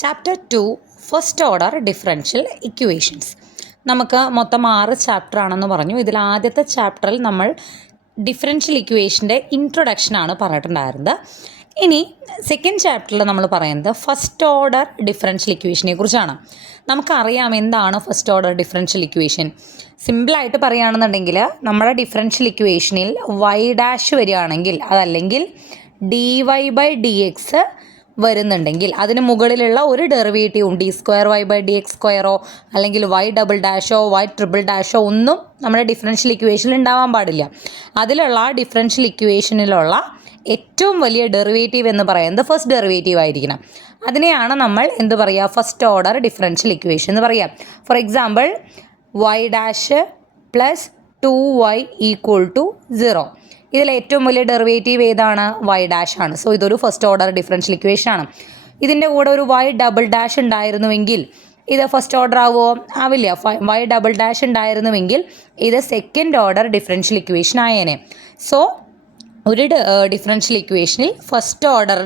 Chapter 2 first order differential equations. നമുക്ക് മൊത്തം 6 chapter ആണെന്ന് പറഞ്ഞു. ഇതിൽ ആദ്യത്തെ ചാപ്റ്ററിൽ നമ്മൾ ഡിഫറൻഷ്യൽ ഇക്വേഷൻ്റെ ഇൻട്രൊഡക്ഷനാണ് പറഞ്ഞിട്ടുണ്ടായിരുന്നത്. ഇനി സെക്കൻഡ് ചാപ്റ്ററിൽ നമ്മൾ പറയുന്നത് ഫസ്റ്റ് ഓർഡർ ഡിഫറൻഷ്യൽ ഇക്വേഷനെ കുറിച്ചാണ്. നമുക്കറിയാം എന്താണ് ഫസ്റ്റ് ഓർഡർ ഡിഫറൻഷ്യൽ ഇക്വേഷൻ. സിമ്പിളായിട്ട് പറയുകയാണെന്നുണ്ടെങ്കിൽ നമ്മുടെ ഡിഫറൻഷ്യൽ ഇക്വേഷനിൽ വൈ ഡാഷ് വരികയാണെങ്കിൽ അതല്ലെങ്കിൽ d y by d x വരുന്നുണ്ടെങ്കിൽ അതിന് മുകളിലുള്ള ഒരു ഡെറിവേറ്റീവും d square y by d x സ്ക്വയറോ അല്ലെങ്കിൽ വൈ ഡബിൾ ഡാഷോ വൈ ട്രിപ്പിൾ ഡാഷോ ഒന്നും നമ്മുടെ ഡിഫറൻഷ്യൽ ഇക്വേഷനിൽ ഉണ്ടാവാൻ പാടില്ല. അതിലുള്ള ആ ഡിഫറൻഷ്യൽ ഇക്വേഷനിലുള്ള ഏറ്റവും വലിയ ഡെറിവേറ്റീവ് എന്ന് പറയുന്നത് ഫസ്റ്റ് ഡെറിവേറ്റീവ് ആയിരിക്കണം. അതിനെയാണ് നമ്മൾ എന്ത് പറയുക, ഫസ്റ്റ് ഓർഡർ ഡിഫറൻഷ്യൽ ഇക്വേഷൻ എന്ന് പറയുക. For example y dash plus 2y equal to 0. ഇതിൽ ഏറ്റവും വലിയ ഡെറിവേറ്റീവ് ഏതാണ്? വൈ ഡാഷ് ആണ്. സോ ഇതൊരു ഫസ്റ്റ് ഓർഡർ ഡിഫറൻഷ്യൽ ഇക്വേഷൻ ആണ്. ഇതിൻ്റെ കൂടെ ഒരു വൈ ഡബിൾ ഡാഷ് ഉണ്ടായിരുന്നുവെങ്കിൽ ഇത് ഫസ്റ്റ് ഓർഡർ ആവുമോ? ആവില്ല. വൈ ഡബിൾ ഡാഷ് ഉണ്ടായിരുന്നുവെങ്കിൽ ഇത് സെക്കൻഡ് ഓർഡർ ഡിഫറൻഷ്യൽ ഇക്വേഷൻ ആയേനെ. സോ ഒരു ഡിഫറൻഷ്യൽ ഇക്വേഷനിൽ ഫസ്റ്റ് ഓർഡർ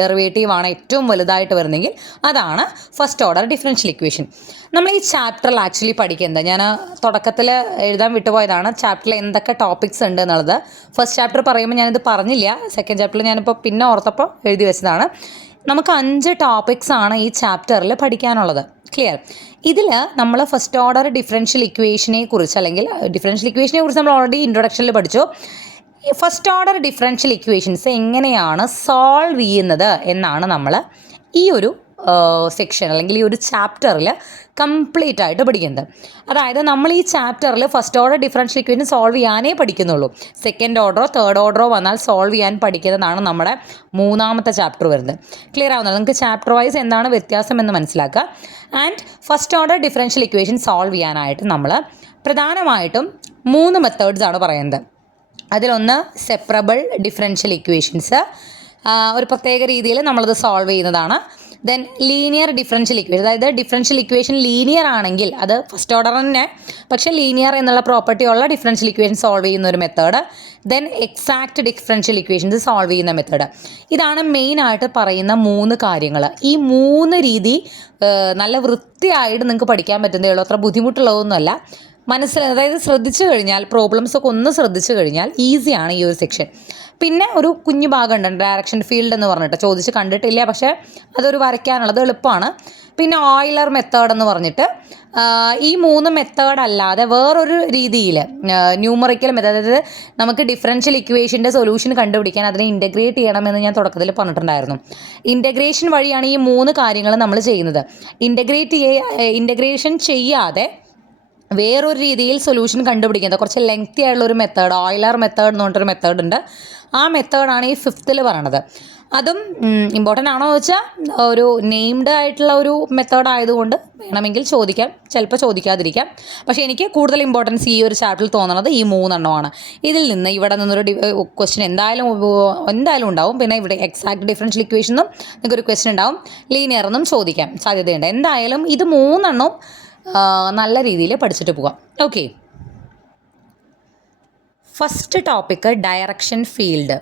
ഡെറിവേറ്റീവാണ് ഏറ്റവും വലുതായിട്ട് വരുന്നതെങ്കിൽ അതാണ് ഫസ്റ്റ് ഓർഡർ ഡിഫറൻഷ്യൽ ഇക്വേഷൻ. നമ്മൾ ഈ ചാപ്റ്ററിൽ ആക്ച്വലി പഠിക്കുന്നത്, ഞാൻ തുടക്കത്തിൽ എഴുതാൻ വിട്ടുപോയതാണ് ചാപ്റ്ററിൽ എന്തൊക്കെ ടോപ്പിക്സ് ഉണ്ട് എന്നുള്ളത്. ഫസ്റ്റ് ചാപ്റ്റർ പറയുമ്പോൾ ഞാനിത് പറഞ്ഞില്ല. സെക്കൻഡ് ചാപ്റ്ററിൽ ഞാനിപ്പോൾ പിന്നെ ഓർത്തപ്പോൾ എഴുതി വെച്ചതാണ്. നമുക്ക് 5 ടോപ്പിക്സ് ആണ് ഈ ചാപ്റ്ററിൽ പഠിക്കാനുള്ളത്. ക്ലിയർ? ഇതിൽ നമ്മൾ ഫസ്റ്റ് ഓർഡർ ഡിഫറൻഷ്യൽ ഇക്വേഷനെ കുറിച്ച് അല്ലെങ്കിൽ ഡിഫറൻഷ്യൽ ഇക്വേഷനെ കുറിച്ച് നമ്മൾ ഓൾറെഡി ഇൻട്രൊഡക്ഷനിൽ പഠിച്ചു. ഫസ്റ്റ് ഓർഡർ ഡിഫറൻഷ്യൽ ഇക്വേഷൻസ് എങ്ങനെയാണ് സോൾവ് ചെയ്യുന്നത് എന്നാണ് നമ്മൾ ഈ ഒരു സെക്ഷൻ അല്ലെങ്കിൽ ഈ ഒരു ചാപ്റ്ററിൽ കംപ്ലീറ്റ് ആയിട്ട് പഠിക്കുന്നത്. അതായത് നമ്മൾ ഈ ചാപ്റ്ററിൽ first order differential equation solve ചെയ്യാനേ പഠിക്കുന്നുള്ളൂ. സെക്കൻഡ് ഓർഡറോ തേർഡ് ഓർഡറോ വന്നാൽ സോൾവ് ചെയ്യാൻ പഠിക്കുന്നതാണ് നമ്മുടെ 3ാമത്തെ ചാപ്റ്റർ വരുന്നത്. ക്ലിയർ ആവുന്നത്? നിങ്ങൾക്ക് ചാപ്റ്റർ വൈസ് എന്താണ് വ്യത്യാസം എന്ന് മനസ്സിലാക്കുക. And first order differential equation solve ചെയ്യാനായിട്ട് നമ്മൾ പ്രധാനമായിട്ടും 3 മെത്തേഡ്സ് ആണ് പറയുന്നത്. അതിലൊന്ന് സെപ്പറബിൾ ഡിഫറൻഷ്യൽ ഇക്വേഷൻസ്, ഒരു പ്രത്യേക രീതിയിൽ നമ്മളത് സോൾവ് ചെയ്യുന്നതാണ്. ദെൻ ലീനിയർ ഡിഫറൻഷ്യൽ ഇക്വേഷൻ, അതായത് ഡിഫറൻഷ്യൽ ഇക്വേഷൻ ലീനിയർ ആണെങ്കിൽ അത് ഫസ്റ്റ് ഓർഡർ തന്നെ പക്ഷേ ലീനിയർ എന്നുള്ള പ്രോപ്പർട്ടി ഉള്ള ഡിഫറൻഷ്യൽ ഇക്വേഷൻ സോൾവ് ചെയ്യുന്ന ഒരു method. Then exact differential equations solve ചെയ്യുന്ന മെത്തേഡ്. ഇതാണ് മെയിനായിട്ട് പറയുന്ന 3 കാര്യങ്ങൾ. ഈ 3 രീതി നല്ല വൃത്തിയായിട്ട് നിങ്ങൾക്ക് പഠിക്കാൻ പറ്റുന്നതേ ഉള്ളൂ. അത്ര ബുദ്ധിമുട്ടുള്ളതൊന്നുമല്ല. അതായത് ശ്രദ്ധിച്ചു കഴിഞ്ഞാൽ, പ്രോബ്ലംസ് ഒക്കെ ഒന്ന് ശ്രദ്ധിച്ചു കഴിഞ്ഞാൽ ഈസിയാണ് ഈ ഒരു സെക്ഷൻ. പിന്നെ ഒരു കുഞ്ഞു ഭാഗമുണ്ട് ഡയറക്ഷൻ ഫീൽഡ് എന്ന് പറഞ്ഞിട്ട്, ചോദിച്ച് കണ്ടിട്ടില്ല പക്ഷേ അതൊരു വരയ്ക്കാനുള്ളത് എളുപ്പമാണ്. പിന്നെ ഓയിലർ മെത്തേഡ് എന്ന് പറഞ്ഞിട്ട് ഈ 3 മെത്തേഡ് അല്ലാതെ വേറൊരു രീതിയിൽ ന്യൂമറിക്കൽ മെത്തേഡ്, അതായത് നമുക്ക് ഡിഫറൻഷ്യൽ ഇക്വേഷൻ്റെ സൊല്യൂഷൻ കണ്ടുപിടിക്കാൻ അതിനെ ഇൻ്റഗ്രേറ്റ് ചെയ്യണമെന്ന് ഞാൻ തുടക്കത്തിൽ പറഞ്ഞിട്ടുണ്ടായിരുന്നു. ഇൻ്റഗ്രേഷൻ വഴിയാണ് ഈ 3 കാര്യങ്ങൾ നമ്മൾ ചെയ്യുന്നത്. ഇൻ്റഗ്രേഷൻ ചെയ്യാതെ വേറൊരു രീതിയിൽ സൊല്യൂഷൻ കണ്ടുപിടിക്കുന്നത് കുറച്ച് ലെങ്തി ആയിട്ടുള്ളൊരു മെത്തേഡ്, ഓയിലർ മെത്തേഡ് എന്ന് പറഞ്ഞിട്ടൊരു മെത്തേഡ് ഉണ്ട്. ആ മെത്തേഡാണ് ഈ 5th പറയുന്നത്. അതും ഇമ്പോർട്ടൻ്റ് ആണോ എന്ന് വെച്ചാൽ ഒരു നെയിംഡ് ആയിട്ടുള്ള ഒരു മെത്തേഡ് ആയതുകൊണ്ട് വേണമെങ്കിൽ ചോദിക്കാം, ചിലപ്പോൾ ചോദിക്കാതിരിക്കാം. പക്ഷേ എനിക്ക് കൂടുതൽ ഇമ്പോർട്ടൻസ് ഈ ഒരു ചാപ്റ്ററിൽ തോന്നുന്നത് ഈ 3 എണ്ണമാണ്. ഇതിൽ നിന്ന് ഇവിടെ നിന്നൊരു ക്വസ്റ്റ്യൻ എന്തായാലും ഉണ്ടാവും. പിന്നെ ഇവിടെ എക്സാക്ട് ഡിഫറൻഷ്യൽ ഇക്വേഷനും നിങ്ങൾക്കൊരു ക്വസ്റ്റ്യൻ ഉണ്ടാവും. ലീനിയർ എന്നും ചോദിക്കാൻ സാധ്യതയുണ്ട്. എന്തായാലും ഇത് 3 എണ്ണവും നല്ല രീതിയിൽ പഠിച്ചിട്ട് പോകാം. Okay, first topic direction field.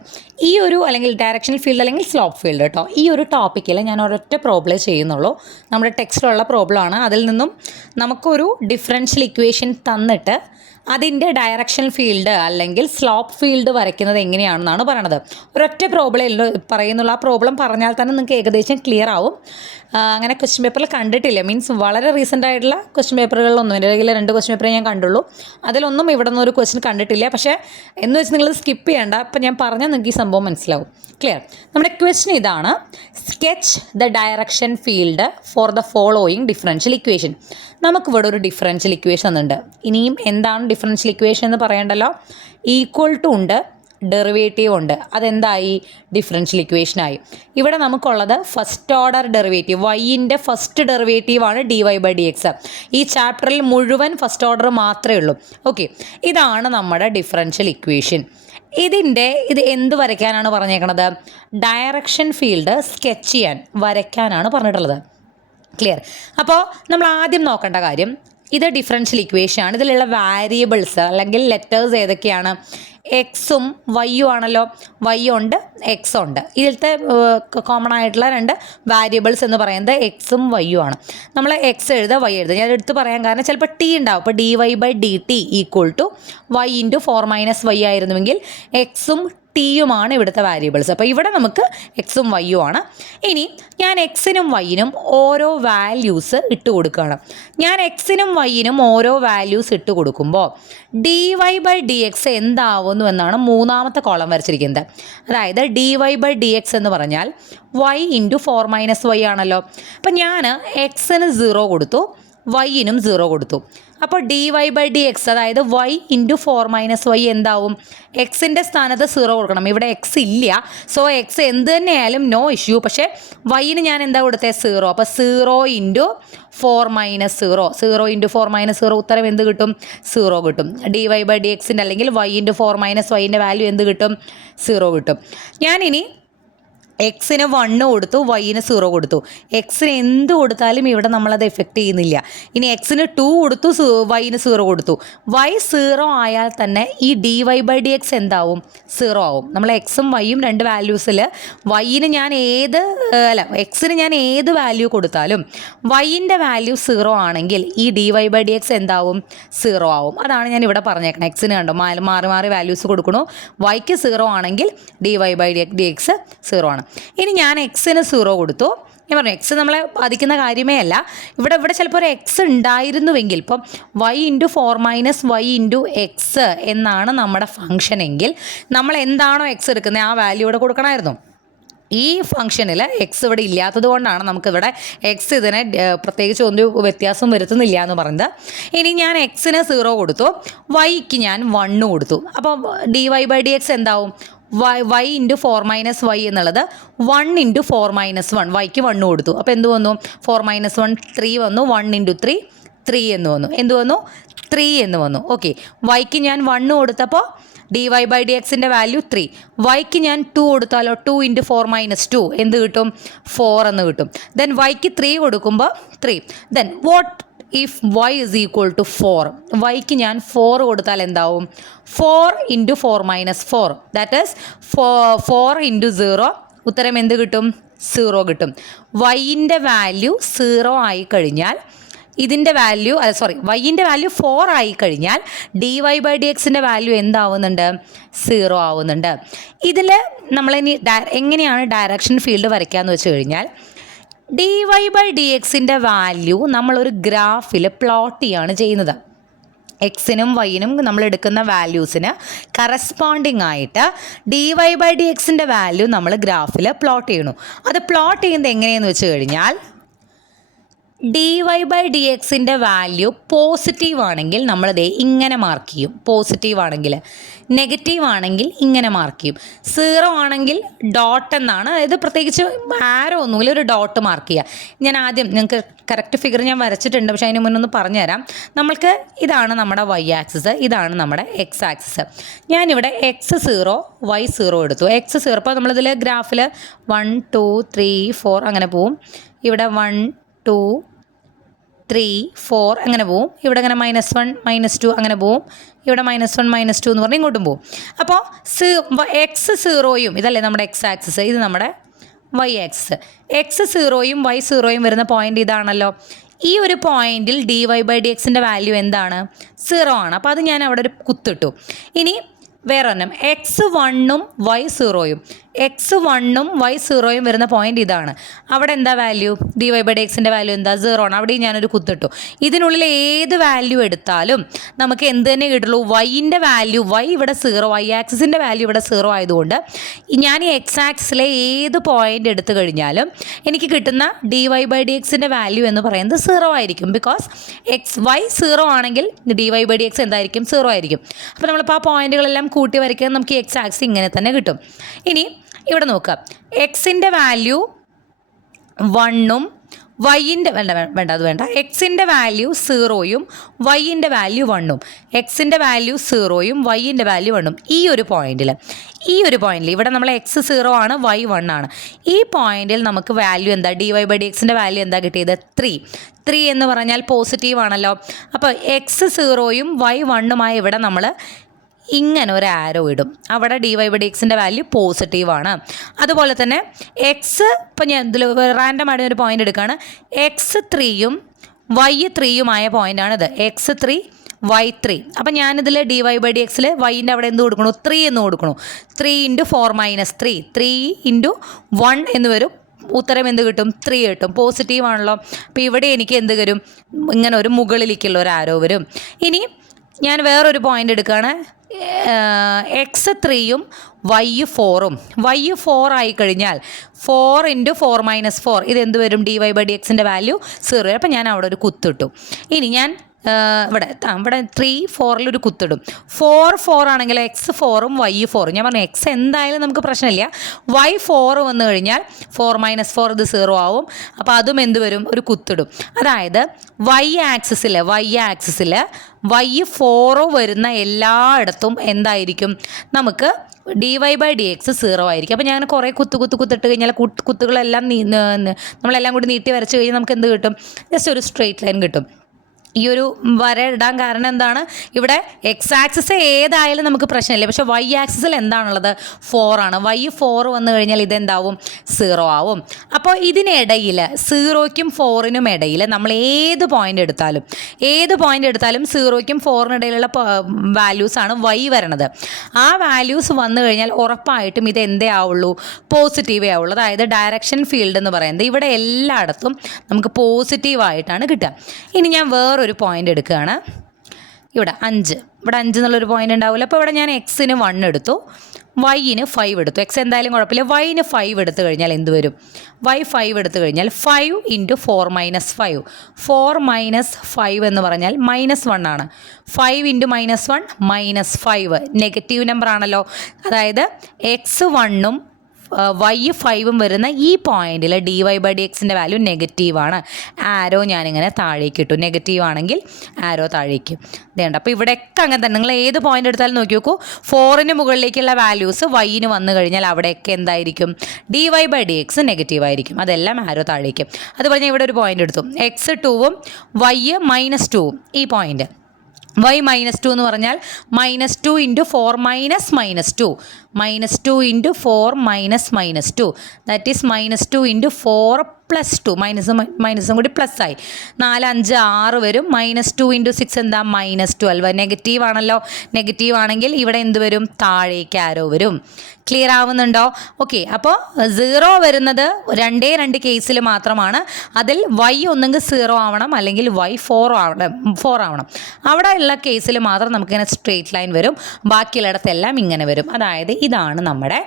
ഈ ഒരു അല്ലെങ്കിൽ ഡയറക്ഷൻ ഫീൽഡ് അല്ലെങ്കിൽ സ്ലോപ്പ് ഫീൽഡ് കേട്ടോ. ഈ ഒരു ടോപ്പിക്കിൽ ഞാൻ ഒരൊറ്റ പ്രോബ്ലം ചെയ്യുന്നുള്ളൂ. നമ്മുടെ ടെക്സ്റ്റിലുള്ള പ്രോബ്ലമാണ്. അതിൽ നിന്നും നമുക്കൊരു ഡിഫറൻഷ്യൽ ഇക്വേഷൻ തന്നിട്ട് അതിൻ്റെ ഡയറക്ഷൻ ഫീൽഡ് അല്ലെങ്കിൽ സ്ലോപ്പ് ഫീൽഡ് വരയ്ക്കുന്നത് എങ്ങനെയാണെന്നാണ് പറയണത്. ഒരൊറ്റ പ്രോബ്ലം പറയുന്നുള്ളൂ. ആ പ്രോബ്ലം പറഞ്ഞാൽ തന്നെ നിങ്ങൾക്ക് ഏകദേശം ക്ലിയർ ആവും. അങ്ങനെ ക്വസ്റ്റ്യൻ പേപ്പറിൽ കണ്ടിട്ടില്ല, മീൻസ് വളരെ റീസെൻ്റ് ആയിട്ടുള്ള ക്വസ്റ്റ്യൻ പേപ്പറുകളിലൊന്നും, എൻ്റെ കയ്യിൽ 2 ക്വസ്റ്റ്യൻ പേപ്പറേ ഞാൻ കണ്ടുള്ളൂ. അതിലൊന്നും ഇവിടെ നിന്നൊരു ക്വസ്റ്റ്യൻ കണ്ടിട്ടില്ല. പക്ഷേ എന്ന് വെച്ച് നിങ്ങൾ സ്കിപ്പ് ചെയ്യേണ്ട. അപ്പം ഞാൻ പറഞ്ഞാൽ നിങ്ങൾക്ക് ഈ സംഭവം മനസ്സിലാവും. ക്ലിയർ? നമ്മുടെ ക്വസ്റ്റ്യൻ ഇതാണ്: sketch the direction field for the following differential equation. നമുക്കിവിടെ ഒരു ഡിഫറൻഷ്യൽ ഇക്വേഷൻ ഉണ്ട്. ഇനിയും എന്താണ് ഡിഫറൻഷ്യൽ ഇക്വേഷൻ എന്ന് പറയണ്ടല്ലോ. ഈക്വൽ ടു ഉണ്ട്, ഡെറിവേറ്റീവ് ഉണ്ട്. അതെന്തായി? ഡിഫറൻഷ്യൽ ഇക്വേഷനായി. ഇവിടെ നമുക്കുള്ളത് ഫസ്റ്റ് ഓർഡർ ഡെറിവേറ്റീവ്, വൈൻ്റെ ഫസ്റ്റ് ഡെറിവേറ്റീവാണ് d y by d x. ഈ ചാപ്റ്ററിൽ മുഴുവൻ ഫസ്റ്റ് ഓർഡർ മാത്രമേ ഉള്ളൂ. ഓക്കെ, ഇതാണ് നമ്മുടെ ഡിഫറൻഷ്യൽ ഇക്വേഷൻ. ഇത് എന്ത് വരയ്ക്കാനാണ് പറഞ്ഞേക്കണത്? ഡയറക്ഷൻ ഫീൽഡ് സ്കെച്ച് ചെയ്യാൻ, വരയ്ക്കാനാണ് പറഞ്ഞിട്ടുള്ളത്. ക്ലിയർ? അപ്പോൾ നമ്മൾ ആദ്യം നോക്കേണ്ട കാര്യം, ഇത് ഡിഫറൻഷ്യൽ ഇക്വേഷൻ ആണ്. ഇതിലുള്ള വാരിയബിൾസ് അല്ലെങ്കിൽ ലെറ്റേഴ്സ് ഏതൊക്കെയാണ്? എക്സും വൈയും ആണല്ലോ, വൈ ഉണ്ട് എക്സ് ഉണ്ട്. ഇതിലത്തെ കോമൺ ആയിട്ടുള്ള രണ്ട് വാരിയബിൾസ് എന്ന് പറയുന്നത് എക്സും വൈയും ആണ്. നമ്മൾ എക്സ് എഴുതുക, വൈ എഴുതുക. ഞാൻ എടുത്ത് പറയാൻ കാരണം ചിലപ്പോൾ ടി ഉണ്ടാവും. അപ്പോൾ dy/dt equal to y into 4 - y ആയിരുന്നുവെങ്കിൽ എക്സും ടിയുമാണ് ഇവിടുത്തെ വാരിയബിൾസ്. അപ്പോൾ ഇവിടെ നമുക്ക് എക്സും വൈയും ആണ്. ഇനി ഞാൻ എക്സിനും വൈയിനും ഓരോ വാല്യൂസ് ഇട്ട് കൊടുക്കുകയാണ്. ഞാൻ എക്സിനും വൈയിനും ഓരോ വാല്യൂസ് ഇട്ട് കൊടുക്കുമ്പോൾ dy/dx എന്താവുന്നു എന്നാണ് മൂന്നാമത്തെ കോളം വരച്ചിരിക്കുന്നത്. അതായത് dy/dx എന്ന് പറഞ്ഞാൽ y ഇൻറ്റു 4 - y ആണല്ലോ. അപ്പം ഞാൻ എക്സിന് 0 കൊടുത്തു, വൈയിനും 0 കൊടുത്തു. അപ്പോൾ dy/dx അതായത് y ഇൻറ്റു 4 - y എന്താവും? എക്സിൻ്റെ സ്ഥാനത്ത് 0 കൊടുക്കണം. ഇവിടെ എക്സ് ഇല്ല, സോ എക്സ് എന്ത് തന്നെയായാലും നോ ഇഷ്യൂ. പക്ഷേ വൈന് ഞാൻ എന്താ കൊടുത്തത്? 0. അപ്പോൾ 0 ഇൻറ്റു 4 - 0, 0 ഇൻറ്റു 4 - 0 ഉത്തരം എന്ത് കിട്ടും? 0 കിട്ടും. dy/dxൻ്റെ അല്ലെങ്കിൽ y ഇൻറ്റു 4 - yൻ്റെ വാല്യൂ എന്ത് കിട്ടും? 0 കിട്ടും. ഞാനിനി എക്സിന് 1 കൊടുത്തു, വൈന് 0 കൊടുത്തു. എക്സിന് എന്ത് കൊടുത്താലും ഇവിടെ നമ്മളത് എഫക്റ്റ് ചെയ്യുന്നില്ല. ഇനി എക്സിന് 2 കൊടുത്തു, വൈന് 0 കൊടുത്തു. വൈ 0 ആയാൽ തന്നെ ഈ dy/dx എന്താവും? 0 ആവും. നമ്മൾ എക്സും വൈയും രണ്ട് വാല്യൂസിൽ വൈന് ഞാൻ എക്സിന് ഞാൻ ഏത് വാല്യൂ കൊടുത്താലും വൈൻ്റെ വാല്യൂ 0 ആണെങ്കിൽ ഈ dy/dx എന്താവും? 0 ആവും. അതാണ് ഞാൻ ഇവിടെ പറഞ്ഞേക്കണം. എക്സിന് കണ്ടോ മാറി മാറി വാല്യൂസ് കൊടുക്കണു. വൈക്ക് 0 ആണെങ്കിൽ dy/dx 0 ആണ്. ഇനി ഞാൻ എക്സിന് 0 കൊടുത്തു. ഞാൻ പറഞ്ഞു എക്സ് നമ്മളെ ബാധിക്കുന്ന കാര്യമേ അല്ല. ഇവിടെ ചിലപ്പോൾ ഒരു എക്സ് ഉണ്ടായിരുന്നുവെങ്കിൽ, ഇപ്പം y into 4 - y into X എന്നാണ് നമ്മുടെ ഫംഗ്ഷൻ എങ്കിൽ നമ്മൾ എന്താണോ എക്സ് എടുക്കുന്നത് ആ വാല്യൂ ഇവിടെ കൊടുക്കണമായിരുന്നു. ഈ ഫംഗ്ഷനിൽ എക്സ് ഇവിടെ ഇല്ലാത്തത് കൊണ്ടാണ് നമുക്കിവിടെ എക്സ് ഇതിനെ പ്രത്യേകിച്ച് ഒരു വ്യത്യാസം വരുത്തുന്നില്ല എന്ന് പറയുന്നത്. ഇനി ഞാൻ എക്സിന് 0 കൊടുത്തു, വൈക്ക് ഞാൻ 1 കൊടുത്തു. അപ്പോൾ dy/dx എന്താവും? y ഇൻറ്റു 4 - y എന്നുള്ളത് 1 ഇൻറ്റു 4 - 1, വൈക്ക് 1 കൊടുത്തു. അപ്പോൾ എന്ത് വന്നു? 4 - 1 3 വന്നു. 1 ഇൻറ്റു 3 3 എന്ന് വന്നു. എന്ത് വന്നു? 3 എന്ന് വന്നു. ഓക്കെ, വൈക്ക് ഞാൻ 1 കൊടുത്തപ്പോൾ dy/dxൻ്റെ വാല്യൂ 3. വൈക്ക് ഞാൻ 2 കൊടുത്താലോ? 2 ഇൻറ്റു 4 - 2 എന്ത് കിട്ടും? 4 എന്ന് കിട്ടും. ദെൻ വൈക്ക് 3 കൊടുക്കുമ്പോൾ 3. Then what if y is equal to 4? വൈക്ക് ഞാൻ 4 കൊടുത്താൽ എന്താവും? 4 ഇൻറ്റു 4 - 4, ദാറ്റ് ഈസ് 4 ഇൻറ്റു 0. ഉത്തരം എന്ത് കിട്ടും? 0 കിട്ടും. വൈൻ്റെ വാല്യൂ 0 ആയി കഴിഞ്ഞാൽ ഇതിൻ്റെ വാല്യൂ വൈൻ്റെ വാല്യൂ 4 ആയി കഴിഞ്ഞാൽ dy/dxൻ്റെ വാല്യൂ എന്താവുന്നുണ്ട്? 0 ആവുന്നുണ്ട്. ഇതിൽ നമ്മളിനി എങ്ങനെയാണ് ഡയറക്ഷൻ ഫീൽഡ് വരയ്ക്കാമെന്ന് വെച്ച് കഴിഞ്ഞാൽ dy/dxൻ്റെ വാല്യൂ നമ്മളൊരു ഗ്രാഫിൽ പ്ലോട്ട് ചെയ്യാണ് ചെയ്യുന്നത്. എക്സിനും വൈനും നമ്മൾ എടുക്കുന്ന വാല്യൂസിന് കറസ്പോണ്ടിങ് ആയിട്ട് dy/dxൻ്റെ വാല്യൂ നമ്മൾ ഗ്രാഫിൽ പ്ലോട്ട് ചെയ്യണു. അത് പ്ലോട്ട് ചെയ്യുന്നത് എങ്ങനെയെന്ന് വെച്ച് കഴിഞ്ഞാൽ dy/dxൻ്റെ വാല്യൂ പോസിറ്റീവ് ആണെങ്കിൽ നമ്മളിത് ഇങ്ങനെ മാർക്ക് ചെയ്യും. പോസിറ്റീവ് ആണെങ്കിൽ, നെഗറ്റീവ് ആണെങ്കിൽ ഇങ്ങനെ മാർക്ക് ചെയ്യും. 0 ആണെങ്കിൽ ഡോട്ട് എന്നാണ്, അതായത് പ്രത്യേകിച്ച് ആരോ ഒന്നുമില്ല, ഒരു ഡോട്ട് മാർക്ക് ചെയ്യുക. ഞാൻ ആദ്യം നിങ്ങൾക്ക് കറക്റ്റ് ഫിഗർ ഞാൻ വരച്ചിട്ടുണ്ട്, പക്ഷേ അതിന് മുന്നൊന്ന് പറഞ്ഞുതരാം. നമ്മൾക്ക് ഇതാണ് നമ്മുടെ y ആക്സിസ്, ഇതാണ് നമ്മുടെ x ആക്സിസ്. ഞാനിവിടെ x0 y0 എടുത്തു. x0 ഇപ്പോൾ നമ്മളിതിൽ ഗ്രാഫിൽ 1 2 3 4 അങ്ങനെ പോവും. ഇവിടെ 1 2 3 4 അങ്ങനെ പോവും. ഇവിടെ അങ്ങനെ -1 -2 അങ്ങനെ പോവും. ഇവിടെ -1 -2 എന്ന് പറഞ്ഞാൽ ഇങ്ങോട്ടും പോവും. അപ്പോൾ x0യും ഇതല്ലേ നമ്മുടെ x ആക്സിസ്, ഇത് നമ്മുടെ y ആക്സിസ്. x0യും y0യും വരുന്ന പോയിന്റ് ഇതാണല്ലോ. ഈ ഒരു പോയിന്റിൽ dy/dxൻ്റെ വാല്യൂ എന്താണ്? 0 ആണ്. അപ്പോൾ അത് ഞാൻ അവിടെ ഒരു കുത്തിട്ടു. ഇനി വേറെ ഒന്നും x1ഉം y0യും വരുന്ന പോയിന്റ് ഇതാണ്. അവിടെ എന്താ വാല്യൂ? dy/dxൻ്റെ വാല്യൂ എന്താ? 0 ആണ്. അവിടെയും ഞാനൊരു കുത്തിട്ടു. ഇതിനുള്ളിൽ ഏത് വാല്യൂ എടുത്താലും നമുക്ക് എന്ത് തന്നെ കിട്ടുള്ളൂ? വൈൻ്റെ വാല്യൂ, y ഇവിടെ 0, y ആക്സിസിൻ്റെ വാല്യൂ ഇവിടെ 0 ആയതുകൊണ്ട് ഞാൻ ഈ x ആക്സിസിലെ ഏത് പോയിന്റ് എടുത്തു കഴിഞ്ഞാലും എനിക്ക് കിട്ടുന്ന dy/dxൻ്റെ വാല്യൂ എന്ന് പറയുന്നത് 0 ആയിരിക്കും. ബിക്കോസ് y 0 ആണെങ്കിൽ dy/dx എന്തായിരിക്കും? 0 ആയിരിക്കും. അപ്പോൾ നമ്മളിപ്പോൾ ആ പോയിന്റുകളെല്ലാം കൂട്ടി വരയ്ക്കാൻ നമുക്ക് x ആക്സിസ് ഇങ്ങനെ തന്നെ കിട്ടും. ഇനി ഇവിടെ നോക്കുക, എക്സിൻ്റെ വാല്യൂ 1ഉം വൈൻ്റെ അത് വേണ്ട, എക്സിൻ്റെ വാല്യൂ 0യും വൈൻ്റെ വാല്യൂ 1ഉം, എക്സിൻ്റെ വാല്യൂ 0യും വൈൻ്റെ വാല്യൂ 1ഉം. ഈ ഒരു പോയിന്റിൽ ഇവിടെ നമ്മൾ x0 ആണ്, y 1 ആണ്. ഈ പോയിന്റിൽ നമുക്ക് വാല്യൂ എന്താ? dy/dxൻ്റെ വാല്യൂ എന്താ കിട്ടിയത്? 3 എന്ന് പറഞ്ഞാൽ പോസിറ്റീവ് ആണല്ലോ. അപ്പോൾ x0യും y 1ഉമായി ഇവിടെ നമ്മൾ ഇങ്ങനെ ഒരു ആരോ ഇടും. അവിടെ dy/dxൻ്റെ വാല്യൂ പോസിറ്റീവാണ്. അതുപോലെ തന്നെ എക്സ്, ഇപ്പം ഞാൻ ഇതിൽ റാൻഡമായിട്ട് ഒരു പോയിൻ്റ് എടുക്കുകയാണ്. x3യും y3യുമായ പോയിൻ്റാണിത്. x3 y3. അപ്പം ഞാനിതിൽ dy/dxൽ വൈൻ്റെ അവിടെ എന്ത് കൊടുക്കണു? 3 എന്ന് കൊടുക്കണു. 3 × 4 - 3 3 × 1 എന്ന് വരും. ഉത്തരം എന്ത് കിട്ടും? 3 കിട്ടും. പോസിറ്റീവ് ആണല്ലോ. അപ്പോൾ ഇവിടെ എനിക്ക് എന്ത് വരും? ഇങ്ങനെ ഒരു മുകളിലേക്കുള്ള ഒരു ആരോ വരും. ഇനി ഞാൻ വേറൊരു പോയിൻ്റ് എടുക്കുകയാണ്. x3യും y4ഉം. y4 ആയിക്കഴിഞ്ഞാൽ 4 × 4 - 4 ഇതെന്ത് വരും? dy/dxൻ്റെ വാല്യൂ 0. അപ്പം ഞാൻ അവിടെ ഒരു കുത്തിട്ടു. ഇനി ഞാൻ ഇവിടെ 3 4 ഒരു കുത്തിടും. 4 ആണെങ്കിൽ x4ഉം y4ഉം. ഞാൻ പറഞ്ഞു x എന്തായാലും നമുക്ക് പ്രശ്നമില്ല. y4 വന്നു കഴിഞ്ഞാൽ 4 - 4 ഇത് 0 ആവും. അപ്പോൾ അതും എന്ത് വരും? ഒരു കുത്തിടും. അതായത് y ആക്സിസിൽ y4 വരുന്ന എല്ലായിടത്തും എന്തായിരിക്കും? നമുക്ക് dy/dx 0 ആയിരിക്കും. അപ്പോൾ ഞാൻ കുറേ കുത്തിട്ട് കഴിഞ്ഞാൽ കുത്തുകളെല്ലാം നമ്മളെല്ലാം കൂടി നീട്ടി വരച്ച് കഴിഞ്ഞാൽ നമുക്ക് എന്ത് കിട്ടും? ജസ്റ്റ് ഒരു സ്ട്രെയിറ്റ് ലൈൻ കിട്ടും. ഈ ഒരു വര ഇടാൻ കാരണം എന്താണ്? ഇവിടെ എക്സ് ആക്സിസ് ഏതായാലും നമുക്ക് പ്രശ്നമില്ല. പക്ഷേ വൈ ആക്സിസിൽ എന്താണുള്ളത്? 4 ആണ്. y4 വന്നു കഴിഞ്ഞാൽ ഇതെന്താവും? 0 ആവും. അപ്പോൾ ഇതിനിടയിൽ 0ക്കും 4നും ഇടയിൽ നമ്മൾ ഏത് പോയിൻ്റ് എടുത്താലും 0ക്കും 4നും ഇടയിലുള്ള വാല്യൂസാണ് y വരണത്. ആ വാല്യൂസ് വന്നു കഴിഞ്ഞാൽ ഉറപ്പായിട്ടും ഇത് എന്തേ ആവുള്ളൂ? പോസിറ്റീവേ ആവുള്ളൂ. അതായത് ഡയറക്ഷൻ ഫീൽഡ് എന്ന് പറയുന്നത് ഇവിടെ എല്ലായിടത്തും നമുക്ക് പോസിറ്റീവായിട്ടാണ് കിട്ടുക. ഇനി ഞാൻ വേറൊരു പോയിൻ്റ് എടുക്കുകയാണ്. ഇവിടെ 5 എന്നുള്ളൊരു പോയിൻ്റ് ഉണ്ടാവില്ല. അപ്പോൾ ഇവിടെ ഞാൻ എക്സിന് 1 എടുത്തു, വൈന് 5 എടുത്തു. എക്സ് എന്തായാലും കുഴപ്പമില്ല. വൈന് 5 എടുത്തു കഴിഞ്ഞാൽ എന്ത് വരും? y 5 എടുത്തു കഴിഞ്ഞാൽ 5 × 4 - 5. 4 - 5 എന്ന് പറഞ്ഞാൽ -1 ആണ്. 5 × -1 -5 നെഗറ്റീവ് നമ്പർ ആണല്ലോ. അതായത് x1ഉം y5ഉം വരുന്ന ഈ പോയിന്റിൽ dy/dxൻ്റെ വാല്യൂ നെഗറ്റീവാണ്. ആരോ ഞാനിങ്ങനെ താഴേക്ക് ഇട്ടു. നെഗറ്റീവ് ആണെങ്കിൽ ആരോ താഴേക്ക് ഇതേണ്ട. അപ്പോൾ ഇവിടെയൊക്കെ അങ്ങനെ തന്നെ. നിങ്ങൾ ഏത് പോയിന്റ് എടുത്താലും നോക്കി നോക്കൂ. 4ന് മുകളിലേക്കുള്ള വാല്യൂസ് വൈന് വന്നു കഴിഞ്ഞാൽ അവിടെയൊക്കെ എന്തായിരിക്കും? dy/dx നെഗറ്റീവ് ആയിരിക്കും. അതെല്ലാം ആരോ താഴേക്ക്. അതുപോലെ ഞാൻ ഇവിടെ ഒരു പോയിന്റ് എടുത്തു. x2ഉം y -2ഉം ഈ പോയിന്റ്. y -2 എന്ന് പറഞ്ഞാൽ -2 × 4 - -2 -2 × 4 - -2 ദാറ്റ് ഈസ് -2 × 4 +2 മൈനസും കൂടി പ്ലസ് ആയി 4 5 6 വരും. -2 × 6 എന്താ? -12. നെഗറ്റീവ് ആണല്ലോ. നെഗറ്റീവ് ആണെങ്കിൽ ഇവിടെ എന്ത് വരും? താഴേക്ക് ആരോ വരും. ക്ലിയർ ആവുന്നുണ്ടോ? ഓക്കെ. അപ്പോൾ 0 വരുന്നത് 2 കേസിൽ മാത്രമാണ്. അതിൽ y ഒന്നെങ്കിൽ 0 ആവണം അല്ലെങ്കിൽ y 4 ആവണം. അവിടെ ഉള്ള കേസിൽ മാത്രം നമുക്കിങ്ങനെ സ്ട്രെയിറ്റ് ലൈൻ വരും. ബാക്കിയുള്ളിടത്തെല്ലാം ഇങ്ങനെ വരും. അതായത് ഇതാണ് നമ്മുടെ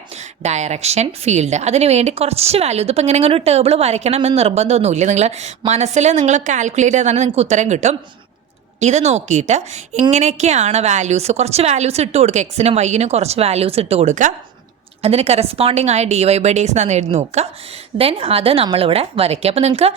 ഡയറക്ഷൻ ഫീൽഡ്. അതിന് വേണ്ടി കുറച്ച് വാല്യൂ, ഇതിപ്പോൾ ഇങ്ങനെ ഒരു ടേബിൾ വരയ്ക്കണമെന്ന് നിർബന്ധമൊന്നുമില്ല. നിങ്ങൾ മനസ്സിൽ നിങ്ങൾ കാൽക്കുലേറ്റ് ചെയ്താൽ നിങ്ങൾക്ക് ഉത്തരം കിട്ടും. ഇത് നോക്കിയിട്ട് എങ്ങനെയൊക്കെയാണ് വാല്യൂസ്, കുറച്ച് വാല്യൂസ് ഇട്ട് കൊടുക്കുക. എക്സിനും വൈനും കുറച്ച് വാല്യൂസ് ഇട്ട് കൊടുക്കുക. അതിന് കറസ്പോണ്ടിങ് ആയ dy/dx എന്നാണ് എഴുതി നോക്കുക. ദെൻ അത് നമ്മളിവിടെ വരയ്ക്കുക. അപ്പോൾ നിങ്ങൾക്ക്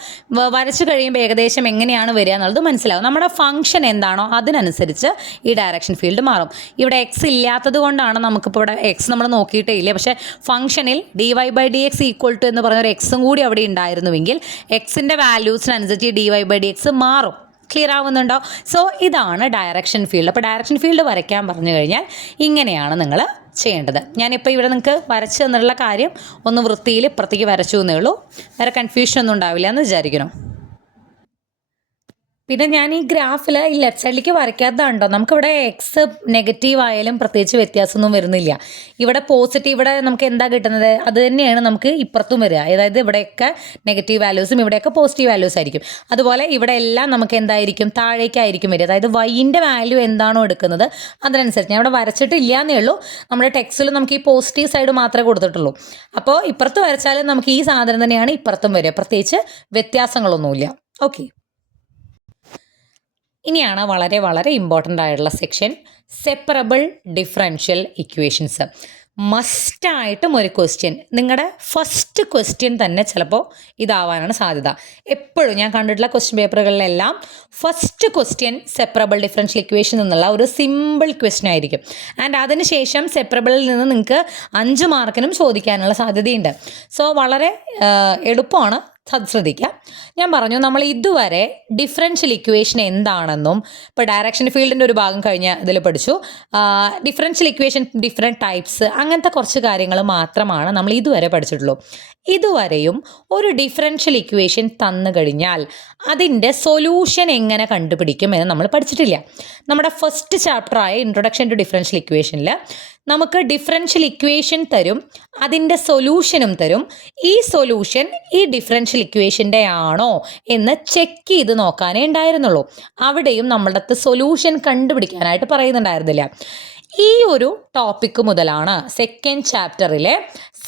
വരച്ച് കഴിയുമ്പോൾ ഏകദേശം എങ്ങനെയാണ് വരിക എന്നുള്ളത് മനസ്സിലാവും. നമ്മുടെ ഫംഗ്ഷൻ എന്താണോ അതിനനുസരിച്ച് ഈ ഡയറക്ഷൻ ഫീൽഡ് മാറും. ഇവിടെ എക്സ് ഇല്ലാത്തത് കൊണ്ടാണ് നമുക്കിപ്പോൾ ഇവിടെ എക്സ് നമ്മൾ നോക്കിയിട്ടേ ഇല്ല. പക്ഷേ ഫംഗ്ഷനിൽ dy/dx = എന്ന് പറഞ്ഞൊരു എക്സും കൂടി അവിടെ ഉണ്ടായിരുന്നുവെങ്കിൽ എക്സിൻ്റെ വാല്യൂസിനനുസരിച്ച് dy/dx മാറും. ക്ലിയർ ആവുന്നുണ്ടോ? സോ ഇതാണ് ഡയറക്ഷൻ ഫീൽഡ്. അപ്പോൾ ഡയറക്ഷൻ ഫീൽഡ് വരയ്ക്കാൻ പറഞ്ഞു കഴിഞ്ഞാൽ ഇങ്ങനെയാണ് നിങ്ങൾ ചെയ്യേണ്ടത്. ഞാനിപ്പോൾ ഇവിടെ നിങ്ങൾക്ക് വരച്ച് തന്നിട്ടുള്ള കാര്യം ഒന്ന് വൃത്തിയിൽ ഇപ്പുറത്തേക്ക് വരച്ചു എന്നേ ഉള്ളൂ. വേറെ കൺഫ്യൂഷൻ ഒന്നും ഉണ്ടാവില്ല എന്ന് വിചാരിക്കണം. പിന്നെ ഞാൻ ഈ ഗ്രാഫിൽ ഈ ലെഫ്റ്റ് സൈഡിലേക്ക് വരയ്ക്കാത്തതുണ്ടോ, നമുക്കിവിടെ എക്സ് നെഗറ്റീവ് ആയാലും പ്രത്യേകിച്ച് വ്യത്യാസമൊന്നും വരുന്നില്ല. ഇവിടെ പോസിറ്റീവ്, ഇവിടെ നമുക്ക് എന്താ കിട്ടുന്നത് അത് തന്നെയാണ് നമുക്ക് ഇപ്പുറത്തും വരിക. അതായത് ഇവിടെയൊക്കെ നെഗറ്റീവ് വാല്യൂസും ഇവിടെയൊക്കെ പോസിറ്റീവ് വാല്യൂസ് ആയിരിക്കും. അതുപോലെ ഇവിടെ എല്ലാം നമുക്ക് എന്തായിരിക്കും? താഴേക്കായിരിക്കും വരിക. അതായത് വൈൻ്റെ വാല്യൂ എന്താണോ എടുക്കുന്നത് അതിനനുസരിച്ച്. ഞാൻ ഇവിടെ വരച്ചിട്ടില്ല എന്നേ ഉള്ളൂ. നമ്മുടെ ടെക്സ്റ്റിൽ നമുക്ക് ഈ പോസിറ്റീവ് സൈഡ് മാത്രമേ കൊടുത്തിട്ടുള്ളൂ. അപ്പോൾ ഇപ്പുറത്ത് വരച്ചാലും നമുക്ക് ഈ സാധനം തന്നെയാണ് ഇപ്പുറത്തും വരിക. പ്രത്യേകിച്ച് വ്യത്യാസങ്ങളൊന്നുമില്ല. ഓക്കെ. ഇനിയാണ് വളരെ വളരെ ഇമ്പോർട്ടൻ്റ് ആയിട്ടുള്ള സെക്ഷൻ, സെപ്പറബിൾ ഡിഫറൻഷ്യൽ ഇക്വേഷൻസ്. മസ്റ്റായിട്ടും ഒരു ക്വസ്റ്റ്യൻ, നിങ്ങളുടെ ഫസ്റ്റ് ക്വസ്റ്റ്യൻ തന്നെ ചിലപ്പോൾ ഇതാവാനാണ് സാധ്യത. എപ്പോഴും ഞാൻ കണ്ടിട്ടുള്ള ക്വസ്റ്റ്യൻ പേപ്പറുകളിലെല്ലാം first question separable differential equation എന്നുള്ള ഒരു സിമ്പിൾ ക്വസ്റ്റ്യൻ ആയിരിക്കും. ആൻഡ് അതിനുശേഷം സെപ്പറബിളിൽ നിന്ന് നിങ്ങൾക്ക് 5 മാർക്കിനും ചോദിക്കാനുള്ള സാധ്യതയുണ്ട്. സോ വളരെ എളുപ്പമാണ്. ശ്രദ്ധിക്കുക. ഞാൻ പറഞ്ഞു നമ്മൾ ഇതുവരെ ഡിഫറൻഷ്യൽ ഇക്വേഷൻ എന്താണെന്നും ഇപ്പോൾ ഡയറക്ഷൻ ഫീൽഡിൻ്റെ ഒരു ഭാഗം കഴിഞ്ഞ ഇതിൽ പഠിച്ചു. ഡിഫറൻഷ്യൽ ഇക്വേഷൻ ഡിഫറെൻറ്റ് ടൈപ്സ് അങ്ങനത്തെ കുറച്ച് കാര്യങ്ങൾ മാത്രമാണ് നമ്മൾ ഇതുവരെ പഠിച്ചിട്ടുള്ളൂ. ഇതുവരെയും ഒരു ഡിഫറൻഷ്യൽ ഇക്വേഷൻ തന്നു കഴിഞ്ഞാൽ അതിൻ്റെ സൊല്യൂഷൻ എങ്ങനെ കണ്ടുപിടിക്കും എന്ന് നമ്മൾ പഠിച്ചിട്ടില്ല. നമ്മുടെ ഫസ്റ്റ് ചാപ്റ്ററായ ഇൻട്രൊഡക്ഷൻ ടു ഡിഫറൻഷ്യൽ ഇക്വേഷനിൽ നമുക്ക് ഡിഫറൻഷ്യൽ ഇക്വേഷൻ തരും, അതിൻ്റെ സൊല്യൂഷനും തരും. ഈ സൊല്യൂഷൻ ഈ ഡിഫറൻഷ്യൽ ഇക്വേഷൻ്റെ ആണോ എന്ന് ചെക്ക് ചെയ്ത് നോക്കാനേ ഉണ്ടായിരുന്നുള്ളൂ. അവിടെയും നമ്മളുടെ അടുത്ത് സൊല്യൂഷൻ കണ്ടുപിടിക്കാനായിട്ട് പറയുന്നുണ്ടായിരുന്നില്ല. ഈ ഒരു ടോപ്പിക്ക് മുതലാണ് സെക്കൻഡ് ചാപ്റ്ററിലെ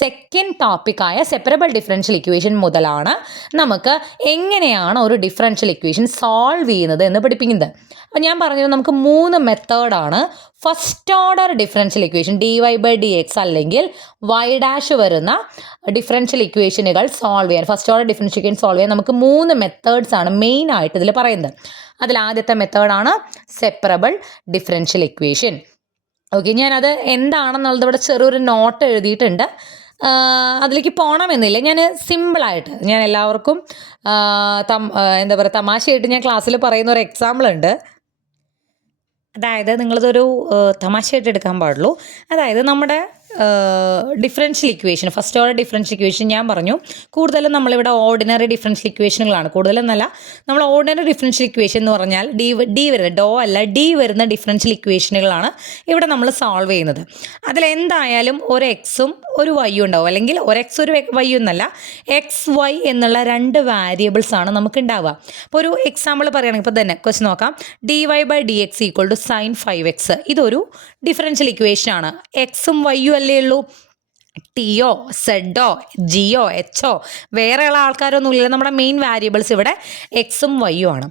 സെക്കൻഡ് ടോപ്പിക്കായ സെപ്പറബിൾ ഡിഫറൻഷ്യൽ ഇക്വേഷൻ മുതലാണ് നമുക്ക് എങ്ങനെയാണ് ഒരു ഡിഫറൻഷ്യൽ ഇക്വേഷൻ സോൾവ് ചെയ്യുന്നത് എന്ന് പഠിപ്പിക്കുന്നത്. അപ്പോൾ ഞാൻ പറഞ്ഞത് നമുക്ക് 3 മെത്തേഡാണ് first order differential equation dy/dx അല്ലെങ്കിൽ y' വരുന്ന ഡിഫറൻഷ്യൽ ഇക്വേഷനുകൾ സോൾവ് ചെയ്യാൻ, first order differential equation solve ചെയ്യാൻ നമുക്ക് 3 മെത്തേഡ്സാണ് മെയിനായിട്ട് ഇതിൽ പറയുന്നത്. അതിൽ ആദ്യത്തെ മെത്തേഡാണ് സെപ്പറബിൾ ഡിഫറൻഷ്യൽ ഇക്വേഷൻ. ഓക്കെ, ഞാനത് എന്താണെന്നുള്ളത് ഇവിടെ ചെറിയൊരു നോട്ട് എഴുതിയിട്ടുണ്ട്. അതിലേക്ക് പോകണമെന്നില്ല. ഞാൻ സിമ്പിളായിട്ട് ഞാൻ എല്ലാവർക്കും എന്താ പറയുക തമാശയായിട്ട് ഞാൻ ക്ലാസ്സിൽ പറയുന്ന ഒരു എക്സാമ്പിൾ ഉണ്ട്. അതായത് നിങ്ങളിതൊരു തമാശയായിട്ട് എടുക്കാൻ പാടുള്ളൂ. അതായത് നമ്മുടെ differential equation, first order differential equation ഞാൻ പറഞ്ഞു കൂടുതലും നമ്മളിവിടെ ഓർഡിനറി ഡിഫറൻഷ്യൽ ഇക്വേഷനുകളാണ്. കൂടുതലെന്നല്ല, നമ്മൾ ഓർഡിനറി ഡിഫറൻഷ്യൽ ഇക്വേഷൻ എന്ന് പറഞ്ഞാൽ ഡി വരുന്ന ഡോ അല്ല ഡി വരുന്ന ഡിഫറൻഷ്യൽ ഇക്വേഷനുകളാണ് ഇവിടെ നമ്മൾ സോൾവ് ചെയ്യുന്നത്. അതിലെന്തായാലും ഒരു എക്സും ഒരു വൈയും ഉണ്ടാവും, അല്ലെങ്കിൽ ഒരു എക്സ് ഒരു വൈയും എന്നല്ല, എക്സ് വൈ എന്നുള്ള 2 വേരിയബിൾസ് ആണ് നമുക്ക് ഉണ്ടാവുക. അപ്പോൾ ഒരു എക്സാമ്പിൾ പറയുകയാണെങ്കിൽ ഇപ്പോൾ തന്നെ ക്വസ്റ്റ്യൻ നോക്കാം. dy/dx = sin 5x. ഇതൊരു ഡിഫറൻഷ്യൽ ഇക്വേഷൻ ആണ്. എക്സും വൈയും അല്ലേ ഉള്ളൂ. ടിയോ സെഡോ ജിയോ എച്ചോ വേറെയുള്ള ആൾക്കാരൊന്നും ഇല്ല. നമ്മുടെ മെയിൻ വാരിയബിൾസ് ഇവിടെ എക്സും വൈയും ആണ്.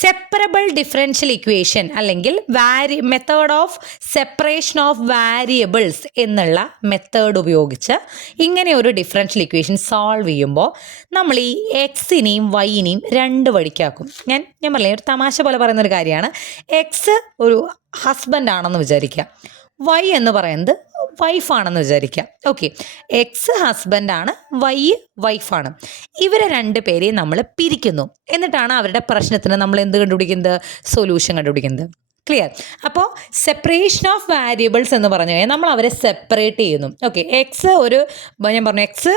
സെപ്പറബിൾ ഡിഫറൻഷ്യൽ ഇക്വേഷൻ അല്ലെങ്കിൽ method of separation of variables എന്നുള്ള മെത്തേഡ് ഉപയോഗിച്ച് ഇങ്ങനെ ഒരു ഡിഫറൻഷ്യൽ ഇക്വേഷൻ സോൾവ് ചെയ്യുമ്പോൾ നമ്മൾ ഈ എക്സിനെയും വൈനെയും 2 വഴിക്കാക്കും. ഞാൻ പറഞ്ഞില്ലേ, ഒരു തമാശ പോലെ പറയുന്നൊരു കാര്യമാണ്. എക്സ് ഒരു ഹസ്ബൻഡ് ആണെന്ന് വിചാരിക്കുക, വൈ എന്ന് പറയുന്നത് വൈഫാണെന്ന് വിചാരിക്കാം. ഓക്കെ, എക്സ് ഹസ്ബൻഡാണ്, വൈ വൈഫാണ്. ഇവരെ 2 പേരെയും നമ്മൾ പിരിക്കുന്നു. എന്നിട്ടാണ് അവരുടെ പ്രശ്നത്തിന് നമ്മൾ എന്ത് കണ്ടുപിടിക്കുന്നത്? സൊല്യൂഷൻ കണ്ടുപിടിക്കുന്നത്. ക്ലിയർ? അപ്പോൾ സെപ്പറേഷൻ ഓഫ് വാരിയബിൾസ് എന്ന് പറഞ്ഞു കഴിഞ്ഞാൽ നമ്മൾ അവരെ സെപ്പറേറ്റ് ചെയ്യുന്നു. ഓക്കെ, എക്സ് ഞാൻ പറഞ്ഞു എക്സ്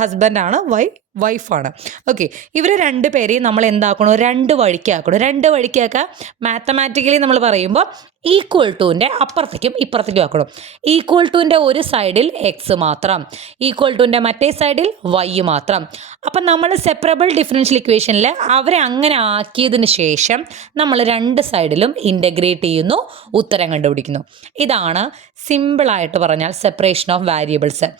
ഹസ്ബൻഡാണ്, വൈ വൈഫാണ്. ഓക്കെ, ഇവർ 2 പേരെയും നമ്മൾ എന്താക്കണം? 2 വഴിക്കാക്കണം. 2 വഴിക്കാക്കുക മാത്തമാറ്റിക്കലി നമ്മൾ പറയുമ്പോൾ ഈക്വൽ ടുവിൻ്റെ അപ്പുറത്തേക്കും ഇപ്പുറത്തേക്കും ആക്കണം. ഈക്വൽ ടുവിൻ്റെ ഒരു സൈഡിൽ എക്സ് മാത്രം, ഈക്വൽ ടുവിൻ്റെ മറ്റേ സൈഡിൽ വൈ മാത്രം. അപ്പം നമ്മൾ സെപ്പറബിൾ ഡിഫറൻഷ്യൽ ഇക്വേഷനിൽ അവരെ അങ്ങനെ ആക്കിയതിന് ശേഷം നമ്മൾ 2 സൈഡിലും ഇൻ്റഗ്രേറ്റ് ചെയ്യുന്നു, ഉത്തരം കണ്ടുപിടിക്കുന്നു. ഇതാണ് സിമ്പിളായിട്ട് പറഞ്ഞാൽ സെപ്പറേഷൻ ഓഫ് വാരിയബിൾസ്.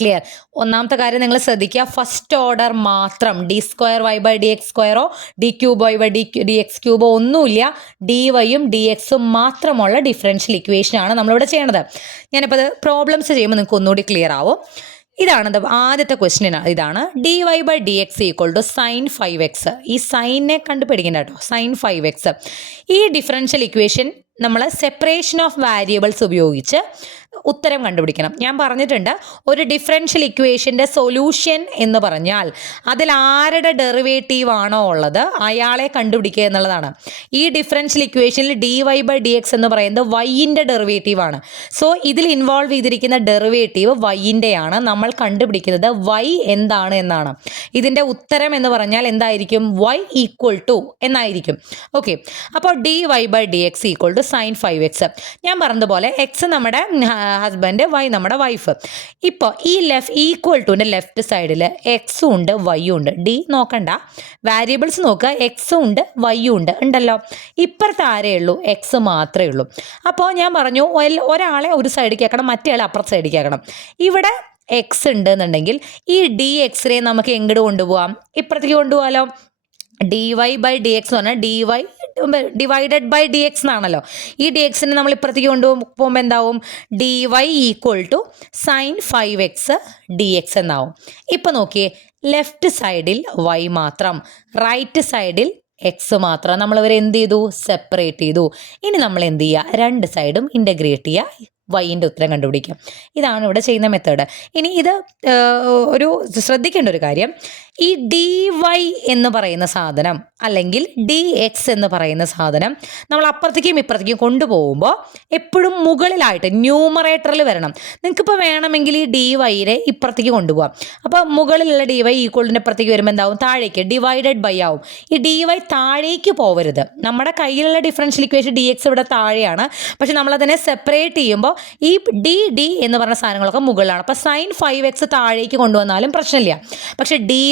ക്ലിയർ? ഒന്നാമത്തെ കാര്യം നിങ്ങൾ ശ്രദ്ധിക്കുക, ഫസ്റ്റ് ഓർഡർ മാത്രം d²y/dx² d3y/dx³ ഒന്നുമില്ല, dy-യും dx-ഉം മാത്രമുള്ള ഡിഫറൻഷ്യൽ ഇക്വേഷനാണ് നമ്മളിവിടെ ചെയ്യണത്. ഞാനിപ്പോൾ അത് പ്രോബ്ലംസ് ചെയ്യുമ്പോൾ നിങ്ങൾക്ക് ഒന്നുകൂടി ക്ലിയർ ആവും. ഇതാണ് ആദ്യത്തെ ക്വസ്റ്റ്യൻ. ഇതാണ് dy/dx = sin 5x. ഈ സൈനെ കണ്ടുപിടിക്കേണ്ട കേട്ടോ, sin 5x. ഈ ഡിഫറൻഷ്യൽ ഇക്വേഷൻ നമ്മൾ സെപ്പറേഷൻ ഓഫ് വാരിയബിൾസ് ഉപയോഗിച്ച് ഉത്തരം കണ്ടുപിടിക്കണം. ഞാൻ പറഞ്ഞിട്ടുണ്ട്, ഒരു ഡിഫറൻഷ്യൽ ഇക്വേഷൻ്റെ സൊല്യൂഷൻ എന്ന് പറഞ്ഞാൽ അതിൽ ആരുടെ ഡെറിവേറ്റീവ് ആണോ ഉള്ളത് അയാളെ കണ്ടുപിടിക്കുക എന്നുള്ളതാണ്. ഈ ഡിഫറൻഷ്യൽ ഇക്വേഷനിൽ dy/dx എന്ന് പറയുന്നത് വൈൻ്റെ ഡെറിവേറ്റീവ് ആണ്. സോ ഇതിൽ ഇൻവോൾവ് ചെയ്തിരിക്കുന്ന ഡെറിവേറ്റീവ് വൈൻ്റെയാണ്. നമ്മൾ കണ്ടുപിടിക്കുന്നത് വൈ എന്താണ് എന്നാണ്. ഇതിൻ്റെ ഉത്തരം എന്ന് പറഞ്ഞാൽ എന്തായിരിക്കും? y = എന്നായിരിക്കും. ഓക്കെ, അപ്പോൾ dy/dx = sin 5x. ഞാൻ പറഞ്ഞതുപോലെ എക്സ് നമ്മുടെ ഹസ്ബൻഡ്, വൈ നമ്മുടെ വൈഫ്. ഇപ്പോൾ ഈ ഈക്വൽ ടുവിൻ്റെ ലെഫ്റ്റ് സൈഡിൽ എക്സും ഉണ്ട് വൈയും ഉണ്ട്. ഡി നോക്കണ്ട, വാരിയബിൾസ് നോക്കുക, എക്സും ഉണ്ട് വൈയും ഉണ്ട് ഉണ്ടല്ലോ. ഇപ്പുറത്ത് ആരേ ഉള്ളൂ? എക്സ് മാത്രമേ ഉള്ളൂ. അപ്പോൾ ഞാൻ പറഞ്ഞു ഒരാളെ ഒരു സൈഡിലേക്ക് ആക്കണം, മറ്റേ ആളെ അപ്പുറത്തെ സൈഡിലേക്ക് ആക്കണം. ഇവിടെ എക്സ് ഉണ്ട് എന്നുണ്ടെങ്കിൽ ഈ ഡി എക്സിനെ നമുക്ക് എങ്ങോട്ട് കൊണ്ടുപോകാം? ഇപ്പുറത്തേക്ക് കൊണ്ടുപോകാമല്ലോ. dy/dx എന്ന് പറഞ്ഞാൽ dy/dx എന്നാണല്ലോ. ഈ ഡി എക്സിനെ നമ്മൾ ഇപ്പുറത്തേക്ക് കൊണ്ടുപോകുമ്പോൾ എന്താവും? dy = sin 5x dx എന്നാവും. ഇപ്പം നോക്കിയേ, ലെഫ്റ്റ് സൈഡിൽ y മാത്രം, റൈറ്റ് സൈഡിൽ എക്സ് മാത്രം. നമ്മളിവരെ എന്ത് ചെയ്തു? സെപ്പറേറ്റ് ചെയ്തു. ഇനി നമ്മൾ എന്ത് ചെയ്യുക? 2 സൈഡും ഇൻ്റഗ്രേറ്റ് ചെയ്യുക, വൈൻ്റെ ഉത്തരം കണ്ടുപിടിക്കാം. ഇതാണ് ഇവിടെ ചെയ്യുന്ന മെത്തേഡ്. ഇനി ഇത് ഒരു ശ്രദ്ധിക്കേണ്ട ഒരു കാര്യം, ഈ ഡി വൈ എന്ന് പറയുന്ന സാധനം അല്ലെങ്കിൽ ഡി എക്സ് എന്ന് പറയുന്ന സാധനം നമ്മൾ അപ്പുറത്തേക്കും ഇപ്പുറത്തേക്കും കൊണ്ടുപോകുമ്പോൾ എപ്പോഴും മുകളിലായിട്ട് ന്യൂമറേറ്ററിൽ വരണം. നിങ്ങൾക്കിപ്പോൾ വേണമെങ്കിൽ ഈ ഡി വൈനെ ഇപ്പുറത്തേക്ക് കൊണ്ടുപോകാം. അപ്പോൾ മുകളിലുള്ള ഡി വൈ ഈക്വളിൻ്റെ ഇപ്പുറത്തേക്ക് വരുമ്പോൾ എന്താവും, താഴേക്ക് ഡിവൈഡഡ് ബൈ ആവും. ഈ ഡി വൈ താഴേക്ക് പോവരുത്. നമ്മുടെ കയ്യിലുള്ള ഡിഫറൻഷ്യൽ ഇക്വേഷൻ ഡി എക്സ് ഇവിടെ താഴെയാണ്, പക്ഷെ നമ്മളതിനെ സെപ്പറേറ്റ് ചെയ്യുമ്പോൾ ഈ ഡി എന്ന് പറഞ്ഞ സാധനങ്ങളൊക്കെ മുകളിലാണ്. അപ്പോൾ sin 5x താഴേക്ക് കൊണ്ടുവന്നാലും പ്രശ്നമില്ല. പക്ഷേ dy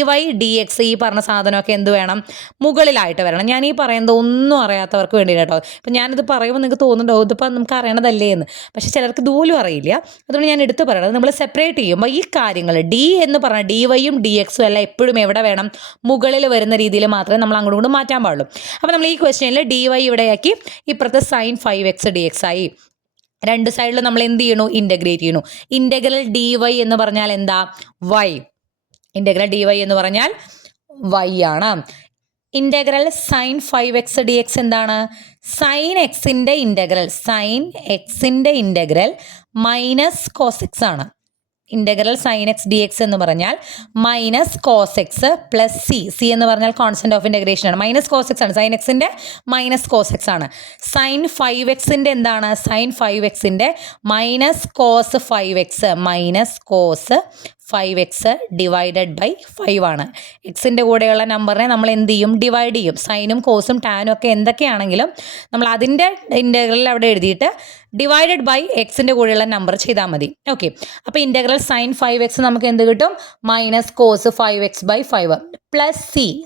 dx ഈ പറഞ്ഞ സാധനമൊക്കെ എന്ത് വേണം, മുകളിലായിട്ട് വരണം. ഞാൻ ഈ പറയുന്നത് ഒന്നും അറിയാത്തവർക്ക് വേണ്ടി കേട്ടോ. ഇപ്പം ഞാനിത് പറയുമ്പോൾ നിങ്ങൾക്ക് തോന്നുന്നുണ്ടോ ഇതിപ്പോൾ നമുക്ക് അറിയണതല്ലേ എന്ന്. പക്ഷേ ചിലർക്ക് ഇതുപോലും അറിയില്ല. അതുകൊണ്ട് ഞാൻ എടുത്ത് പറയണത്, നമ്മൾ സെപ്പറേറ്റ് ചെയ്യുമ്പോൾ ഈ കാര്യങ്ങൾ ഡി എന്ന് പറഞ്ഞാൽ ഡി വൈയും ഡി എക്സും എല്ലാം എപ്പോഴും എവിടെ വേണം, മുകളിൽ വരുന്ന രീതിയിൽ മാത്രമേ നമ്മൾ അങ്ങോട്ടും ഇങ്ങോട്ടും മാറ്റാൻ പാടുള്ളൂ. അപ്പോൾ നമ്മൾ ഈ ക്വസ്റ്റ്യനിൽ ഡി വൈ ഇവിടെയാക്കി, ഇപ്പുറത്ത് sin 5x dx ആയി. രണ്ട് സൈഡിൽ നമ്മൾ എന്ത് ചെയ്യണു, ഇൻ്റഗ്രേറ്റ് ചെയ്യണു. ഇൻ്റഗ്രൽ ഡി വൈ എന്ന് പറഞ്ഞാൽ എന്താ, വൈ. ഇൻ്റഗ്രൽ ഡി വൈ എന്ന് പറഞ്ഞാൽ വൈ ആണ്. ഇൻ്റഗ്രൽ sin 5x dx എന്താണ്, sin എക്സിൻ്റെ ഇൻ്റഗ്രൽ, sin എക്സിൻ്റെ ഇൻ്റഗ്രൽ മൈനസ് കോസ് എക്സ് ആണ്. ഇൻ്റഗ്രൽ sin x dx എന്ന് പറഞ്ഞാൽ minus cos x plus c എന്ന് പറഞ്ഞാൽ കോൺസ്റ്റന്റ് ഓഫ് ഇൻ്റഗ്രേഷൻ ആണ്. മൈനസ് കോസ് എക്സ് ആണ്, sin എക്സിൻ്റെ മൈനസ് കോസ് എക്സ് ആണ്. sin 5x എന്താണ്, sin 5x minus cos 5x minus cos 5x divided by 5 ആണ്. എക്സിൻ്റെ കൂടെയുള്ള നമ്പറിനെ നമ്മൾ എന്ത് ചെയ്യും, ഡിവൈഡ് ചെയ്യും. സൈനും കോസും ടാനും ഒക്കെ എന്തൊക്കെയാണെങ്കിലും നമ്മൾ അതിൻ്റെ ഇൻ്റഗ്രൽ അവിടെ എഴുതിയിട്ട് ഡിവൈഡഡ് ബൈ എക്സിൻ്റെ കൂടെയുള്ള നമ്പർ ചെയ്താൽ മതി. ഓക്കെ, അപ്പോൾ ഇൻ്റഗ്രൽ sin 5x നമുക്ക് എന്ത് കിട്ടും, minus cos 5x by 5 plus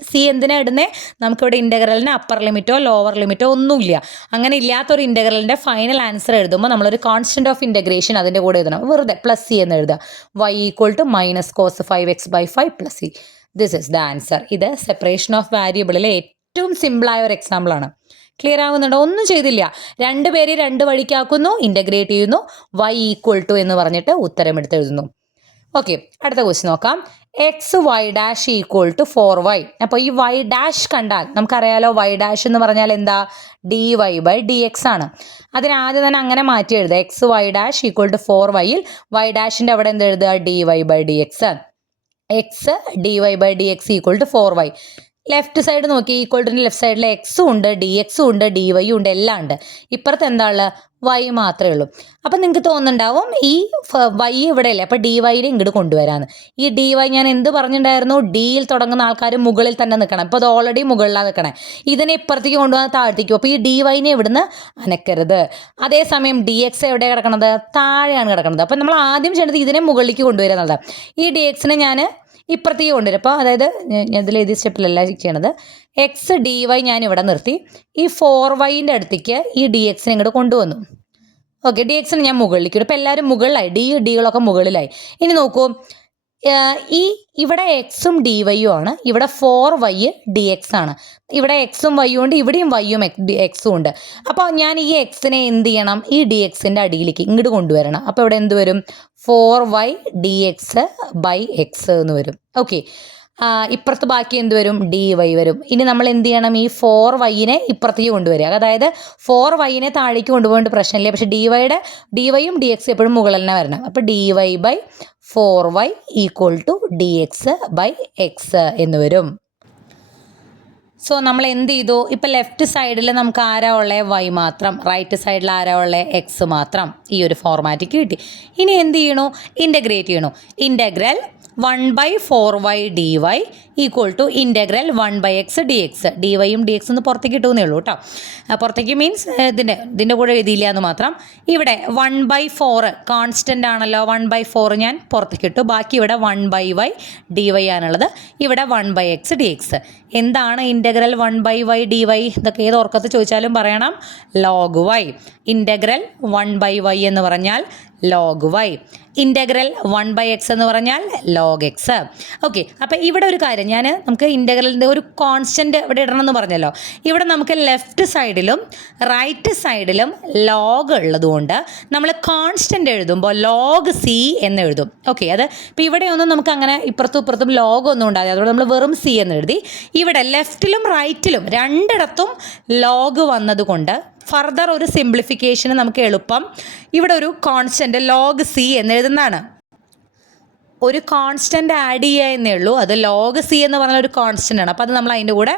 c എന്തിനാണ് ഇടുന്നത്, നമുക്കിവിടെ ഇൻ്റഗ്രലിന് അപ്പർ ലിമിറ്റോ ലോവർ ലിമിറ്റോ ഒന്നുമില്ല. അങ്ങനെ ഇല്ലാത്തൊരു ഇൻ്റഗ്രലിൻ്റെ ഫൈനൽ ആൻസർ എഴുതുമ്പോൾ നമ്മളൊരു കോൺസ്റ്റന്റ് ഓഫ് ഇൻ്റഗ്രേഷൻ അതിൻ്റെ കൂടെ എഴുതണം. വെറുതെ പ്ലസ് സി എന്ന് എഴുതുക. y equal to minus cos 5x by 5 plus c. This is the answer. ഇത് സെപ്പറേഷൻ ഓഫ് വാരിയബിളിലെ ഏറ്റവും സിമ്പിളായ ഒരു എക്സാമ്പിളാണ്. ക്ലിയർ ആകുന്നുണ്ടോ? ഒന്നും ചെയ്തില്ല. രണ്ട് പേര് രണ്ട് വഴിക്കാക്കുന്നു, ഇൻ്റഗ്രേറ്റ് ചെയ്യുന്നു, y ഈക്വൽ ടു എന്ന് പറഞ്ഞിട്ട് ഉത്തരം എടുത്ത് എഴുതുന്നു. ഓക്കെ, അടുത്ത ക്വസ്റ്റ്യൻ നോക്കാം. X y dash equal to 4y. അപ്പോൾ ഈ y ഡാഷ് കണ്ടാൽ നമുക്കറിയാലോ, y ഡാഷ് എന്ന് പറഞ്ഞാൽ എന്താ, dy ബൈ ഡി എക്സ് ആണ്. അതിനാദ്യം തന്നെ അങ്ങനെ മാറ്റി എഴുതുക. X y dash equal to 4y-യിൽ y ഡാഷിൻ്റെ അവിടെ എന്ത് എഴുതുക, dy by d x. X dy by d x equal to 4y. Left side നോക്കി, ഈക്വൽ ടു ലെഫ്റ്റ് സൈഡിൽ എക്സും ഉണ്ട്, ഡി എക്സും ഉണ്ട്, ഡി വൈയും ഉണ്ട്, എല്ലാം ഉണ്ട്. ഇപ്പുറത്ത് എന്താ ഉള്ളത്, വൈ മാത്രമേ ഉള്ളൂ. അപ്പം നിങ്ങൾക്ക് തോന്നുന്നുണ്ടാവും ഈ വൈ ഇവിടെ അല്ലേ, അപ്പോൾ ഡി വൈനെ ഇങ്ങോട്ട് കൊണ്ടുവരാമെന്ന്. ഈ ഡി വൈ ഞാൻ എന്ത് പറഞ്ഞിട്ടുണ്ടായിരുന്നു, ഡിയിൽ തുടങ്ങുന്ന ആൾക്കാർ മുകളിൽ തന്നെ നിൽക്കണം. ഇപ്പോൾ അത് ഓൾറെഡി മുകളിലാണ് നിൽക്കണേ. ഇതിനെ ഇപ്പുറത്തേക്ക് കൊണ്ടുപോകാൻ താഴ്ത്തിക്കും. അപ്പോൾ ഈ ഡി വൈനെ ഇവിടുന്ന് അനക്കരുത്. അതേസമയം ഡി എക്സ് എവിടെ കിടക്കണത്, താഴെയാണ് കിടക്കുന്നത്. അപ്പം നമ്മൾ ആദ്യം ചെയ്യേണ്ടത് ഇതിനെ മുകളിലേക്ക് കൊണ്ടുവരിക എന്നുള്ളത്. ഈ ഡി എക്സിനെ ഞാൻ ഇപ്പുറത്തേക്ക് കൊണ്ടുവരും. അപ്പോൾ അതായത് ഇതിൽ എഴുതിയ സ്റ്റെപ്പിലല്ല ചെയ്യണത്. എക്സ് ഡി വൈ ഞാൻ ഇവിടെ നിർത്തി, ഈ 4y-ൻ്റെ അടുത്തേക്ക് ഈ ഡി എക്സിനെ ഇങ്ങോട്ട് കൊണ്ടുവന്നു. ഓക്കെ, ഡി എക്സിന് ഞാൻ മുകളിലേക്ക് ഇടും. ഇപ്പോൾ എല്ലാവരും മുകളിലായി, ഡികളൊക്കെ മുകളിലായി. ഇനി നോക്കൂ, ഈ ഇവിടെ എക്സും ഡി വൈയും ആണ്, ഇവിടെ 4y ഡി എക്സ് ആണ്. ഇവിടെ എക്സും വൈയും ഉണ്ട്, ഇവിടെയും വൈയും എക്സും ഉണ്ട്. അപ്പോൾ ഞാൻ ഈ എക്സിനെ എന്ത് ചെയ്യണം, ഈ ഡി എക്സിൻ്റെ അടിയിലേക്ക് ഇങ്ങോട്ട് കൊണ്ടുവരണം. അപ്പോൾ ഇവിടെ എന്ത് വരും, 4y D x by x എന്ന് വരും. ഓക്കെ, ഇപ്പുറത്ത് ബാക്കി എന്ത് വരും, ഡി വൈ വരും. ഇനി നമ്മൾ എന്ത് ചെയ്യണം, ഈ 4y-നെ ഇപ്പുറത്തേക്ക് കൊണ്ടുവരിക. അതായത് 4y-നെ താഴേക്ക് കൊണ്ടുപോകേണ്ട പ്രശ്നമില്ല. പക്ഷേ ഡി വൈയും ഡി എക്സ് എപ്പോഴും മുകളിൽ തന്നെ വരണം. അപ്പോൾ d y by 4y equal to d x by x എന്ന് വരും. സോ നമ്മൾ എന്ത് ചെയ്തു, ഇപ്പം ലെഫ്റ്റ് സൈഡിൽ നമുക്ക് ആരാ ഉള്ളത്, വൈ മാത്രം. റൈറ്റ് സൈഡിൽ ആരാ ഉള്ളത്, എക്സ് മാത്രം. ഈ ഒരു ഫോർമാറ്റിക്ക് കിട്ടി. ഇനി എന്ത് ചെയ്യണു, ഇൻ്റഗ്രേറ്റ് ചെയ്യണു. Integral 1/4y dy equal to integral 1/x dx. D വൈയും ഡി എക്സ് ഒന്ന് പുറത്തേക്ക് കിട്ടുന്നേ ഉള്ളൂ കേട്ടോ. പുറത്തേക്ക് മീൻസ് ഇതിൻ്റെ കൂടെ എഴുതിയില്ല എന്ന് മാത്രം. ഇവിടെ 1/4 കോൺസ്റ്റൻ്റ് ആണല്ലോ, 1/4 ഞാൻ പുറത്തേക്ക് ഇട്ടു. ബാക്കി ഇവിടെ 1/y dy ആണുള്ളത്. ഇവിടെ 1/x dx. എന്താണ് ഇൻ്റഗ്രൽ 1/y dy? ഇതൊക്കെ ഏത് ഓർക്കത്ത് ചോദിച്ചാലും പറയണം, log y. ഇൻ്റഗ്രൽ 1/y എന്ന് പറഞ്ഞാൽ log y. ഇൻ്റഗ്രൽ 1/x എന്ന് പറഞ്ഞാൽ log x. ഓക്കെ, അപ്പോൾ ഇവിടെ ഒരു കാര്യം, നമുക്ക് ഇൻ്റഗ്രലിൻ്റെ ഒരു കോൺസ്റ്റൻറ്റ് ഇവിടെ ഇടണം എന്ന് പറഞ്ഞല്ലോ. ഇവിടെ നമുക്ക് ലെഫ്റ്റ് സൈഡിലും റൈറ്റ് സൈഡിലും ലോഗ് ഉള്ളതുകൊണ്ട് നമ്മൾ കോൺസ്റ്റൻ്റ് എഴുതുമ്പോൾ log c എന്ന് എഴുതും. ഓക്കെ, അത് ഇപ്പോൾ ഇവിടെയൊന്നും നമുക്ക് അങ്ങനെ ഇപ്പുറത്തും ഇപ്പുറത്തും ലോഗ് ഒന്നും ഉണ്ടാകും. അതുകൊണ്ട് നമ്മൾ വെറും c എന്ന് എഴുതി. ഇവിടെ ലെഫ്റ്റിലും റൈറ്റിലും രണ്ടിടത്തും ലോഗ് വന്നതുകൊണ്ട് ഫർദർ ഒരു സിംപ്ലിഫിക്കേഷന് നമുക്ക് എളുപ്പം ഇവിടെ ഒരു കോൺസ്റ്റൻറ്റ് log c എന്നെഴുതുന്നതാണ്. ഒരു കോൺസ്റ്റൻ്റ് ആഡ് ചെയ്യുക എന്നേ ഉള്ളൂ. അത് log c എന്ന് പറഞ്ഞ ഒരു കോൺസ്റ്റൻ്റ് ആണ്. അപ്പോൾ അത് നമ്മൾ അതിൻ്റെ കൂടെ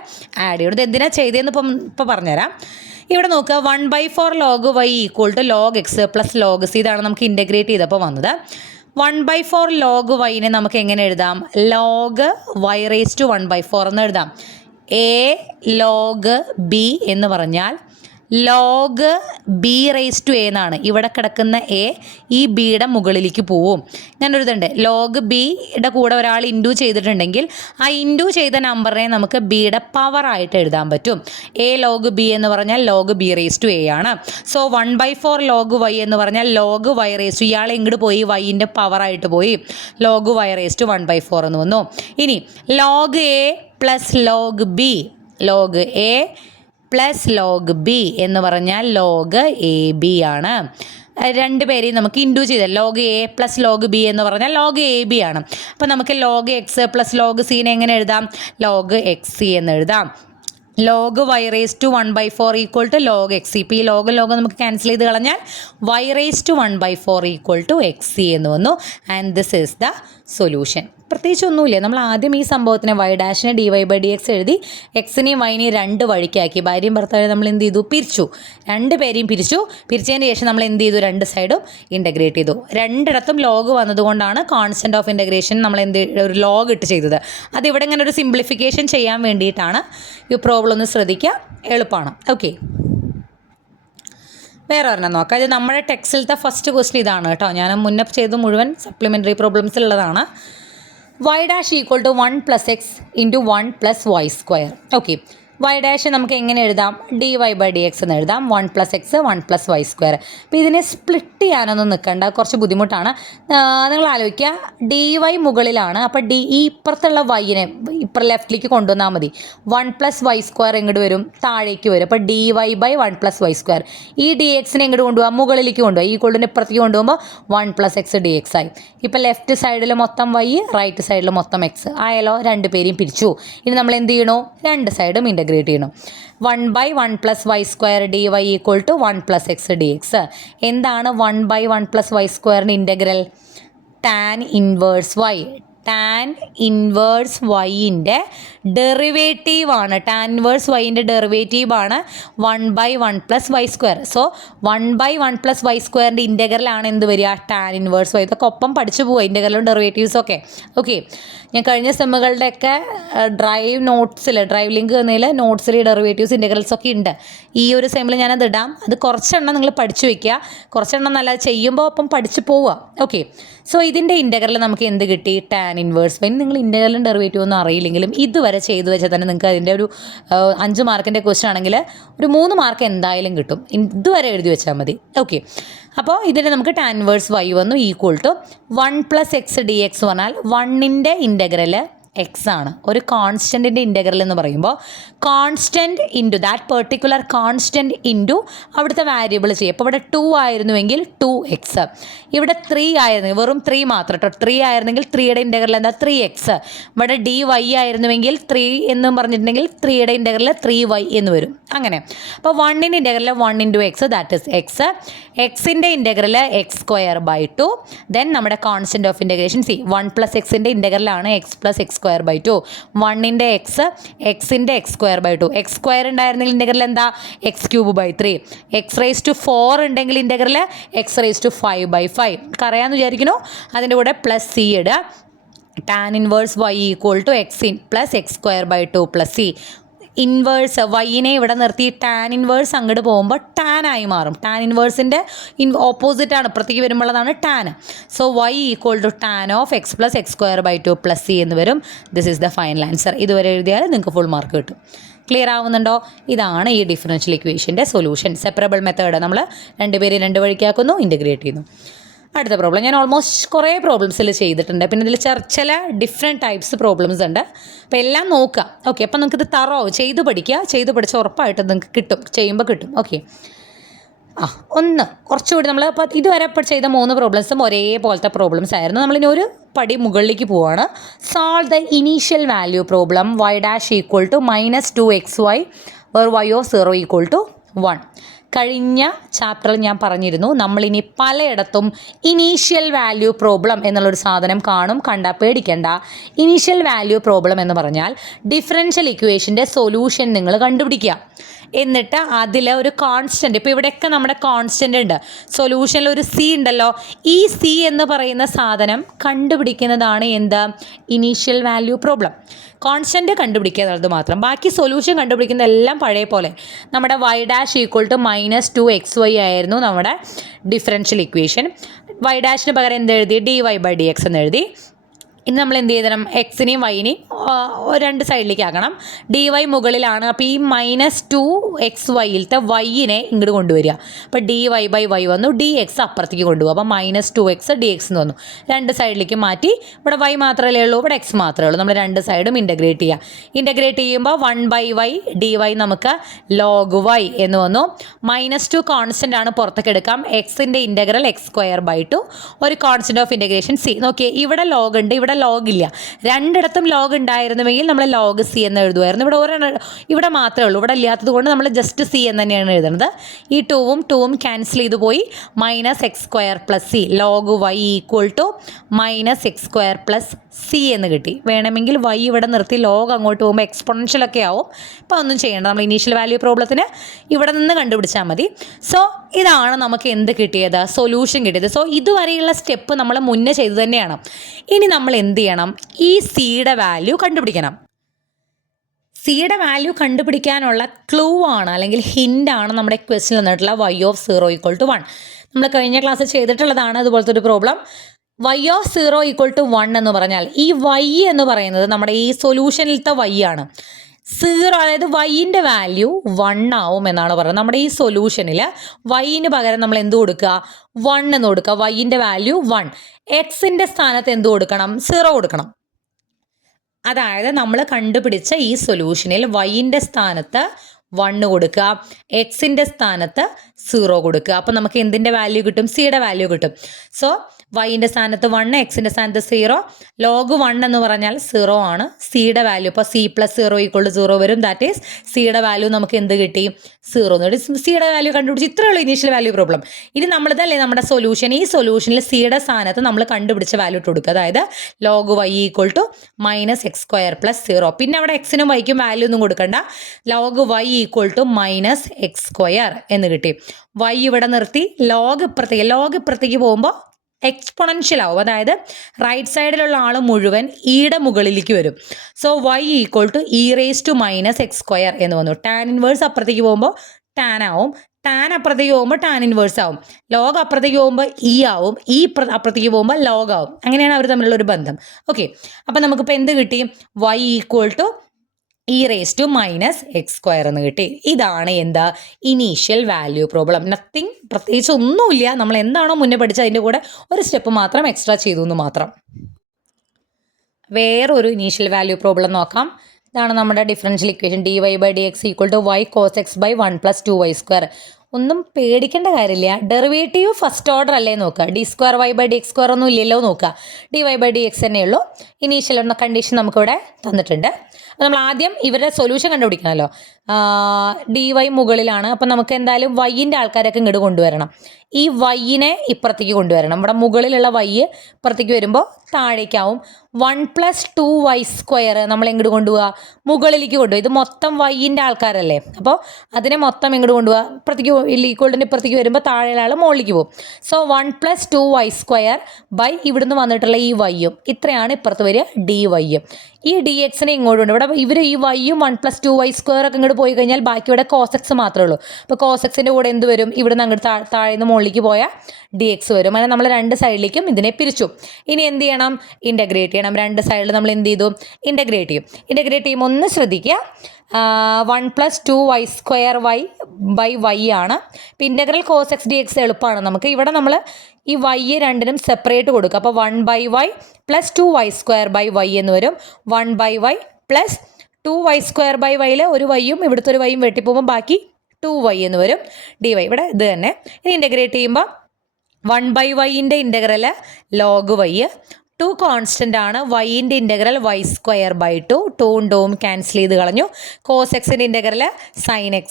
ആഡ് ചെയ്യണം. ഇത് എന്തിനാണ് ചെയ്തതെന്ന് ഇപ്പോൾ പറഞ്ഞുതരാം. ഇവിടെ നോക്കുക, 1/4 log y = log x + log c. ഇതാണ് നമുക്ക് ഇൻ്റഗ്രേറ്റ് ചെയ്തപ്പോൾ വന്നത്. 1/4 log y നമുക്ക് എങ്ങനെ എഴുതാം? log y raised to 1/4 എന്ന് എഴുതാം. a log b എന്ന് പറഞ്ഞാൽ log b raised to a എന്നാണ്. ഇവിടെ കിടക്കുന്ന a ഈ ബിയുടെ മുകളിലേക്ക് പോവും. ഞാനൊരു ഇതുണ്ട്, log bയുടെ കൂടെ ഒരാൾ ഇൻറ്റു ചെയ്തിട്ടുണ്ടെങ്കിൽ ആ ഇൻറ്റു ചെയ്ത നമ്പറിനെ നമുക്ക് ബിയുടെ പവറായിട്ട് എഴുതാൻ പറ്റും. a log b എന്ന് പറഞ്ഞാൽ log b raised to a ആണ്. സോ 1/4 log y എന്ന് പറഞ്ഞാൽ log y raised to, ഇയാൾ എങ്ങോട്ട് പോയി? വൈൻ്റെ പവറായിട്ട് പോയി. log y raised to 1/4 എന്ന് വന്നു. ഇനി log a + log b, log a + log b എന്ന് പറഞ്ഞാൽ log a b ആണ്. രണ്ടുപേരെയും നമുക്ക് ഇൻറ്റു ചെയ്താൽ log a + log b എന്ന് പറഞ്ഞാൽ log a b ആണ്. അപ്പോൾ നമുക്ക് log x + log c എങ്ങനെ എഴുതാം? log xc എന്ന് എഴുതാം. log y raised to 1/4 = log xc. ഇപ്പോൾ ഈ log നമുക്ക് ക്യാൻസൽ ചെയ്ത് കളഞ്ഞാൽ y raised to 1/4 = xc എന്ന് വന്നു. And this is the solution. പ്രത്യേകിച്ച് ഒന്നുമില്ല. നമ്മൾ ആദ്യം ഈ സംഭവത്തിനെ y' dy/dx എഴുതി എക്സിനെയും വൈനെയും രണ്ട് വഴിക്കാക്കി. ഭാര്യയും ഭർത്താവിനെ നമ്മൾ എന്ത് ചെയ്തു? പിരിച്ചു. രണ്ടുപേരെയും പിരിച്ചതിന് ശേഷം നമ്മൾ എന്ത് ചെയ്തു? രണ്ട് സൈഡും ഇൻ്റഗ്രേറ്റ് ചെയ്തു. രണ്ടിടത്തും ലോഗ് വന്നതുകൊണ്ടാണ് കോൺസ്റ്റൻറ്റ് ഓഫ് ഇൻ്റഗ്രേഷൻ നമ്മൾ ഒരു ലോഗ് ഇട്ട് ചെയ്തത്. അതിവിടെ ഇങ്ങനെ ഒരു സിംപ്ലിഫിക്കേഷൻ ചെയ്യാൻ വേണ്ടിയിട്ടാണ്. ഈ പ്രോബ്ലം ഒന്ന് ശ്രദ്ധിക്കുക, എളുപ്പമാണ്. ഓക്കെ, വേറെ ഒരെണ്ണം നോക്കാം. ഇത് നമ്മുടെ ടെക്സ്റ്റിലത്തെ ഫസ്റ്റ് ക്വസ്റ്റ്യൻ ഇതാണ് കേട്ടോ. ഞാൻ മുന്നേ ചെയ്ത് മുഴുവൻ സപ്ലിമെൻ്ററി പ്രോബ്ലംസിലുള്ളതാണ്. y' = 1 + x × 1 + y². Okay, y' നമുക്ക് എങ്ങനെ എഴുതാം? dy/dx എന്ന് എഴുതാം. 1 + x 1 + y². അപ്പോൾ ഇതിനെ സ്പ്ലിറ്റ് ചെയ്യാനൊന്നും നിൽക്കണ്ട, കുറച്ച് ബുദ്ധിമുട്ടാണ്. നിങ്ങൾ ആലോചിക്കുക, dy മുകളിലാണ്. അപ്പോൾ ഈ ഇപ്പുറത്തുള്ള വൈനെ ലെഫ്റ്റിലേക്ക് കൊണ്ടുവന്നാൽ മതി. 1 + y² ഇങ്ങോട്ട് വരും, താഴേക്ക് വരും. അപ്പോൾ dy/1 + y². ഈ dxനെ ഇങ്ങോട്ട് കൊണ്ടുപോകാം, മുകളിലേക്ക് കൊണ്ടുപോകാം. ഈ കൊള്ളിൻ്റെ ഇപ്പുറത്തേക്ക് കൊണ്ടുപോകുമ്പോൾ 1 + x dx ആയി. ഇപ്പോൾ ലെഫ്റ്റ് സൈഡിൽ മൊത്തം y, റൈറ്റ് സൈഡിൽ മൊത്തം x ആയാലോ. രണ്ട് പേരെയും പിരിച്ചു. ഇനി നമ്മൾ എന്ത് ചെയ്യണോ? രണ്ട് സൈഡും ഇൻ്റഗ്രേറ്റ് ചെയ്യണം. 1/1 + y² dy = 1 + x dx. എന്താണ് 1/1 + y² ഇൻ്റഗ്രൽ? tan inverse y. tan inverse വൈൻ്റെ ഡെറിവേറ്റീവ് ആണ്. tan ഇൻവേഴ്സ് വൈൻ്റെ ഡെറിവേറ്റീവ് ആണ് 1/1 + y². സോ 1/1 + y²ൻ്റെ ഇൻ്റഗ്രലാണ് എന്ത് വരിക? tan inverse y. ഇതൊക്കെ ഒപ്പം പഠിച്ചു പോവുക, ഇൻ്റഗ്രലും ഡെറിവേറ്റീവ്സൊക്കെ. ഓക്കെ, ഞാൻ കഴിഞ്ഞ സെമ്മുകളുടെയൊക്കെ ഡ്രൈവ് ലിങ്ക് എന്നതിൽ നോട്ട്സിൽ ഡെറിവേറ്റീവ്സ് ഇൻ്റഗ്രൽസ് ഒക്കെ ഉണ്ട്. ഈ ഒരു സെമ്മിൽ ഞാനത് ഇടാം. അത് കുറച്ചെണ്ണം നിങ്ങൾ പഠിച്ചു വയ്ക്കുക, കുറച്ചെണ്ണം നല്ല ചെയ്യുമ്പോൾ ഒപ്പം പഠിച്ചു പോവുക. ഓക്കെ, സോ ഇതിൻ്റെ ഇൻ്റഗ്രൽ നമുക്ക് എന്ത് കിട്ടി? tan inverse y. നിങ്ങൾ ഇൻ്റഗ്രലും ഡെറിവേറ്റീവ് ഒന്നും അറിയില്ലെങ്കിലും ഇതുവരെ ചെയ്തു വെച്ചാൽ തന്നെ നിങ്ങൾക്ക് അതിൻ്റെ ഒരു 5 മാർക്കിൻ്റെ ക്വസ്റ്റ്യൻ ആണെങ്കിൽ ഒരു 3 മാർക്ക് എന്തായാലും കിട്ടും. ഇതുവരെ എഴുതി വെച്ചാൽ മതി. ഓക്കെ, അപ്പോൾ ഇതിന് നമുക്ക് tan ഇൻവേഴ്സ് വൈ വന്നു = 1 + x dx പറഞ്ഞാൽ 1ൻ്റെ ഇൻ്റഗ്രൽ x ആണ്. ഒരു കോൺസ്റ്റൻറ്റിൻ്റെ ഇൻ്റഗ്രൽ എന്ന് പറയുമ്പോൾ constant into that particular constant into അവിടുത്തെ വാരിയബിൾ ചെയ്യും. അപ്പോൾ ഇവിടെ 2 ആയിരുന്നുവെങ്കിൽ 2x, ഇവിടെ 3 ആയിരുന്നു, വെറും 3 മാത്രം കേട്ടോ. 3 ആയിരുന്നെങ്കിൽ 3യുടെ ഇൻ്റഗ്രൽ എന്താ? 3x. ഇവിടെ dy ആയിരുന്നുവെങ്കിൽ 3 എന്നും പറഞ്ഞിട്ടുണ്ടെങ്കിൽ 3യുടെ ഇൻ്റഗ്രൽ 3y എന്ന് വരും. അങ്ങനെ അപ്പോൾ 1ൻ്റെ integral 1 × x, that is x. എക്സിൻ്റെ ഇൻ്റഗ്രൽ x²/2. ദെൻ നമ്മുടെ കോൺസ്റ്റൻറ്റ് ഓഫ് ഇൻ്റഗ്രേഷൻ 1 + xൻ്റെ ഇൻ്റഗ്രലാണ് x + x² 2. 1ൻ്റെ x, എക്സിൻ്റെ x²/2. x² ഉണ്ടായിരുന്നെങ്കിൽ ഇൻ്റഗ്രൽ എന്താ? x³/3. x⁴ ഉണ്ടെങ്കിൽ ഇൻ്റഗ്രൽ x⁵5/5. അറിയാമെന്ന് വിചാരിക്കുന്നു. അതിൻ്റെ കൂടെ +c ഇടുക. tan inverse y = x + x²/2 + c. ഇൻവേഴ്സ് വൈനെ ഇവിടെ നിർത്തി tan ഇൻവേഴ്സ് അങ്ങോട്ട് പോകുമ്പോൾ tan ആയി മാറും. tan ഇൻവേഴ്സിൻ്റെ ഓപ്പോസിറ്റാണ്, ഇപ്പുറത്തേക്ക് വരുമ്പോഴതാണ് tan. So y = tan of x + x²/2 + c എന്ന് വരും. This is the final answer. ഇതുവരെ എഴുതിയാൽ നിങ്ങൾക്ക് ഫുൾ മാർക്ക് കിട്ടും. ക്ലിയർ ആവുന്നുണ്ടോ? ഇതാണ് ഈ ഡിഫറൻഷ്യൽ ഇക്വേഷൻ്റെ സൊല്യൂഷൻ. സെപ്പറബിൾ മെത്തേഡ് നമ്മൾ രണ്ടുപേരെയും രണ്ട് വഴിക്കാക്കുന്നു, ഇൻ്റഗ്രേറ്റ് ചെയ്യുന്നു. അടുത്ത പ്രോബ്ലം ഞാൻ ഓൾമോസ്റ്റ് കുറേ പ്രോബ്ലംസിൽ ചെയ്തിട്ടുണ്ട്. പിന്നെ ഇതിൽ ചില ഡിഫറെൻറ്റ് ടൈപ്സ് പ്രോബ്ലംസ് ഉണ്ട്. അപ്പോൾ എല്ലാം നോക്കുക. ഓക്കെ, അപ്പോൾ നിങ്ങൾക്കിത് ചെയ്ത് പഠിച്ച് ഉറപ്പായിട്ട് നിങ്ങൾക്ക് കിട്ടും, ചെയ്യുമ്പോൾ കിട്ടും. ഓക്കെ, കുറച്ചുകൂടി നമ്മൾ അപ്പോൾ ഇതുവരെ ഇപ്പോൾ ചെയ്ത 3 പ്രോബ്ലംസും ഒരേപോലത്തെ പ്രോബ്ലംസ് ആയിരുന്നു. നമ്മളിനി ഒരു പടി മുകളിലേക്ക് പോവാണ്. Solve the initial value problem y' = -2xy where y of 0 = 1. കഴിഞ്ഞ ചാപ്റ്ററിൽ ഞാൻ പറഞ്ഞിരുന്നു നമ്മളിനി പലയിടത്തും ഇനീഷ്യൽ വാല്യൂ പ്രോബ്ലം എന്നുള്ളൊരു സാധനം കാണും. കണ്ടാൽ പേടിക്കണ്ട. ഇനീഷ്യൽ വാല്യൂ പ്രോബ്ലം എന്ന് പറഞ്ഞാൽ ഡിഫറൻഷ്യൽ ഇക്വേഷൻ്റെ സൊല്യൂഷൻ നിങ്ങൾ കണ്ടുപിടിക്കുക. എന്നിട്ട് അതിൽ ഒരു കോൺസ്റ്റൻറ്റ്, ഇപ്പോൾ ഇവിടെയൊക്കെ നമ്മുടെ കോൺസ്റ്റൻ്റ് ഉണ്ട്, സൊല്യൂഷനിൽ ഒരു സി ഉണ്ടല്ലോ. ഈ സി എന്ന് പറയുന്ന സാധനം കണ്ടുപിടിക്കുന്നതാണ് എന്ത്? Initial value problem. കോൺസ്റ്റൻറ്റ് കണ്ടുപിടിക്കുക എന്നുള്ളത് മാത്രം. ബാക്കി സൊല്യൂഷൻ കണ്ടുപിടിക്കുന്ന എല്ലാം പഴയ പോലെ. നമ്മുടെ y dash equal to -2xy ആയിരുന്നു നമ്മുടെ ഡിഫറൻഷ്യൽ ഇക്വേഷൻ. y ഡാഷിന് പകരം എന്ത് എഴുതി? dy/dx എന്ന് എഴുതി. ഇനി നമ്മൾ എന്ത് ചെയ്യണം? എക്സിനെയും വൈനെയും രണ്ട് സൈഡിലേക്ക് ആക്കണം. ഡി വൈ മുകളിലാണ്. അപ്പോൾ ഈ -2xyയിലത്തെ വൈനെ ഇങ്ങോട്ട് കൊണ്ടുവരിക. അപ്പോൾ dy/y വന്നു. dx അപ്പുറത്തേക്ക് കൊണ്ടുപോകും. അപ്പോൾ -2x dx എന്ന് വന്നു. രണ്ട് സൈഡിലേക്ക് മാറ്റി. ഇവിടെ y മാത്രമല്ലേ ഉള്ളൂ, ഇവിടെ x മാത്രമേ ഉള്ളൂ. നമ്മൾ രണ്ട് സൈഡും ഇൻ്റഗ്രേറ്റ് ചെയ്യുക. ഇൻ്റഗ്രേറ്റ് ചെയ്യുമ്പോൾ 1/y dy നമുക്ക് log y എന്ന് വന്നു. -2 കോൺസ്റ്റൻ്റ് ആണ്, പുറത്തേക്ക് എടുക്കാം. എക്സിൻ്റെ ഇൻ്റഗ്രൽ x²/2. ഒരു കോൺസ്റ്റൻ്റ് ഓഫ് ഇൻ്റഗ്രേഷൻ c. നോക്കിയേ, ഇവിടെ ലോഗ് ഉണ്ട്, ഇവിടെ ലോഗ് ഇല്ല. രണ്ടിടത്തും ലോഗ് ഉണ്ടായിരുന്നുവെങ്കിൽ നമ്മൾ ലോഗ് സി എന്ന് എഴുതുമായിരുന്നു. ഇവിടെ മാത്രമേ ഉള്ളൂ, ഇവിടെ ഇല്ലാത്തത് കൊണ്ട് നമ്മൾ ജസ്റ്റ് സി എന്ന് തന്നെയാണ് എഴുതുന്നത്. ഈ ടൂവും ക്യാൻസൽ ചെയ്ത് പോയി. -x² + c log y equal to -x² + c എന്ന് കിട്ടി. വേണമെങ്കിൽ y ഇവിടെ നിർത്തി ലോഗ് അങ്ങോട്ട് പോകുമ്പോൾ എക്സ്പൊണൻഷ്യലൊക്കെ ആവും. ഇപ്പോൾ ഒന്നും ചെയ്യേണ്ട, നമ്മൾ ഇനീഷ്യൽ വാല്യൂ പ്രോബ്ലത്തിന് ഇവിടെ നിന്ന് കണ്ടുപിടിച്ചാൽ മതി. സോ ഇതാണ് നമുക്ക് എന്ത് കിട്ടിയത്? സൊല്യൂഷൻ കിട്ടിയത്. സോ ഇതുവരെയുള്ള സ്റ്റെപ്പ് നമ്മൾ മുന്നേ ചെയ്തു തന്നെയാണ്. ഇനി നമ്മൾ എന്ത് ചെയ്യണം? ഈ സിയുടെ വാല്യൂ കണ്ടുപിടിക്കണം. സിയുടെ വാല്യൂ കണ്ടുപിടിക്കാനുള്ള ക്ലൂ ആണ് അല്ലെങ്കിൽ ഹിൻ്റാണ് നമ്മുടെ ക്വസ്റ്റ്യൻ തന്നിട്ടുള്ള y(0 = 1). നമ്മൾ കഴിഞ്ഞ ക്ലാസ്സിൽ ചെയ്തിട്ടുള്ളതാണ് അതുപോലത്തെ ഒരു പ്രോബ്ലം. y(0 = 1) എന്ന് പറഞ്ഞാൽ ഈ y എന്ന് പറയുന്നത് നമ്മുടെ ഈ സൊല്യൂഷനിലത്തെ y ആണ്. 0, അതായത് വൈൻ്റെ വാല്യൂ 1 ആവും എന്നാണ് പറയുന്നത്. നമ്മുടെ ഈ സൊല്യൂഷനിൽ വൈന് പകരം നമ്മൾ എന്ത് കൊടുക്കുക? 1 എന്ന് കൊടുക്കുക. വൈൻ്റെ വാല്യൂ 1. എക്സിൻ്റെ സ്ഥാനത്ത് എന്ത് കൊടുക്കണം? 0 കൊടുക്കണം. അതായത് നമ്മൾ കണ്ടുപിടിച്ച ഈ സൊല്യൂഷനിൽ വൈൻ്റെ സ്ഥാനത്ത് 1 കൊടുക്കുക, എക്സിൻ്റെ സ്ഥാനത്ത് 0 കൊടുക്കുക. അപ്പോൾ നമുക്ക് എന്തിൻ്റെ വാല്യൂ കിട്ടും? സിയുടെ വാല്യൂ കിട്ടും. സോ വൈൻ്റെ സ്ഥാനത്ത് 1, എക്സിൻ്റെ സ്ഥാനത്ത് 0. log 1 എന്ന് പറഞ്ഞാൽ 0 ആണ്. സിയുടെ വാല്യൂ ഇപ്പോൾ c + 0 = 0 വരും. ദാറ്റ് ഈസ് സിയുടെ വാല്യൂ നമുക്ക് എന്ത് കിട്ടി? 0 എന്ന് കിട്ടി. സിയുടെ വാല്യൂ കണ്ടുപിടിച്ച് ഇത്രയേ ഉള്ളൂ ഇനീഷ്യൽ വാല്യൂ പ്രോബ്ലം. ഇനി നമ്മളിതല്ലേ നമ്മുടെ സൊല്യൂഷൻ. ഈ സൊല്യൂഷനിൽ സിയുടെ സ്ഥാനത്ത് നമ്മൾ കണ്ടുപിടിച്ച വാല്യൂ ഇട്ട് കൊടുക്കുക. അതായത് log y = -x² + 0. പിന്നെ അവിടെ എക്സിനും വൈക്കും വാല്യൂ ഒന്നും കൊടുക്കണ്ട. log y = -x² എന്ന് കിട്ടി. y ഇവിടെ നിർത്തി. ലോഗ് ഇപ്പുറത്തേക്ക് പോകുമ്പോൾ എക്സ്പൊണൻഷ്യൽ ആവും. അതായത് റൈറ്റ് സൈഡിലുള്ള ആൾ മുഴുവൻ ഈയുടെ മുകളിലേക്ക് വരും. സോ y = e⁻⁻x² എന്ന് വന്നു. ടാൻ ഇൻവേഴ്സ് അപ്പുറത്തേക്ക് പോകുമ്പോൾ ടാൻ ആവും. ടാൻ അപ്പുറത്തേക്ക് പോകുമ്പോൾ ടാൻ ഇൻവേഴ്സ് ആവും. ലോഗ് അപ്പുറത്തേക്ക് പോകുമ്പോൾ ഇ ആവും. ഈ അപ്പുറത്തേക്ക് പോകുമ്പോൾ ലോഗ് ആവും. അങ്ങനെയാണ് അവർ തമ്മിലുള്ള ഒരു ബന്ധം. ഓക്കെ, അപ്പം നമുക്കിപ്പോൾ എന്ത് കിട്ടി? y = e⁻⁻x² എന്ന് കിട്ടി. ഇതാണ് എന്താ? Initial value problem. നത്തിങ്, പ്രത്യേകിച്ച് ഒന്നുമില്ല. നമ്മൾ എന്താണോ മുന്നേ പഠിച്ചത് അതിൻ്റെ കൂടെ ഒരു സ്റ്റെപ്പ് മാത്രം എക്സ്ട്രാ ചെയ്തു എന്ന് മാത്രം. വേറൊരു ഇനീഷ്യൽ വാല്യൂ പ്രോബ്ലം നോക്കാം. ഇതാണ് നമ്മുടെ differential equation. dy/dx = y cos x/1 + 2y². ഒന്നും പേടിക്കേണ്ട കാര്യമില്ല. ഡെറിവേറ്റീവ് ഫസ്റ്റ് ഓർഡർ അല്ലേ നോക്കുക. d²y/dx² ഒന്നും ഇല്ലല്ലോ നോക്കുക. dy/dx തന്നെയുള്ളൂ. ഇനീഷ്യൽ എന്ന കണ്ടീഷൻ നമുക്കിവിടെ തന്നിട്ടുണ്ട്. അപ്പോൾ നമ്മൾ ആദ്യം ഇവരുടെ സൊല്യൂഷൻ കണ്ടുപിടിക്കണമല്ലോ. dy മുകളിലാണ്. അപ്പം നമുക്ക് എന്തായാലും വൈൻ്റെ ആൾക്കാരൊക്കെ ഇങ്ങോട്ട് കൊണ്ടുവരണം. ഈ വൈനെ ഇപ്പുറത്തേക്ക് കൊണ്ടുവരണം. ഇവിടെ മുകളിലുള്ള വൈ ഇപ്പുറത്തേക്ക് വരുമ്പോൾ താഴേക്കാവും. 1 + 2y² നമ്മൾ എങ്ങോട്ട് കൊണ്ടുപോവുക? മുകളിലേക്ക് കൊണ്ടുപോകുക. ഇത് മൊത്തം വൈൻ്റെ ആൾക്കാരല്ലേ, അപ്പോൾ അതിനെ മൊത്തം എങ്ങോട്ട് കൊണ്ടുപോവുക? ഇപ്പുറത്തേക്ക് ഈക്വളിൻ്റെ ഇപ്പുറത്തേക്ക് വരുമ്പോൾ താഴെയുള്ള ആൾ മുകളിലേക്ക് പോകും. സോ 1 + 2y² ഇവിടുന്ന് വന്നിട്ടുള്ള ഈ വൈയും ഇത്രയാണ് ഇപ്പുറത്ത് വരിക dy. ഈ dxനെ ഇങ്ങോട്ട് കൊണ്ട് ഇവിടെ ഇവർ ഈ വൈയും 1 + 2y² ഒക്കെ ഇങ്ങോട്ട് പോയി കഴിഞ്ഞാൽ ബാക്കി ഇവിടെ cos x മാത്രമേ ഉള്ളൂ. അപ്പോൾ cos xൻ്റെ കൂടെ എന്ത് വരും? ഇവിടുന്ന് അങ്ങോട്ട് താഴെ നിന്ന് മുകളിലേക്ക് പോയാൽ dx വരും. അങ്ങനെ നമ്മൾ രണ്ട് സൈഡിലേക്കും ഇതിനെ പിരിച്ചു. ഇനി എന്ത് ചെയ്യണം? ഇൻ്റഗ്രേറ്റ് ചെയ്യണം. രണ്ട് സൈഡിൽ നമ്മൾ എന്ത് ചെയ്തു? ഇൻ്റഗ്രേറ്റ് ചെയ്യും. ഇൻ്റഗ്രേറ്റ് ചെയ്യുമ്പോൾ ഒന്ന് ശ്രദ്ധിക്കുക. 1 + 2y² ആണ്. ഇപ്പം ഇൻ്റഗ്രൽ cos x dx എളുപ്പമാണ് നമുക്ക്. ഇവിടെ നമ്മൾ ഈ y രണ്ടിനും സെപ്പറേറ്റ് കൊടുക്കുക. അപ്പോൾ 1/y + 2y²/y എന്ന് വരും. 1/y + 2y²/y ഒരു വൈയും ഇവിടുത്തെ ഒരു വൈയും വെട്ടിപ്പോകുമ്പോൾ ബാക്കി 2y എന്ന് വരും. dy ഇവിടെ ഇത് തന്നെ. ഇനി ഇൻ്റഗ്രേറ്റ് ചെയ്യുമ്പോൾ 1/yൻ്റെ ഇൻ്റഗ്രൽ log y. 2 കോൺസ്റ്റൻ്റ് ആണ്. വൈൻ്റെ ഇൻ്റഗ്രൽ y²/2. 2 ക്യാൻസൽ ചെയ്ത് കളഞ്ഞു. cos xൻ്റെ integral sin x.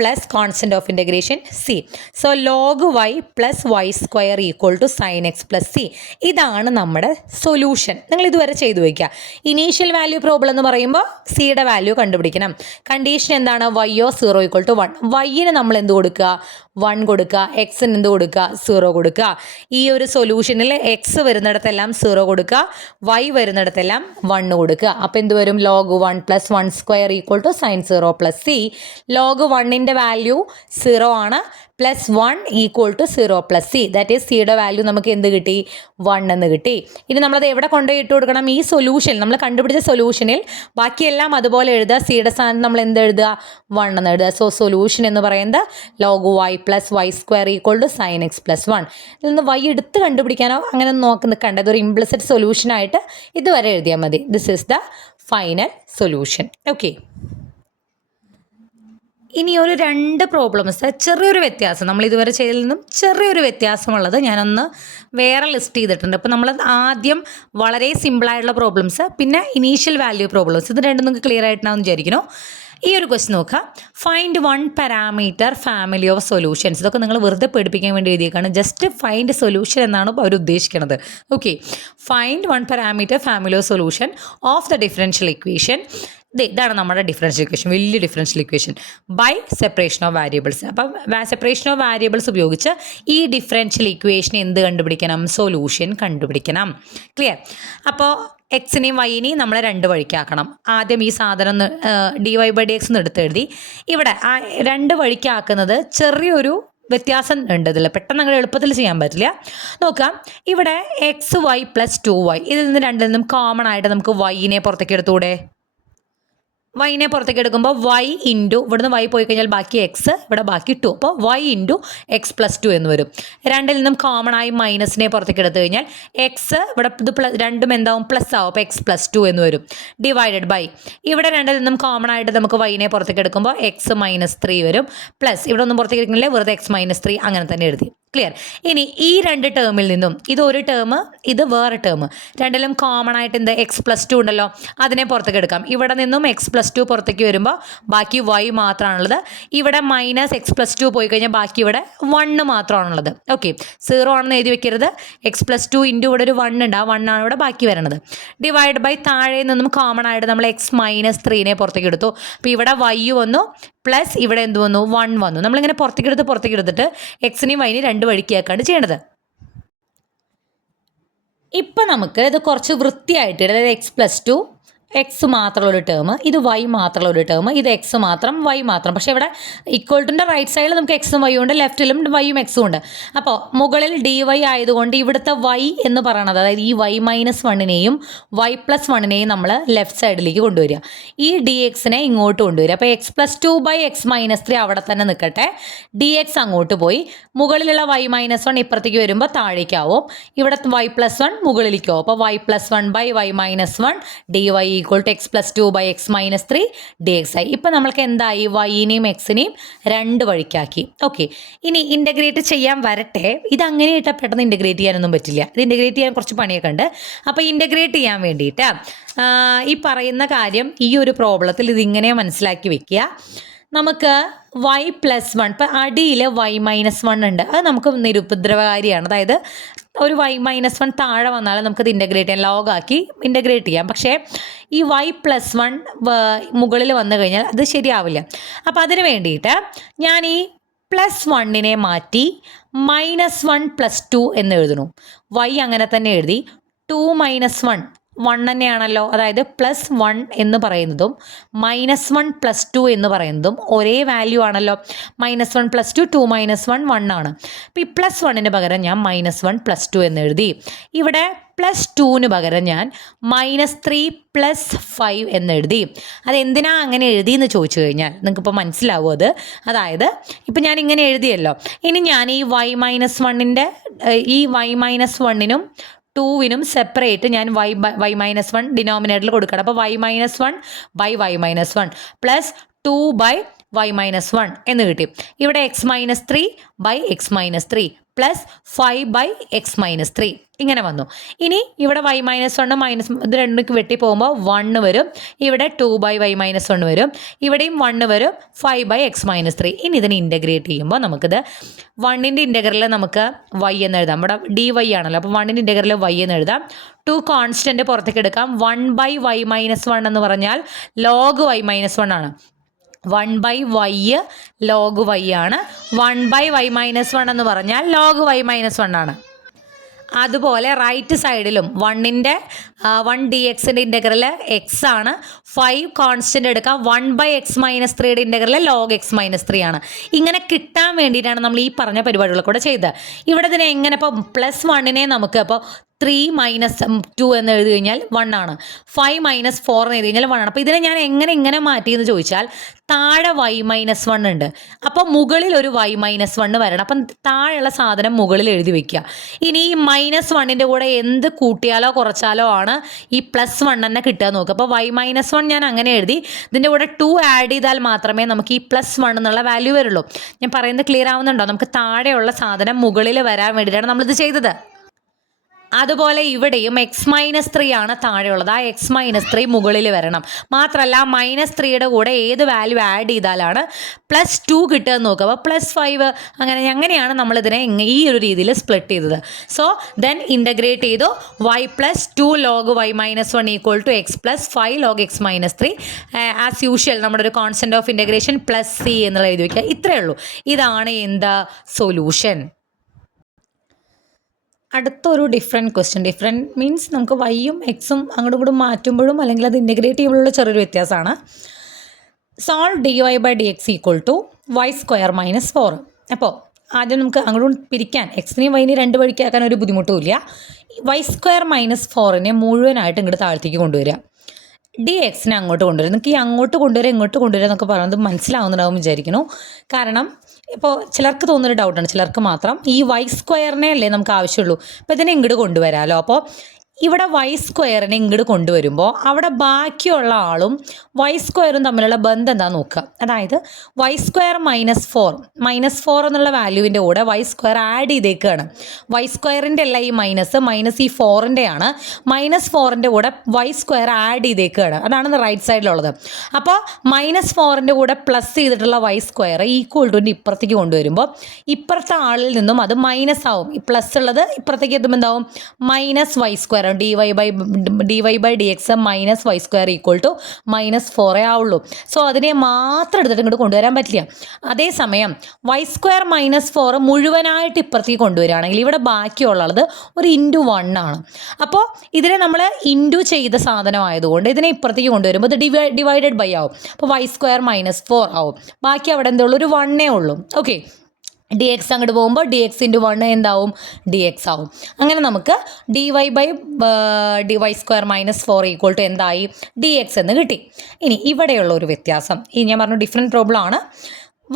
plus constant of integration c. So log y plus y square equal to sin x plus c. ഇതാണ് നമ്മുടെ സൊല്യൂഷൻ. നിങ്ങൾ ഇതുവരെ ചെയ്തു വയ്ക്കുക. ഇനീഷ്യൽ വാല്യൂ പ്രോബ്ലം എന്ന് പറയുമ്പോൾ സിയുടെ വാല്യൂ കണ്ടുപിടിക്കണം. കണ്ടീഷൻ എന്താണ്? y of 0 equal to 1. വൈന് നമ്മൾ എന്ത് കൊടുക്കുക? 1 കൊടുക്കുക. എക്സിന് എന്ത് കൊടുക്കുക? 0 കൊടുക്കുക. ഈ ഒരു സൊല്യൂഷനിൽ എക്സ് വരുന്നിടത്തെല്ലാം 0 കൊടുക്കുക, y വരുന്നിടത്തെല്ലാം 1 കൊടുക്കുക. അപ്പോൾ എന്ത് വരും? log 1 plus 1 square equal to sin 0 plus c. log 1ൻ്റെ വാല്യൂ 0 ആണ്, plus 1 equal to 0 plus c. That is സിയുടെ വാല്യൂ നമുക്ക് എന്ത് കിട്ടി? 1 എന്ന് കിട്ടി. ഇനി നമ്മളത് എവിടെ കൊണ്ടുപോയി ഇട്ട് കൊടുക്കണം? ഈ സൊല്യൂഷൻ നമ്മൾ കണ്ടുപിടിച്ച സൊല്യൂഷനിൽ ബാക്കിയെല്ലാം അതുപോലെ എഴുതുക. സിയുടെ സ്ഥാനത്ത് നമ്മൾ എന്ത് എഴുതുക? 1 എന്ന് എഴുതുക. സോ സൊല്യൂഷൻ എന്ന് പറയുന്നത് log y plus y square equal to sine x plus 1. ഇതിൽ നിന്ന് y എടുത്ത് കണ്ടുപിടിക്കാനോ അങ്ങനെ നോക്കി നിൽക്കേണ്ട. ഇതൊരു ഇംപ്ലിസിറ്റ് സൊല്യൂഷനായിട്ട് ഇതുവരെ എഴുതിയാൽ മതി. This is the final solution. Okay, ഇനി ഒരു 2 പ്രോബ്ലംസ് ചെറിയൊരു വ്യത്യാസം നമ്മൾ ഇതുവരെ ചെയ്തതിൽ നിന്നും ചെറിയൊരു വ്യത്യാസമുള്ളത് ഞാനൊന്ന് വേറെ ലിസ്റ്റ് ചെയ്തിട്ടുണ്ട്. അപ്പോൾ നമ്മൾ ആദ്യം വളരെ സിമ്പിളായിട്ടുള്ള പ്രോബ്ലംസ്, പിന്നെ ഇനീഷ്യൽ വാല്യൂ പ്രോബ്ലംസ്, ഇത് രണ്ടും നിങ്ങൾക്ക് ക്ലിയർ ആയിട്ടാണെന്ന് വിചാരിക്കുന്നു. ഈ ഒരു ക്വസ്റ്റ്യൻ നോക്കുക. Find 1 parameter family of solutions. ഇതൊക്കെ നിങ്ങൾ വെറുതെ പേടിപ്പിക്കാൻ വേണ്ടി എഴുതിയേക്കാണ്. ജസ്റ്റ് ഫൈൻഡ് സൊല്യൂഷൻ എന്നാണ് അവർ ഉദ്ദേശിക്കുന്നത്. Okay, find 1 parameter family of solution of the differential equation. ഇതാണ് നമ്മുടെ ഡിഫറൻഷ്യൽ ഇക്വേഷൻ, വലിയ differential equation by separation of variables. അപ്പം സെപ്പറേഷൻ ഓഫ് വാരിയബിൾസ് ഉപയോഗിച്ച് ഈ ഡിഫറൻഷ്യൽ ഇക്വേഷൻ എന്ത് കണ്ടുപിടിക്കണം? സൊല്യൂഷൻ കണ്ടുപിടിക്കണം. ക്ലിയർ? അപ്പോൾ എക്സിനെയും വൈനെയും നമ്മൾ 2 വഴിക്കാക്കണം. ആദ്യം ഈ സാധനം dy/dx എന്ന് എടുത്തെഴുതി. ഇവിടെ ആ 2 വഴിക്കാക്കുന്നത് ചെറിയൊരു വ്യത്യാസം ഉണ്ട്. ഇതിൽ പെട്ടെന്ന് അങ്ങനെ എളുപ്പത്തിൽ ചെയ്യാൻ പറ്റില്ല. നോക്കാം, ഇവിടെ എക്സ് വൈ പ്ലസ് 2y, ഇതിൽ നിന്ന് രണ്ടിൽ നിന്നും കോമൺ ആയിട്ട് നമുക്ക് വൈനെ പുറത്തേക്ക് എടുത്തുകൂടെ? വൈനെ പുറത്തേക്ക് എടുക്കുമ്പോൾ y ഇൻറ്റു ഇവിടുന്ന് y പോയി കഴിഞ്ഞാൽ ബാക്കി എക്സ്, ഇവിടെ ബാക്കി 2. അപ്പോൾ y ഇൻറ്റു എക്സ് പ്ലസ് 2 എന്ന് വരും. രണ്ടിൽ നിന്നും കോമൺ ആയി മൈനസിനെ പുറത്തേക്ക് എടുത്തു കഴിഞ്ഞാൽ എക്സ് ഇവിടെ ഇത് രണ്ടും എന്താവും? പ്ലസ് ആവും. അപ്പോൾ എക്സ് പ്ലസ് 2 എന്ന് വരും. ഡിവൈഡഡ് ബൈ ഇവിടെ രണ്ടിൽ നിന്നും കോമൺ ആയിട്ട് നമുക്ക് വൈനെ പുറത്തേക്ക് എടുക്കുമ്പോൾ എക്സ് മൈനസ് 3 വരും. പ്ലസ് ഇവിടെ ഒന്നും പുറത്തേക്ക് എടുക്കുന്നില്ല, വെറുതെ എക്സ് മൈനസ് 3 അങ്ങനെ തന്നെ എഴുതി. ക്ലിയർ? ഇനി ഈ 2 ടേമിൽ നിന്നും ഇത് ഒരു ടേം, ഇത് വേറെ ടേം, രണ്ടിലും കോമൺ ആയിട്ട് എന്ത്? എക്സ് പ്ലസ് 2 ഉണ്ടല്ലോ, അതിനെ പുറത്തേക്ക് എടുക്കാം. ഇവിടെ നിന്നും എക്സ് പ്ലസ് 2 പുറത്തേക്ക് വരുമ്പോൾ ബാക്കി y മാത്രമാണുള്ളത്. ഇവിടെ മൈനസ് എക്സ് പ്ലസ് 2 പോയി കഴിഞ്ഞാൽ ബാക്കി ഇവിടെ 1 മാത്രമാണുള്ളത്. ഓക്കെ, 0 ആണെന്ന് എഴുതി വെക്കരുത്. എക്സ് പ്ലസ് 2 ഇൻറ്റു ഇവിടെ ഒരു 1 ഉണ്ട്, ആ 1 ആണ് ഇവിടെ ബാക്കി വരണത്. ഡിവൈഡ് ബൈ താഴെ നിന്നും കോമൺ ആയിട്ട് നമ്മൾ എക്സ് മൈനസ് 3നെ പുറത്തേക്ക് എടുത്തു. അപ്പോൾ ഇവിടെ y വന്നു, പ്ലസ് ഇവിടെ എന്ത് വന്നു? 1 വന്നു. നമ്മളിങ്ങനെ പുറത്തേക്ക് എടുത്തിട്ട് എക്സിനെയും വൈനെയും 2 വഴിക്കാക്കാണ് ചെയ്യേണ്ടത്. ഇപ്പം നമുക്ക് ഇത് കുറച്ച് വൃത്തിയായിട്ട്, അതായത് എക്സ് പ്ലസ് 2 എക്സ് മാത്രമുള്ളൊരു ടേം, ഇത് വൈ മാത്രമുള്ളൊരു ടേം, ഇത് എക്സ് മാത്രം വൈ മാത്രം. പക്ഷേ ഇവിടെ ഇക്വൾട്ടിൻ്റെ റൈറ്റ് സൈഡിൽ നമുക്ക് എക്സും വൈയും ഉണ്ട്, ലെഫ്റ്റിലും വൈയും എക്സും ഉണ്ട്. അപ്പോൾ മുകളിൽ ഡി വൈ ആയതുകൊണ്ട് ഇവിടുത്തെ വൈ എന്ന് പറയണത്, അതായത് ഈ വൈ മൈനസ് 1നെയും വൈ പ്ലസ് 1നെയും നമ്മൾ ലെഫ്റ്റ് സൈഡിലേക്ക് കൊണ്ടുവരിക. ഈ ഡി എക്സിനെ ഇങ്ങോട്ട് കൊണ്ടുവരിക. അപ്പോൾ x plus 2 by x minus 3 അവിടെ തന്നെ നിൽക്കട്ടെ. ഡി എക്സ് അങ്ങോട്ട് പോയി, മുകളിലുള്ള വൈ മൈനസ് 1 ഇപ്പുറത്തേക്ക് വരുമ്പോൾ താഴേക്കാവും. ഇവിടെ വൈ പ്ലസ് 1 മുകളിലേക്കാവും. അപ്പോൾ y plus 1 by y minus 1 d y equal to x plus 2 by x minus 3 d x ആയി. ഇപ്പം നമ്മൾക്ക് എന്തായി? വൈനെയും എക്സിനെയും 2 വഴിക്കാക്കി. ഓക്കെ, ഇനി ഇൻ്റഗ്രേറ്റ് ചെയ്യാൻ വരട്ടെ. ഇത് അങ്ങനെ ഇട്ടാൽ പെട്ടെന്ന് ഇൻ്റഗ്രേറ്റ് ചെയ്യാനൊന്നും പറ്റില്ല. ഇത് ഇൻ്റഗ്രേറ്റ് ചെയ്യാൻ കുറച്ച് പണിയൊക്കെ ഉണ്ട്. അപ്പോൾ ഇൻ്റഗ്രേറ്റ് ചെയ്യാൻ വേണ്ടിയിട്ട് ഈ പറയുന്ന കാര്യം ഈ ഒരു പ്രോബ്ലത്തിൽ ഇതിങ്ങനെ മനസ്സിലാക്കി വെക്കുക. നമുക്ക് y പ്ലസ് 1, ഇപ്പം അടിയിൽ y മൈനസ് 1 ഉണ്ട്, അത് നമുക്ക് നിരുപദ്രവകാരിയാണ്. അതായത് ഒരു y മൈനസ് 1 താഴെ വന്നാൽ നമുക്കത് ഇൻ്റഗ്രേറ്റ് ചെയ്യാം, ലോഗാക്കി ഇൻ്റഗ്രേറ്റ് ചെയ്യാം. പക്ഷേ ഈ y പ്ലസ് 1 മുകളിൽ വന്നു കഴിഞ്ഞാൽ അത് ശരിയാവില്ല. അപ്പോൾ അതിന് വേണ്ടിയിട്ട് ഞാൻ ഈ പ്ലസ് 1നെ മാറ്റി മൈനസ് 1 പ്ലസ് 2 എന്ന് എഴുതുന്നു. y അങ്ങനെ തന്നെ എഴുതി. 2 മൈനസ് 1 തന്നെയാണല്ലോ. അതായത് പ്ലസ് 1 എന്ന് പറയുന്നതും മൈനസ് 1 പ്ലസ് 2 എന്ന് പറയുന്നതും ഒരേ വാല്യൂ ആണല്ലോ. മൈനസ് 1 പ്ലസ് 2 2 മൈനസ് 1 1 ആണ്. അപ്പോൾ ഈ പ്ലസ് 1ന് പകരം ഞാൻ മൈനസ് 1 പ്ലസ് 2 എന്ന് എഴുതി. ഇവിടെ പ്ലസ് 2ന് പകരം ഞാൻ മൈനസ് 3 പ്ലസ് 5 എന്ന് എഴുതി. അതെന്തിനാ അങ്ങനെ എഴുതിയെന്ന് ചോദിച്ചു കഴിഞ്ഞാൽ നിങ്ങൾക്കിപ്പോൾ മനസ്സിലാവും അത്. അതായത് ഇപ്പം ഞാൻ ഇങ്ങനെ എഴുതിയല്ലോ, ഇനി ഞാൻ ഈ വൈ മൈനസ് 1ൻ്റെ ഈ വൈ മൈനസ് 1നും 2നും സെപ്പറേറ്റ് ഞാൻ വൈ മൈനസ് 1 ഡിനോമിനേറ്ററിൽ കൊടുക്കണം. അപ്പോൾ y minus 1 by y minus 1 plus 2 by y minus 1 എന്ന് കിട്ടി. ഇവിടെ x minus 3 by x minus 3 plus 5/x-3 ഇങ്ങനെ വന്നു. ഇനി ഇവിടെ y-1 മൈനസ് ഇത് രണ്ടിലേക്ക് വെട്ടി പോകുമ്പോൾ 1 വരും. ഇവിടെ 2/y-1 വരും. ഇവിടെയും 1 വരും. 5/x-3. ഇനി ഇതിനെ ഇൻ്റഗ്രേറ്റ് ചെയ്യുമ്പോൾ നമുക്കിത് 1ൻ്റെ ഇൻ്റഗ്രൽ നമുക്ക് y എന്ന് എഴുതാം. ഇവിടെ dy ആണല്ലോ, അപ്പോൾ 1ൻ്റെ ഇൻ്റഗ്രൽ y എന്ന് എഴുതാം. 2 കോൺസ്റ്റൻ്റ് പുറത്തേക്ക് എടുക്കാം. 1/y-1 എന്ന് പറഞ്ഞാൽ log y-1 ആണ്. 1/y log y ആണ്. 1/y-1 എന്ന് പറഞ്ഞാൽ log y-1 ആണ്. അതുപോലെ റൈറ്റ് സൈഡിലും 1 dxൻ്റെ ഇൻ്റഗ്രൽ x ആണ്. 5 കോൺസ്റ്റൻ്റ് എടുക്കാം. 1/x-3യുടെ ഇൻ്റഗ്രൽ log x-3 ആണ്. ഇങ്ങനെ കിട്ടാൻ വേണ്ടിയിട്ടാണ് നമ്മൾ ഈ പറഞ്ഞ പരിപാടികളൊക്കെ കൂടെ ചെയ്തത്. ഇവിടെ ഇതിനെ എങ്ങനെ ഇപ്പോൾ +1നെ നമുക്ക് ഇപ്പോൾ 3 - 2 എന്ന് എഴുതി കഴിഞ്ഞാൽ 1 ആണ്. 5 - 4 എന്ന് എഴുതി കഴിഞ്ഞാൽ 1 ആണ്. അപ്പോൾ ഇതിനെ ഞാൻ എങ്ങനെ മാറ്റിയെന്ന് ചോദിച്ചാൽ താഴെ y-1 ഉണ്ട്. അപ്പോൾ മുകളിൽ ഒരു y-1 വരണം. അപ്പം താഴെയുള്ള സാധനം മുകളിൽ എഴുതി വെക്കുക. ഇനി ഈ -1ൻ്റെ കൂടെ എന്ത് കൂട്ടിയാലോ കുറച്ചാലോ ആണ് ഈ +1 തന്നെ കിട്ടുക നോക്കുക. അപ്പോൾ y-1 ഞാൻ അങ്ങനെ എഴുതി. ഇതിൻ്റെ കൂടെ 2 ആഡ് ചെയ്താൽ മാത്രമേ നമുക്ക് ഈ +1 എന്നുള്ള വാല്യൂ വരുള്ളൂ. ഞാൻ പറയുന്നത് ക്ലിയർ ആവുന്നുണ്ടോ? നമുക്ക് താഴെയുള്ള സാധനം മുകളിൽ വരാൻ വേണ്ടിയിട്ടാണ് നമ്മളിത് ചെയ്തത്. അതുപോലെ ഇവിടെയും x-3 ആണ് താഴെയുള്ളത്. ആ x-3 മുകളിൽ വരണം. മാത്രമല്ല -3യുടെ കൂടെ ഏത് വാല്യൂ ആഡ് ചെയ്താലാണ് +2 കിട്ടുക എന്ന് നോക്കുക. അപ്പോൾ +5 അങ്ങനെയാണ് നമ്മളിതിനെ ഈ ഒരു രീതിയിൽ സ്പ്ലിറ്റ് ചെയ്തത്. സോ ദെൻ ഇൻ്റഗ്രേറ്റ് ചെയ്തു. y + 2 log y-1 equal to x + 5 log x-3. As usual നമ്മുടെ ഒരു കോൺസ്റ്റന്റ് ഓഫ് ഇൻ്റഗ്രേഷൻ +c എന്നുള്ള എഴുതി വയ്ക്കുക. ഇത്രയേ ഉള്ളൂ. ഇതാണ് എന്താ സൊല്യൂഷൻ. അടുത്തൊരു ഡിഫറെൻറ്റ് ക്വസ്റ്റ്യൻ. ഡിഫറെൻറ്റ് മീൻസ് നമുക്ക് വൈയും എക്സും അങ്ങോട്ടും ഇങ്ങോട്ടും മാറ്റുമ്പോഴും അല്ലെങ്കിൽ അത് ഇൻ്റഗ്രേറ്റ് ചെയ്യുമ്പോഴുള്ള ചെറിയൊരു വ്യത്യാസമാണ്. Solve dy/dx equal to y² - 4. അപ്പോൾ ആദ്യം നമുക്ക് അങ്ങോട്ടും പിരിക്കാൻ എക്സിനെയും വൈനെയും രണ്ട് വഴിക്കാക്കാൻ ഒരു ബുദ്ധിമുട്ടുമില്ല. y² - 4നെ മുഴുവനായിട്ട് ഇങ്ങോട്ട് താഴത്തേക്ക് കൊണ്ടുവരിക. dxനെ അങ്ങോട്ട് കൊണ്ടുവരിക. നിങ്ങൾക്ക് ഈ അങ്ങോട്ട് കൊണ്ടുവരിക ഇങ്ങോട്ട് കൊണ്ടുവരിക എന്നൊക്കെ പറയുന്നത് മനസ്സിലാവുന്നുണ്ടാവും വിചാരിക്കുന്നു. കാരണം ഇപ്പോൾ ചിലർക്ക് തോന്നുന്നൊരു ഡൗട്ടാണ്, ചിലർക്ക് മാത്രം ഈ y² അല്ലേ നമുക്ക് ആവശ്യമുള്ളൂ. അപ്പോൾ ഇതിനെ ഇങ്ങോട്ട് കൊണ്ടുവരാമല്ലോ. അപ്പോൾ ഇവിടെ y² ഇങ്ങോട്ട് കൊണ്ടുവരുമ്പോൾ അവിടെ ബാക്കിയുള്ള ആളും y² തമ്മിലുള്ള ബന്ധം എന്താണെന്ന് നോക്കുക. അതായത് y² - 4 -4 എന്നുള്ള വാല്യൂവിൻ്റെ കൂടെ y² ആഡ് ചെയ്തേക്കുകയാണ്. y²ൻ്റെ അല്ല ഈ മൈനസ് ഈ 4ൻ്റെ ആണ്. -4ൻ്റെ കൂടെ y² ആഡ് ചെയ്തേക്കുകയാണ്. അതാണ് റൈറ്റ് സൈഡിലുള്ളത്. അപ്പോൾ -4ൻ്റെ കൂടെ പ്ലസ് ചെയ്തിട്ടുള്ള y² ഈക്വൽ ടു ഇപ്പുറത്തേക്ക് കൊണ്ടുവരുമ്പോൾ ഇപ്പുറത്തെ ആളിൽ നിന്നും അത് മൈനസ് ആവും. ഈ പ്ലസ് ഉള്ളത് ഇപ്പുറത്തേക്ക് എത്തുമ്പോൾ എന്താവും? -y² dy/dx - y² equal to -4 ആവുള്ളൂ. സോ അതിനെ മാത്രം എടുത്തിട്ട് ഇങ്ങോട്ട് കൊണ്ടുവരാൻ പറ്റില്ല. അതേസമയം y² - 4 മുഴുവനായിട്ട് ഇപ്പുറത്തേക്ക് കൊണ്ടുവരികയാണെങ്കിൽ ഇവിടെ ബാക്കിയുള്ളത് ഒരു *1 ആണ്. അപ്പോൾ ഇതിനെ നമ്മൾ ഇൻറ്റു ചെയ്ത സാധനമായതുകൊണ്ട് ഇതിനെ ഇപ്പുറത്തേക്ക് കൊണ്ടുവരുമ്പോൾ ഇത് ഡിവൈഡഡ് ബൈ ആവും. അപ്പോൾ y² - 4 ആവും. ബാക്കി അവിടെ എന്താ ഉള്ളൂ? ഒരു 1 ഉള്ളൂ. ഓക്കെ, dx അങ്ങോട്ട് പോകുമ്പോൾ dx × 1 എന്താവും? dx ആവും. അങ്ങനെ നമുക്ക് dy/y² - 4 ഈക്വൽ ടു എന്തായി? dx എന്ന് കിട്ടി. ഇനി ഇവിടെയുള്ള ഒരു വ്യത്യാസം, ഈ ഞാൻ പറഞ്ഞു ഡിഫറെൻറ്റ് പ്രോബ്ലം ആണ്.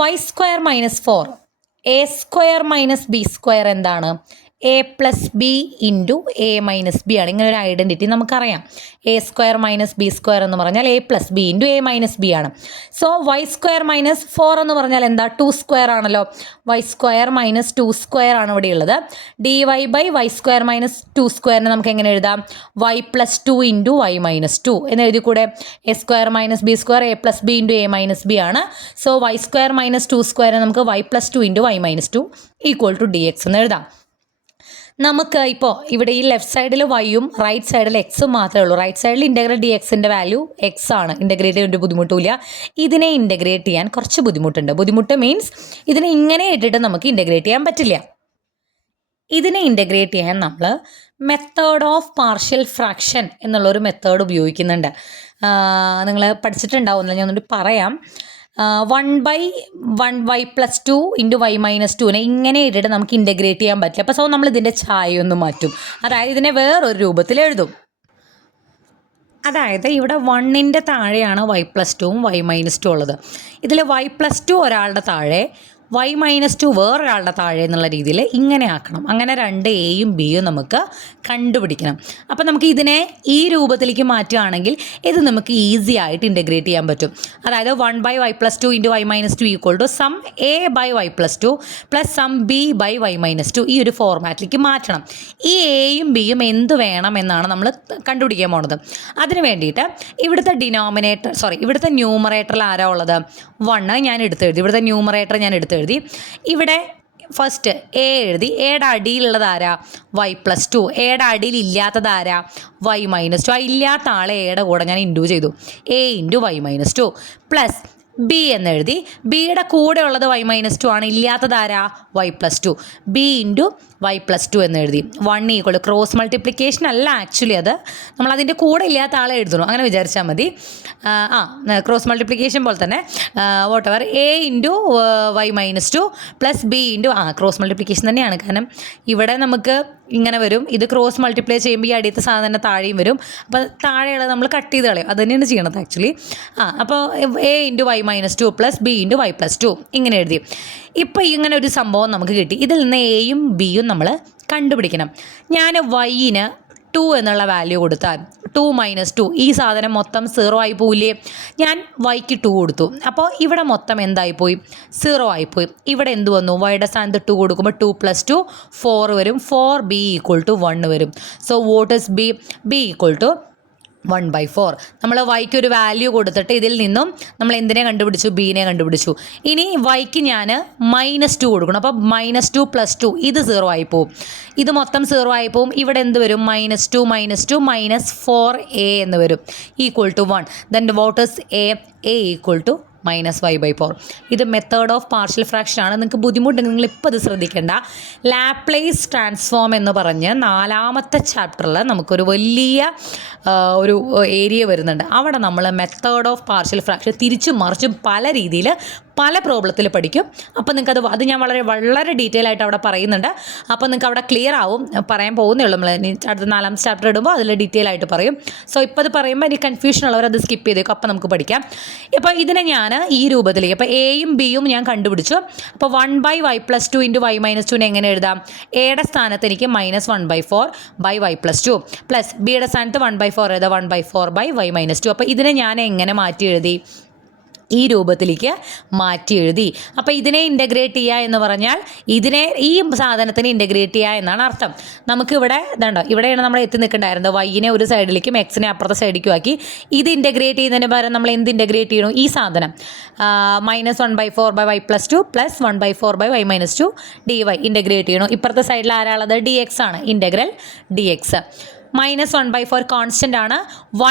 y² - 4 a² - b² എന്താണ്? a + b × a - b ആണ്. ഇങ്ങനെ ഒരു ഐഡൻറ്റിറ്റി നമുക്കറിയാം. a² - b² എന്ന് പറഞ്ഞാൽ a + b × a - b ആണ്. സോ y² - 4 എന്ന് പറഞ്ഞാൽ എന്താ? 2² ആണല്ലോ. y² - 2² ആണ് ഇവിടെ ഉള്ളത്. dy/y² - 2² നമുക്ക് എങ്ങനെ എഴുതാം? y + 2 × y - 2 എന്ന് എഴുതി കൂടെ. a² - b² a + b × a - b ആണ്. സോ y² - 2² നമുക്ക് y + 2 × y - 2 equal to dx എന്ന് എഴുതാം. നമുക്ക് ഇപ്പോൾ ഇവിടെ ഈ ലെഫ്റ്റ് സൈഡിൽ വൈയും റൈറ്റ് സൈഡിൽ എക്സും മാത്രമേ ഉള്ളൂ. റൈറ്റ് സൈഡിൽ ഇൻ്റഗ്രൽ dxൻ്റെ വാല്യൂ എക്സ് ആണ്. ഇൻ്റഗ്രേറ്റ് ചെയ്യാൻ ഒരു ബുദ്ധിമുട്ടില്ല. ഇതിനെ ഇൻ്റഗ്രേറ്റ് ചെയ്യാൻ കുറച്ച് ബുദ്ധിമുട്ടുണ്ട്. ബുദ്ധിമുട്ട് മീൻസ് ഇതിനെ ഇങ്ങനെ ഇട്ടിട്ട് നമുക്ക് ഇൻ്റഗ്രേറ്റ് ചെയ്യാൻ പറ്റില്ല. ഇതിനെ ഇൻ്റഗ്രേറ്റ് ചെയ്യാൻ നമ്മൾ മെത്തേഡ് ഓഫ് പാർഷ്യൽ ഫ്രാക്ഷൻ എന്നുള്ളൊരു മെത്തേഡ് ഉപയോഗിക്കുന്നുണ്ട്. നിങ്ങൾ പഠിച്ചിട്ടുണ്ടാവുന്നില്ല, ഞാൻ ഒന്നുകൂടി പറയാം. 1/y + 2 × y - 2നെ ഇങ്ങനെ ഇട്ടിട്ട് നമുക്ക് ഇൻ്റഗ്രേറ്റ് ചെയ്യാൻ പറ്റില്ല. അപ്പോൾ സോ നമ്മൾ ഇതിൻ്റെ ചായ മാറ്റും. അതായത് ഇതിനെ വേറൊരു രൂപത്തിൽ എഴുതും. അതായത് ഇവിടെ 1ൻ്റെ താഴെയാണ് y + 2 y - 2 ഉള്ളത്. ഇതിൽ y + 2 ഒരാളുടെ താഴെ y-2 വേറൊരാളുടെ താഴെ എന്നുള്ള രീതിയിൽ ഇങ്ങനെ ആക്കണം. അങ്ങനെ രണ്ട് എയും ബിയും നമുക്ക് കണ്ടുപിടിക്കണം. അപ്പോൾ നമുക്ക് ഇതിനെ ഈ രൂപത്തിലേക്ക് മാറ്റുകയാണെങ്കിൽ ഇത് നമുക്ക് ഈസി ആയിട്ട് ഇൻ്റഗ്രേറ്റ് ചെയ്യാൻ പറ്റും. അതായത് 1/y+2 × y-2 equal to some a/y+2 plus some b/y-2 ഈ ഒരു ഫോർമാറ്റിലേക്ക് മാറ്റണം. ഈ എയും ബിയും എന്ത് വേണം എന്നാണ് നമ്മൾ കണ്ടുപിടിക്കാൻ പോണത്. അതിന് വേണ്ടിയിട്ട് ഇവിടുത്തെ ന്യൂമറേറ്ററിൽ ആരാ ഉള്ളത്? 1 ഞാൻ എടുത്തെഴുതി. ഇവിടുത്തെ ന്യൂമറേറ്റർ ഞാൻ എടുത്തെഴുതി. ഇവിടെ ഫസ്റ്റ് എ എഴുതി. എയുടെ അടിയിലുള്ളത് ആരാ? y+2. എയുടെ അടിയിൽ ഇല്ലാത്തത് ആരാ? y-2. ആ ഇല്ലാത്ത ആളെ എയുടെ കൂടെ ഞാൻ ഇൻഡു ചെയ്തു. a × y-2 പ്ലസ് ബി എന്നെഴുതി. ബിയുടെ കൂടെ ഉള്ളത് y-2 ആണ്. ഇല്ലാത്തത് ആരാ? y+2. b × y+2 എന്നെഴുതി. 1 equal cross multiplication അല്ല ആക്ച്വലി, അത് നമ്മളതിൻ്റെ കൂടെ ഇല്ലാത്ത ആളെ എഴുതണം, അങ്ങനെ വിചാരിച്ചാൽ മതി. ക്രോസ് മൾട്ടിപ്ലിക്കേഷൻ പോലെ തന്നെ whatever a × y-2 plus b × cross multiplication തന്നെയാണ്. കാരണം ഇവിടെ നമുക്ക് ഇങ്ങനെ വരും, ഇത് ക്രോസ് മൾട്ടിപ്ലൈ ചെയ്യുമ്പോൾ ഈ അടിയത്തെ സാധനം തന്നെ താഴെയും വരും. അപ്പോൾ താഴെയുള്ളത് നമ്മൾ കട്ട് ചെയ്ത് കളയും, അത് തന്നെയാണ് ചെയ്യണത് ആക്ച്വലി. അപ്പോൾ a × y-2 plus b × y+2 ഇങ്ങനെ എഴുതി. ഇപ്പോൾ ഇങ്ങനെ ഒരു സംഭവം നമുക്ക് കിട്ടി. ഇതിൽ നിന്ന് എയും ബിയും നമ്മൾ കണ്ടുപിടിക്കണം. ഞാൻ y-ന് 2 എന്നുള്ള വാല്യൂ കൊടുത്താൽ 2 - 2 ഈ സാധനം മൊത്തം 0 ആയി പോയില്ലേ? ഞാൻ y-ക്ക് 2 കൊടുത്തു. അപ്പോൾ ഇവിടെ മൊത്തം എന്തായിപ്പോയി? 0 ആയിപ്പോയി. ഇവിടെ എന്ത് വന്നു? y-യുടെ സ്ഥാനത്ത് 2 കൊടുക്കുമ്പോൾ 2 + 2 4 വരും. 4b = 1 വരും. So what is b? b = 1/4. നമ്മൾ y-ക്ക് ഒരു വാല്യൂ കൊടുത്തിട്ട് ഇതിൽ നിന്നും നമ്മൾ എന്തിനെ കണ്ടുപിടിച്ചു? ബീനെ കണ്ടുപിടിച്ചു. ഇനി y-ക്ക് ഞാൻ -2 കൊടുക്കണം. അപ്പോൾ -2 + 2 ഇത് 0 ആയി പോവും. ഇത് മൊത്തം 0 ആയി പോവും. ഇവിടെ എന്ത് വരും? -2 - 2 -4a എന്ന് വരും = 1. Then what is a? a = -y/4. ഇത് മെത്തേഡ് ഓഫ് പാർഷ്യൽ ഫ്രാക്ഷൻ ആണ്. നിങ്ങൾക്ക് ബുദ്ധിമുട്ടുണ്ടെങ്കിൽ നിങ്ങൾ ഇപ്പോൾ ഇത് ശ്രദ്ധിക്കേണ്ട. ലാപ്ലേസ് ട്രാൻസ്ഫോം എന്ന് പറഞ്ഞ് 4ാമത്തെ ചാപ്റ്ററിൽ നമുക്കൊരു വലിയ ഒരു ഏരിയ വരുന്നുണ്ട്. അവിടെ നമ്മൾ മെത്തേഡ് ഓഫ് പാർഷ്യൽ ഫ്രാക്ഷൻ തിരിച്ചും മറിച്ചും പല രീതിയിൽ പല പ്രോബ്ലത്തിൽ പഠിക്കും. അപ്പോൾ നിങ്ങൾക്ക് അത് ഞാൻ വളരെ ഡീറ്റെയിൽ ആയിട്ട് അവിടെ പറയുന്നുണ്ട്. അപ്പോൾ നിങ്ങൾക്ക് അവിടെ ക്ലിയർ ആവും. പറയാൻ പോകുന്നേ ഉള്ളൂ. നമ്മൾ അടുത്ത 4ാമത്തെ ചാപ്റ്റർ ഇടുമ്പോൾ അതിൽ ഡീറ്റെയിൽ ആയിട്ട് പറയും. സോ ഇപ്പോൾ അത് പറയുമ്പോൾ എനിക്ക് കൺഫ്യൂഷൻ ഉള്ളവർ അത് സ്കിപ്പ് ചെയ്തേക്കും. അപ്പോൾ നമുക്ക് പഠിക്കാം. ഇപ്പോൾ ഇതിനെ ഞാൻ ഈ രൂപത്തിലേക്ക്, അപ്പോൾ എയും ബിയും ഞാൻ കണ്ടുപിടിച്ചു. അപ്പോൾ 1/y+2 × y-2 എങ്ങനെ എഴുതാം? എയുടെ സ്ഥാനത്ത് എനിക്ക് -1/4/y+2 പ്ലസ് ബിയുടെ സ്ഥാനത്ത് 1/4 എഴുതാം. 1/4/y-2. അപ്പോൾ ഇതിനെ ഞാൻ എങ്ങനെ മാറ്റി എഴുതി? ഈ രൂപത്തിലേക്ക് മാറ്റി എഴുതി. അപ്പോൾ ഇതിനെ ഇൻ്റഗ്രേറ്റ് ചെയ്യുക എന്ന് പറഞ്ഞാൽ ഈ സാധനത്തിന് ഇൻ്റഗ്രേറ്റ് ചെയ്യുക എന്നാണ് അർത്ഥം. നമുക്കിവിടെ ഇതുണ്ടോ, ഇവിടെയാണ് നമ്മൾ എത്തി നിൽക്കേണ്ടായിരുന്നത്. y-നെ ഒരു സൈഡിലേക്കും x-നെ അപ്പുറത്തെ സൈഡിലേക്കും ആക്കി. ഇത് ഇൻ്റഗ്രേറ്റ് ചെയ്യുന്നതിന് പകരം നമ്മൾ എന്ത് ഇൻ്റഗ്രേറ്റ് ചെയ്യണം? ഈ സാധനം -1/4/y+2 plus 1/4/y-2 dy integrate ചെയ്യണം. ഇപ്പുറത്തെ സൈഡിൽ ആരാളുള്ളത്? dx ആണ്. Integral dx. -1/4 കോൺസ്റ്റൻ്റ് ആണ്.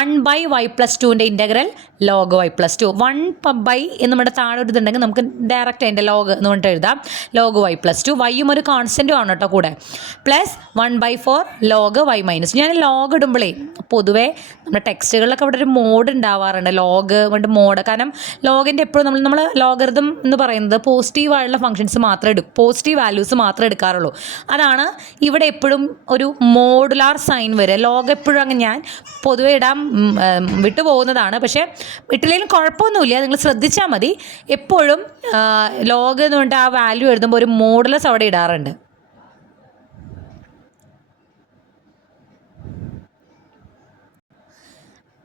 1/y+2ൻ്റെ ഇൻ്റഗ്രൽ log y+2. 1/y എന്ന് നമ്മുടെ താഴെ ഒരു ഇതുണ്ടെങ്കിൽ നമുക്ക് ഡയറക്റ്റ് അതിൻ്റെ ലോഗ് എന്ന് പറഞ്ഞിട്ട് എഴുതാം. log y+2. വൈയും ഒരു കോൺസ്റ്റൻറ്റും ആണ് കേട്ടോ കൂടെ. Plus 1/4 log y-. ഞാൻ ലോഗ് ഇടുമ്പോഴേ പൊതുവേ നമ്മുടെ ടെക്സ്റ്റുകളിലൊക്കെ അവിടെ ഒരു മോഡ് ഉണ്ടാവാറുണ്ട്. ലോഗ് കൊണ്ട് മോഡ്. കാരണം ലോഗിൻ്റെ എപ്പോഴും നമ്മൾ ലോഗറിതം എന്ന് പറയുന്നത് പോസിറ്റീവായുള്ള ഫംഗ്ഷൻസ് മാത്രമേ പോസിറ്റീവ് വാല്യൂസ് മാത്രമേ എടുക്കാറുള്ളൂ. അതാണ് ഇവിടെ എപ്പോഴും ഒരു മോഡുലാർ സൈൻ വരും. ലോഗ് എപ്പോഴും അങ്ങനെ ഞാൻ പൊതുവെ ഇടാൻ വിട്ടുപോകുന്നതാണ്. പക്ഷേ ഇട്ടില്ലെങ്കിലും കുഴപ്പമൊന്നുമില്ല, നിങ്ങൾ ശ്രദ്ധിച്ചാൽ മതി. എപ്പോഴും ലോഗ് എന്ന് പറഞ്ഞിട്ട് ആ വാല്യൂ എഴുതുമ്പോൾ ഒരു മോഡുലസ് അവിടെ ഇടാറുണ്ട്.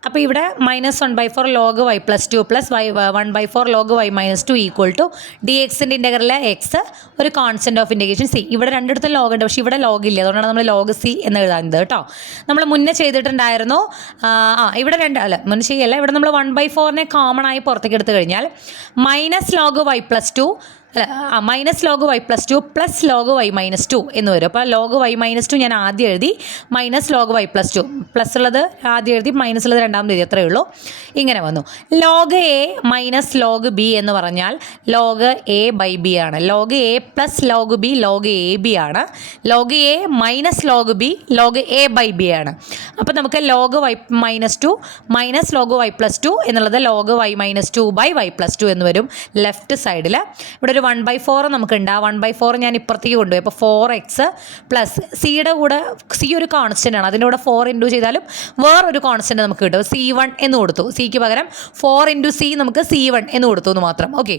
അപ്പോൾ ഇവിടെ -1/4 log y+2 plus 1/4 log y-2 = dxൻ്റെ ഇൻ്റഗ്രൽ x ഒരു കോൺസ്റ്റൻറ്റ് ഓഫ് ഇൻ്റഗ്രേഷൻ c. ഇവിടെ രണ്ടിടത്തും ലോഗ് ഉണ്ട്, പക്ഷേ ഇവിടെ ലോഗ് ഇല്ല. അതുകൊണ്ടാണ് നമ്മൾ log c എന്ന് എഴുതാറുണ്ട് കേട്ടോ. നമ്മൾ മുന്നേ ചെയ്തിട്ടുണ്ടായിരുന്നു. മുന്നേ ചെയ്യല്ല. ഇവിടെ നമ്മൾ 1/4നെ കോമൺ ആയി പുറത്തേക്ക് എടുത്തു കഴിഞ്ഞാൽ -log y+2 -log y+2 plus log y-2 എന്ന് വരും. അപ്പോൾ log y-2 ഞാൻ ആദ്യം എഴുതി. -log y+2 പ്ലസ് ഉള്ളത് ആദ്യം എഴുതി, മൈനസ് ഉള്ളത് രണ്ടാമത് എഴുതി. അത്രയേ ഉള്ളൂ. ഇങ്ങനെ വന്നു. log a - log b എന്ന് പറഞ്ഞാൽ log a/b ആണ്. log a plus log b log ab ആണ്. log a - log b log a/b ആണ്. അപ്പോൾ നമുക്ക് log y-2 -log y+2 എന്നുള്ളത് log y-2/y+2 എന്ന് വരും ലെഫ്റ്റ് സൈഡിൽ. ഇവിടെ ഒരു 1/4 നമുക്കുണ്ട്. ആ 1/4 ഞാൻ ഇപ്പുറത്തേക്ക് കൊണ്ടുപോയി. അപ്പോൾ 4x പ്ലസ് സിയുടെ കൂടെ സി ഒരു കോൺസ്റ്റൻ്റ് ആണ്. അതിൻ്റെ കൂടെ 4 ഇൻറ്റു ചെയ്താലും വേറൊരു കോൺസ്റ്റൻ്റ് നമുക്ക് കിട്ടും. c1 എന്ന് കൊടുത്തു. സിക്ക് പകരം 4 × c നമുക്ക് c1 എന്ന് കൊടുത്തു എന്ന് മാത്രം. Okay.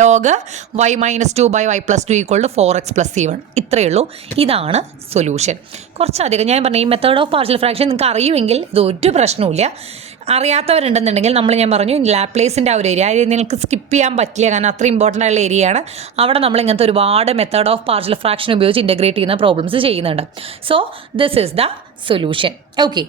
Log y-2/y+2 = 4x + c1. ഇത്രയേ ഉള്ളൂ. ഇതാണ് സൊല്യൂഷൻ. കുറച്ചധികം ഞാൻ പറഞ്ഞ ഈ മെത്തേഡ് ഓഫ് പാർഷ്യൽ ഫ്രാക്ഷൻ നിങ്ങൾക്ക് അറിയുമെങ്കിൽ ഇതൊരു പ്രശ്നവുമില്ല. അറിയാത്തവരുണ്ടെന്നുണ്ടെങ്കിൽ ഞാൻ പറഞ്ഞു ലാപ്ലേസിൻ്റെ ആ ഒരു ഏരിയ നിങ്ങൾക്ക് സ്കിപ്പ് ചെയ്യാൻ പറ്റില്ല, കാരണം അത്ര ഇമ്പോർട്ടൻ്റ് ആയുള്ള ഏരിയയാണ്. അവിടെ നമ്മൾ ഇങ്ങനത്തെ ഒരുപാട് മെത്തേഡ് ഓഫ് പാർഷ്യൽ ഫ്രാക്ഷൻ ഉപയോഗിച്ച് ഇൻ്റഗ്രേറ്റ് ചെയ്യുന്ന പ്രോബ്ലംസ് ചെയ്യുന്നുണ്ട്. So this is the solution. Okay,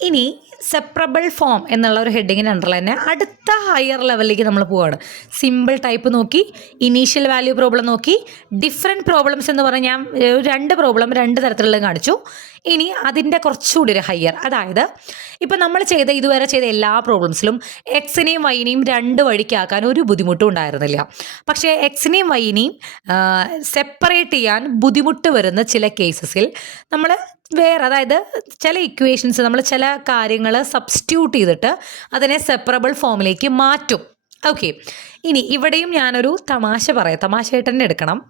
ഇനി സെപ്പറബിൾ ഫോം എന്നുള്ള ഒരു ഹെഡിങ്ങിന് അണ്ടറിൽ തന്നെ അടുത്ത ഹയർ ലെവലിലേക്ക് നമ്മൾ പോവുകയാണ്. സിമ്പിൾ ടൈപ്പ് നോക്കി, ഇനീഷ്യൽ വാല്യൂ പ്രോബ്ലം നോക്കി, ഡിഫറെൻറ്റ് പ്രോബ്ലംസ് എന്ന് പറഞ്ഞാൽ ഞാൻ 2 പ്രോബ്ലം 2 തരത്തിലുള്ള കാണിച്ചു. ഇനി അതിൻ്റെ കുറച്ചുകൂടി ഒരു ഹയർ, അതായത് ഇപ്പം നമ്മൾ ഇതുവരെ ചെയ്ത എല്ലാ പ്രോബ്ലംസിലും എക്സിനെയും വൈനെയും 2 വഴിക്കാക്കാൻ ഒരു ബുദ്ധിമുട്ടും ഉണ്ടായിരുന്നില്ല. പക്ഷേ എക്സിനെയും വൈനെയും സെപ്പറേറ്റ് ചെയ്യാൻ ബുദ്ധിമുട്ട് വരുന്ന ചില കേസസിൽ നമ്മൾ അതായത് ചില ഇക്വേഷൻസ് നമ്മൾ ചില കാര്യങ്ങൾ സബ്സ്റ്റിറ്റ്യൂട്ട് ചെയ്തിട്ട് അതിനെ സെപ്പറബിൾ ഫോമിലേക്ക് മാറ്റും. ഓക്കെ, ഇനി ഇവിടെയും ഞാനൊരു തമാശയായിട്ട് തന്നെ എടുക്കണം.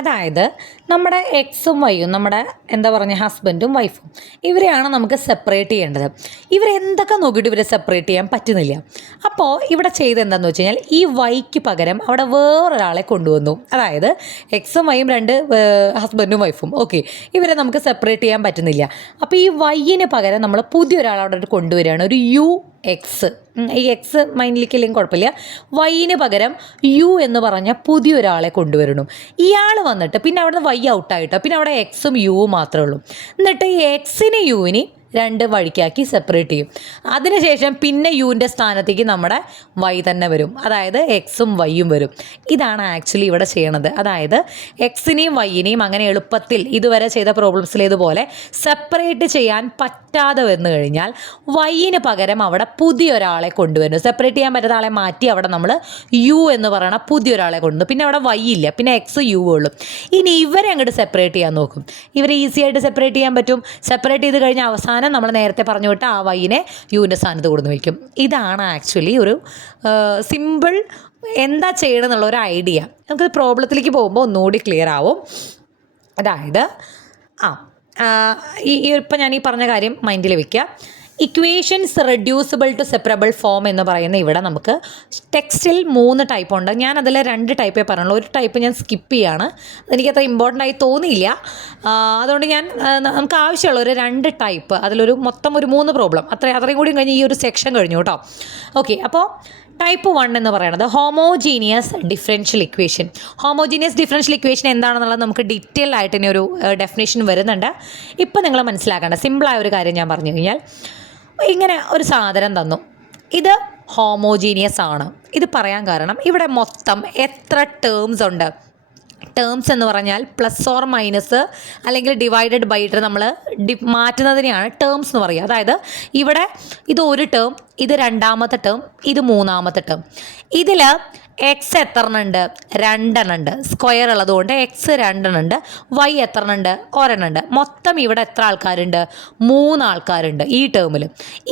അതായത് നമ്മുടെ എക്സും വൈയും നമ്മുടെ ഹസ്ബൻഡും വൈഫും ഇവരെയാണ് നമുക്ക് സെപ്പറേറ്റ് ചെയ്യേണ്ടത്. ഇവരെന്തൊക്കെ നോക്കിയിട്ട് ഇവരെ സെപ്പറേറ്റ് ചെയ്യാൻ പറ്റുന്നില്ല. അപ്പോൾ ഇവിടെ ചെയ്തെന്താണെന്ന് വെച്ച് കഴിഞ്ഞാൽ ഈ വൈക്ക് പകരം അവിടെ വേറൊരാളെ കൊണ്ടുവന്നു. അതായത് എക്സും വൈയും 2 ഹസ്ബൻഡും വൈഫും. ഓക്കെ, ഇവരെ നമുക്ക് സെപ്പറേറ്റ് ചെയ്യാൻ പറ്റുന്നില്ല. അപ്പോൾ ഈ വൈയിന് പകരം നമ്മൾ പുതിയൊരാളെ അവിടെ കൊണ്ടുവരികയാണ്, ഒരു യു എക്സ്. ഈ എക്സ് മൈൻഡിലേക്ക് ഇല്ലെങ്കിൽ കുഴപ്പമില്ല. വൈന് പകരം യു എന്ന് പറഞ്ഞ പുതിയൊരാളെ കൊണ്ടുവരണം. ഇയാൾ വന്നിട്ട് പിന്നെ അവിടെ വൈ ഔട്ടായിട്ടോ, പിന്നെ അവിടെ എക്സും യുവും മാത്രമേ ഉള്ളൂ. എന്നിട്ട് ഈ എക്സിനെ യുവിന് 2 വഴിക്കാക്കി സെപ്പറേറ്റ് ചെയ്യും. അതിനുശേഷം പിന്നെ യുവിൻ്റെ സ്ഥാനത്തേക്ക് നമ്മുടെ വൈ തന്നെ വരും, അതായത് എക്സും വൈയും വരും. ഇതാണ് ആക്ച്വലി ഇവിടെ ചെയ്യണത്. അതായത് എക്സിനെയും വൈയിനെയും അങ്ങനെ എളുപ്പത്തിൽ ഇതുവരെ ചെയ്ത പ്രോബ്ലംസിലേതുപോലെ സെപ്പറേറ്റ് ചെയ്യാൻ പറ്റാതെ വന്നു കഴിഞ്ഞാൽ വൈയിന് പകരം അവിടെ പുതിയൊരാളെ കൊണ്ടുവരുന്നു. സെപ്പറേറ്റ് ചെയ്യാൻ പറ്റാത്ത ആളെ മാറ്റി അവിടെ നമ്മൾ യു എന്ന് പറയണ പുതിയൊരാളെ കൊണ്ടുവന്നു. പിന്നെ അവിടെ വൈ ഇല്ല, പിന്നെ എക്സ് യു ഉള്ളൂ. ഇനി ഇവരെ അങ്ങോട്ട് സെപ്പറേറ്റ് ചെയ്യാൻ നോക്കും. ഇവരെ ഈസി ആയിട്ട് സെപ്പറേറ്റ് ചെയ്യാൻ പറ്റും. സെപ്പറേറ്റ് ചെയ്ത് കഴിഞ്ഞാൽ അവസാനം നമ്മൾ നേരത്തെ പറഞ്ഞു വിട്ട് ആ വൈനെ യുവിൻ്റെ സ്ഥാനത്ത് കൊടുന്ന് വയ്ക്കും. ഇതാണ് ആക്ച്വലി ഒരു സിമ്പിൾ എന്താ ചെയ്യണം എന്നുള്ള ഒരു ഐഡിയ. നമുക്ക് പ്രോബ്ലത്തിലേക്ക് പോകുമ്പോൾ ഒന്നുകൂടി ക്ലിയർ ആവും. അതായത് ഇപ്പം ഞാൻ ഈ പറഞ്ഞ കാര്യം മൈൻഡിൽ വയ്ക്കുക. Equations reducible to separable form എന്ന് പറയുന്ന ഇവിടെ നമുക്ക് ടെക്സ്റ്റിൽ 3 ടൈപ്പ് ഉണ്ട്. ഞാൻ അതിൽ 2 ടൈപ്പേ പറഞ്ഞുള്ളൂ. ഒരു ടൈപ്പ് ഞാൻ സ്കിപ്പ് ചെയ്യാണ്, എനിക്കത്ര ഇമ്പോർട്ടൻ്റ് ആയി തോന്നിയില്ല. അതുകൊണ്ട് നമുക്ക് ആവശ്യമുള്ള ഒരു 2 ടൈപ്പ്, അതിലൊരു മൊത്തം ഒരു 3 പ്രോബ്ലം അത്രയും കൂടി കഴിഞ്ഞ് ഈ ഒരു സെക്ഷൻ കഴിഞ്ഞു കേട്ടോ. ഓക്കെ, അപ്പോൾ ടൈപ്പ് 1 എന്ന് പറയുന്നത് homogeneous differential equation. Homogeneous differential equation എന്താണെന്നുള്ളത് നമുക്ക് ഡീറ്റെയിൽ ആയിട്ട് ഇനി ഒരു ഡെഫിനേഷൻ വരുന്നുണ്ട്. ഇപ്പം നിങ്ങൾ മനസ്സിലാക്കേണ്ട സിമ്പിളായ ഒരു കാര്യം ഞാൻ പറഞ്ഞു കഴിഞ്ഞാൽ, ഇങ്ങനെ ഒരു സാധനം തന്നു, ഇത് ഹോമോജീനിയസ് ആണ്. ഇത് പറയാൻ കാരണം ഇവിടെ മൊത്തം എത്ര ടേംസ് ഉണ്ട്. ടേംസ് എന്ന് പറഞ്ഞാൽ പ്ലസ് ഓർ മൈനസ് അല്ലെങ്കിൽ ഡിവൈഡഡ് ബൈ ഇട്ട് നമ്മൾ മാറ്റുന്നതിനെയാണ് ടേംസ് എന്ന് പറയുക. അതായത് ഇവിടെ ഇത് ഒരു ടേം, ഇത് 2ാമത്തെ ടേം, ഇത് 3ാമത്തെ ടേം. ഇതിൽ എക്സ് എത്ര ഉണ്ട്? 2 ഉണ്ട്. സ്ക്വയർ ഉള്ളതുകൊണ്ട് എക്സ് 2 ഉണ്ട്. വൈ എത്ര ഉണ്ട്? 1 ഉണ്ട്. മൊത്തം ഇവിടെ എത്ര ആൾക്കാരുണ്ട്? 3 ആൾക്കാരുണ്ട് ഈ ടേമിൽ.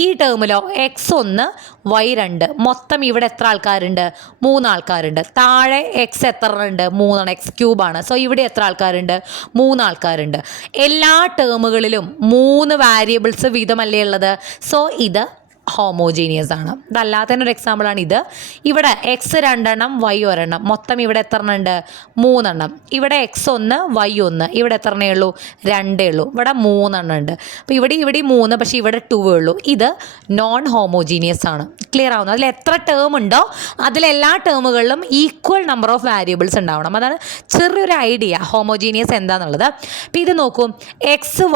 ഈ ടേമിലോ എക്സ് 1 വൈ 2. മൊത്തം ഇവിടെ എത്ര ആൾക്കാരുണ്ട്? 3 ആൾക്കാരുണ്ട്. താഴെ എക്സ് എത്ര ഉണ്ട്? 3 എക്സ് ക്യൂബാണ്. സോ ഇവിടെ എത്ര ആൾക്കാരുണ്ട്? 3 ആൾക്കാരുണ്ട്. എല്ലാ ടേമുകളിലും 3 വാരിയബിൾസ് വീതമല്ലേ ഉള്ളത്. സോ ഇത് ഹോമോജീനിയസ് ആണ്. ഇതല്ലാത്തതിൻ്റെ ഒരു എക്സാമ്പിളാണ് ഇത്. ഇവിടെ എക്സ് 2 എണ്ണം വൈ 1 എണ്ണം. മൊത്തം ഇവിടെ എത്ര എണ്ണം ഉണ്ട്? 3 എണ്ണം. ഇവിടെ എക്സ് 1 വൈ 1. ഇവിടെ എത്ര എണ്ണേ ഉള്ളൂ? 2 ഉള്ളൂ. ഇവിടെ 3 എണ്ണം ഉണ്ട്. അപ്പോൾ ഇവിടെ 3, പക്ഷേ ഇവിടെ 2 ഉള്ളൂ. ഇത് നോൺ ഹോമോജീനിയസ് ആണ്. ക്ലിയർ ആവുന്നു? അതിൽ എത്ര ടേം ഉണ്ടോ അതിലെല്ലാ ടേമുകളിലും ഈക്വൽ നമ്പർ ഓഫ് വാരിയബിൾസ് ഉണ്ടാവണം. അതാണ് ചെറിയൊരു ഐഡിയ ഹോമോജീനിയസ് എന്താണെന്നുള്ളത്. അപ്പോൾ ഇത് നോക്കൂ, എക്സ്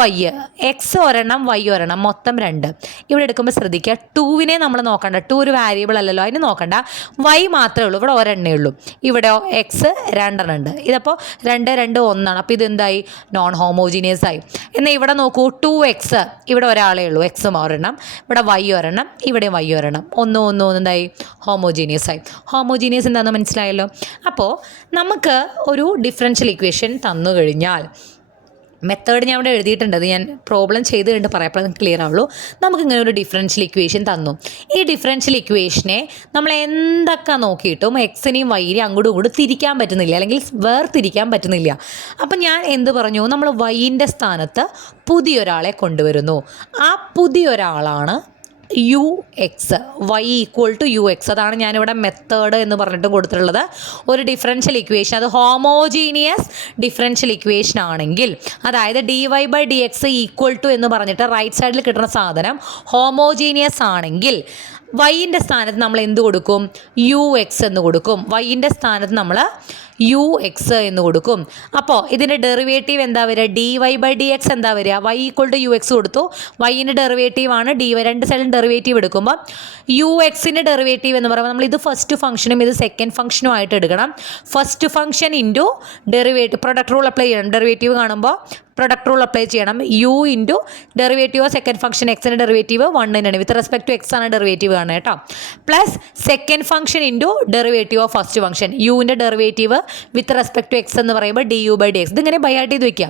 1 എണ്ണം വൈ 1 എണ്ണം, മൊത്തം 2. ഇവിടെ എടുക്കുമ്പോൾ ശ്രദ്ധിക്കുക, 2വിനെ നമ്മൾ നോക്കണ്ട. 2 ഒരു വാരിയബിൾ അല്ലല്ലോ, അതിന് നോക്കണ്ട. വൈ മാത്രമേ ഉള്ളൂ, ഇവിടെ 1 എണ്ണേ ഉള്ളൂ. ഇവിടെയോ എക്സ് 2 എണ്ണം ഉണ്ട്. ഇതിപ്പോൾ 2, 2, 1 ആണ്. അപ്പോൾ ഇതെന്തായി? നോൺ ഹോമോജീനിയസ് ആയി. എന്നാൽ ഇവിടെ നോക്കൂ, 2x, ഇവിടെ ഒരാളേ ഉള്ളൂ, എക്സ് 1 എണ്ണം. ഇവിടെ വൈ 1 എണ്ണം, ഇവിടെ വൈ 1 എണ്ണം. 1, 1, 1 എന്തായി? ഹോമോജീനിയസ് ആയി. ഹോമോജീനിയസ് എന്താണെന്ന് മനസ്സിലായല്ലോ. അപ്പോൾ നമുക്ക് ഒരു ഡിഫറൻഷ്യൽ ഇക്വേഷൻ തന്നു കഴിഞ്ഞാൽ, മെത്തേഡ് ഞാൻ ഇവിടെ എഴുതിയിട്ടുണ്ട്, അത് ഞാൻ പ്രോബ്ലം ചെയ്ത് കഴിഞ്ഞിട്ട് പറയാം, അപ്പോൾ അത് ക്ലിയർ ആവുള്ളൂ. നമുക്കിങ്ങനെ ഒരു ഡിഫറൻഷ്യൽ ഇക്വേഷൻ തന്നു. ഈ ഡിഫറൻഷ്യൽ ഇക്വേഷനെ നമ്മൾ എന്തൊക്കെ നോക്കിയിട്ടും എക്സിനെയും വൈനെയും അങ്ങോട്ടും ഇങ്ങോട്ടും തിരിക്കാൻ പറ്റുന്നില്ല, അല്ലെങ്കിൽ വേർതിരിക്കാൻ പറ്റുന്നില്ല. അപ്പം ഞാൻ എന്ത് പറഞ്ഞു? നമ്മൾ വൈൻ്റെ സ്ഥാനത്ത് പുതിയൊരാളെ കൊണ്ടുവരുന്നു. ആ പുതിയൊരാളാണ് u x, y equal to u x. അതാണ് ഞാനിവിടെ മെത്തേഡ് എന്ന് പറഞ്ഞിട്ട് കൊടുത്തിട്ടുള്ളത്. ഒരു ഡിഫറൻഷ്യൽ ഇക്വേഷൻ, അത് ഹോമോജീനിയസ് ഡിഫറൻഷ്യൽ ഇക്വേഷൻ ആണെങ്കിൽ, അതായത് d y by d x equal to എന്ന് പറഞ്ഞിട്ട് റൈറ്റ് സൈഡിൽ കിട്ടുന്ന സാധനം ഹോമോജീനിയസ് ആണെങ്കിൽ വൈൻ്റെ സ്ഥാനത്ത് നമ്മൾ എന്ത് കൊടുക്കും? യു എക്സ് എന്ന് കൊടുക്കും. വൈൻ്റെ സ്ഥാനത്ത് നമ്മൾ യു എക്സ് എന്ന് കൊടുക്കും. അപ്പോൾ ഇതിൻ്റെ ഡെറിവേറ്റീവ് എന്താ വരിക? D y by d x എന്താ വരിക? Y equal to u x കൊടുത്തു. വൈൻ്റെ ഡെറിവേറ്റീവ് ആണ് ഡി വൈ. രണ്ട് സൈഡിലും ഡെറിവേറ്റീവ് എടുക്കുമ്പോൾ യു എക്സിൻ്റെ ഡെറിവേറ്റീവ് എന്ന് പറയുമ്പോൾ നമ്മൾ ഇത് ഫസ്റ്റ് ഫംഗ്ഷനും ഇത് സെക്കൻഡ് ഫംഗ്ഷനും ആയിട്ട് എടുക്കണം. First function into derivative, product rule apply ചെയ്യണം. ഡെറിവേറ്റീവ് കാണുമ്പോൾ പ്രൊഡക്റ്റ് റൂൾ അപ്ലൈ ചെയ്യണം. U into derivative of second function, എക്സിൻ്റെ ഡെറിവേറ്റീവ് 1 തന്നെയാണ്. വിത്ത് റെസ്പെക്ട് ടു എക്സ് ആണ് ഡെറിവേറ്റീവ് കാണുക കേട്ടോ. Plus second function into derivative of first function, യുവിൻ്റെ derivative with respect to x എന്ന് പറയുമ്പോൾ d u by d x. ഇതിങ്ങനെ ബൈ ആയിട്ട് ചെയ്ത് വയ്ക്കുക.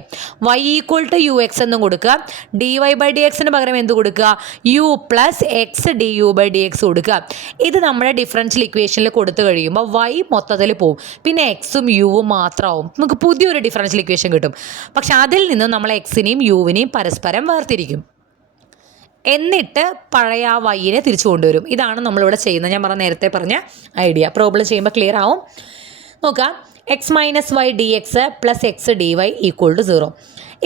Y equal to u x എന്നും കൊടുക്കുക. ഡി വൈ ബൈ ഡി എക്സിന് പകരം എന്ത് കൊടുക്കുക? U plus x d u by d x കൊടുക്കുക. ഇത് നമ്മുടെ ഡിഫറൻഷ്യൽ ഇക്വേഷനിൽ കൊടുത്തു കഴിയുമ്പോൾ വൈ മൊത്തത്തിൽ പോവും, പിന്നെ എക്സും യുവും മാത്രമാവും. നമുക്ക് പുതിയൊരു ഡിഫറൻഷ്യൽ ഇക്വേഷൻ കിട്ടും. പക്ഷെ അതിൽ നിന്ന് നമ്മൾ എക്സിനെയും യുവിനെയും പരസ്പരം വേർതിരിക്കും. എന്നിട്ട് പഴയ ആ വൈനെ തിരിച്ചു കൊണ്ടുവരും. ഇതാണ് നമ്മളിവിടെ ചെയ്യുന്നത്. ഞാൻ നേരത്തെ പറഞ്ഞ ഐഡിയ. പ്രോബ്ലം ചെയ്യുമ്പോൾ ക്ലിയർ ആവും. നോക്കാം. X minus y d x plus x d y equal to 0.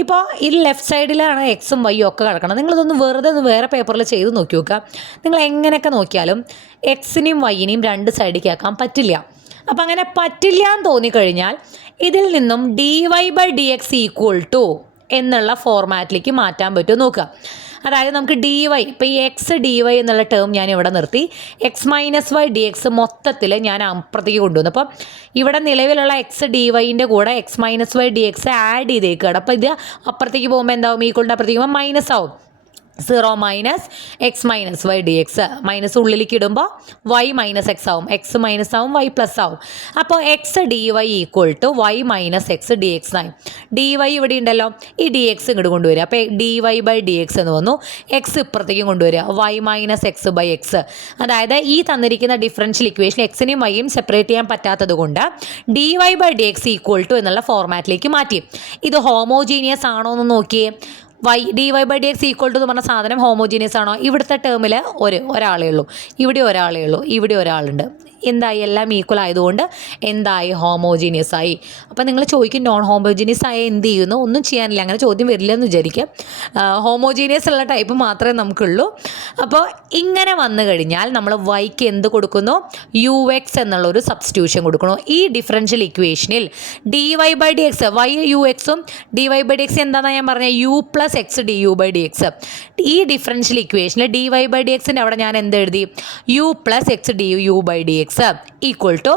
ഇപ്പോൾ ഈ ലെഫ്റ്റ് സൈഡിലാണ് എക്സും വൈയും ഒക്കെ കിടക്കണം. നിങ്ങളിതൊന്ന് വെറുതെ വേറെ പേപ്പറിൽ ചെയ്ത് നോക്കി നോക്കുക. നിങ്ങൾ എങ്ങനെയൊക്കെ നോക്കിയാലും എക്സിനെയും വൈനെയും രണ്ട് സൈഡിലേക്ക് ആക്കാൻ പറ്റില്ല. അപ്പം അങ്ങനെ പറ്റില്ല എന്ന് തോന്നിക്കഴിഞ്ഞാൽ ഇതിൽ നിന്നും d y by d x equal to എന്നുള്ള ഫോർമാറ്റിലേക്ക് മാറ്റാൻ പറ്റുമോ നോക്കുക. അതായത് നമുക്ക് ഡി വൈ, ഇപ്പോൾ ഈ എക്സ് ഡി വൈ എന്നുള്ള ടേം ഞാൻ ഇവിടെ നിർത്തി. X minus y d x മൊത്തത്തിൽ ഞാൻ അപ്പുറത്തേക്ക് കൊണ്ടുവന്നു. അപ്പം ഇവിടെ നിലവിലുള്ള എക്സ് ഡി വൈൻ്റെ കൂടെ x minus y d x add ചെയ്തേക്കുകയാണ്. അപ്പോൾ ഇത് അപ്പുറത്തേക്ക് പോകുമ്പോൾ എന്താവും? ഈക്വളിൻ്റെ അപ്പുറത്തേക്ക് പോകുമ്പോൾ മൈനസ് ആവും. 0 minus x minus y d x. Minus ഉള്ളിലേക്ക് ഇടുമ്പോൾ വൈ മൈനസ് എക്സ് ആവും. എക്സ് മൈനസ് ആവും, വൈ പ്ലസ് ആവും. അപ്പോൾ x d y equal to y minus x d x ആയി. ഡി വൈ ഇവിടെ ഉണ്ടല്ലോ, ഈ ഡി എക്സ് ഇങ്ങോട്ട് കൊണ്ടുവരിക. അപ്പോൾ d y by d x എന്ന് വന്നു. എക്സ് ഇപ്പുറത്തേക്കും കൊണ്ടുവരിക, y minus x by x. അതായത് ഈ തന്നിരിക്കുന്ന ഡിഫറൻഷ്യൽ ഇക്വേഷൻ എക്സിനെയും വൈയും സെപ്പറേറ്റ് ചെയ്യാൻ പറ്റാത്തത് കൊണ്ട് d y by d x equal to എന്നുള്ള ഫോർമാറ്റിലേക്ക് മാറ്റി. ഇത് ഹോമോജീനിയസ് ആണോ എന്ന് നോക്കിയേ. Y d y by d x equal to എന്ന് പറഞ്ഞ സാധനം ഹോമോജീനിയസ് ആണോ? ഇവിടുത്തെ ടേമിൽ ഒരാളേ ഉള്ളൂ, ഇവിടെ ഒരാളേ ഉള്ളൂ, ഇവിടെ ഒരാളുണ്ട്. എന്തായി? എല്ലാം ഈക്വൽ ആയതുകൊണ്ട് എന്തായി? ഹോമോജീനിയസ് ആയി. അപ്പോൾ നിങ്ങൾ ചോദിക്കും നോൺ ഹോമോജീനിയസ് ആയ എന്ത് ചെയ്യുന്നു? ഒന്നും ചെയ്യാനില്ല. അങ്ങനെ ചോദ്യം വരില്ല എന്ന് വിചാരിക്കുക. ഹോമോജീനിയസ് ഉള്ള ടൈപ്പ് മാത്രമേ നമുക്കുള്ളൂ. അപ്പോൾ ഇങ്ങനെ വന്നു കഴിഞ്ഞാൽ നമ്മൾ വൈക്ക് എന്ത് കൊടുക്കുന്നു? യു എക്സ് എന്നുള്ളൊരു സബ്സ്റ്റിറ്റ്യൂഷൻ കൊടുക്കണം. ഈ ഡിഫറൻഷ്യൽ ഇക്വേഷനിൽ d y by d x, y u എക്സും d y by d x എന്താണെന്ന് ഞാൻ പറഞ്ഞത്? U plus x d u by d x. ഈ ഡിഫറൻഷ്യൽ ഇക്വേഷനിൽ ഡി വൈ ബൈ ഡി എക്സിൻ്റെ അവിടെ ഞാൻ എന്ത് എഴുതി? U plus x d u by d x equal to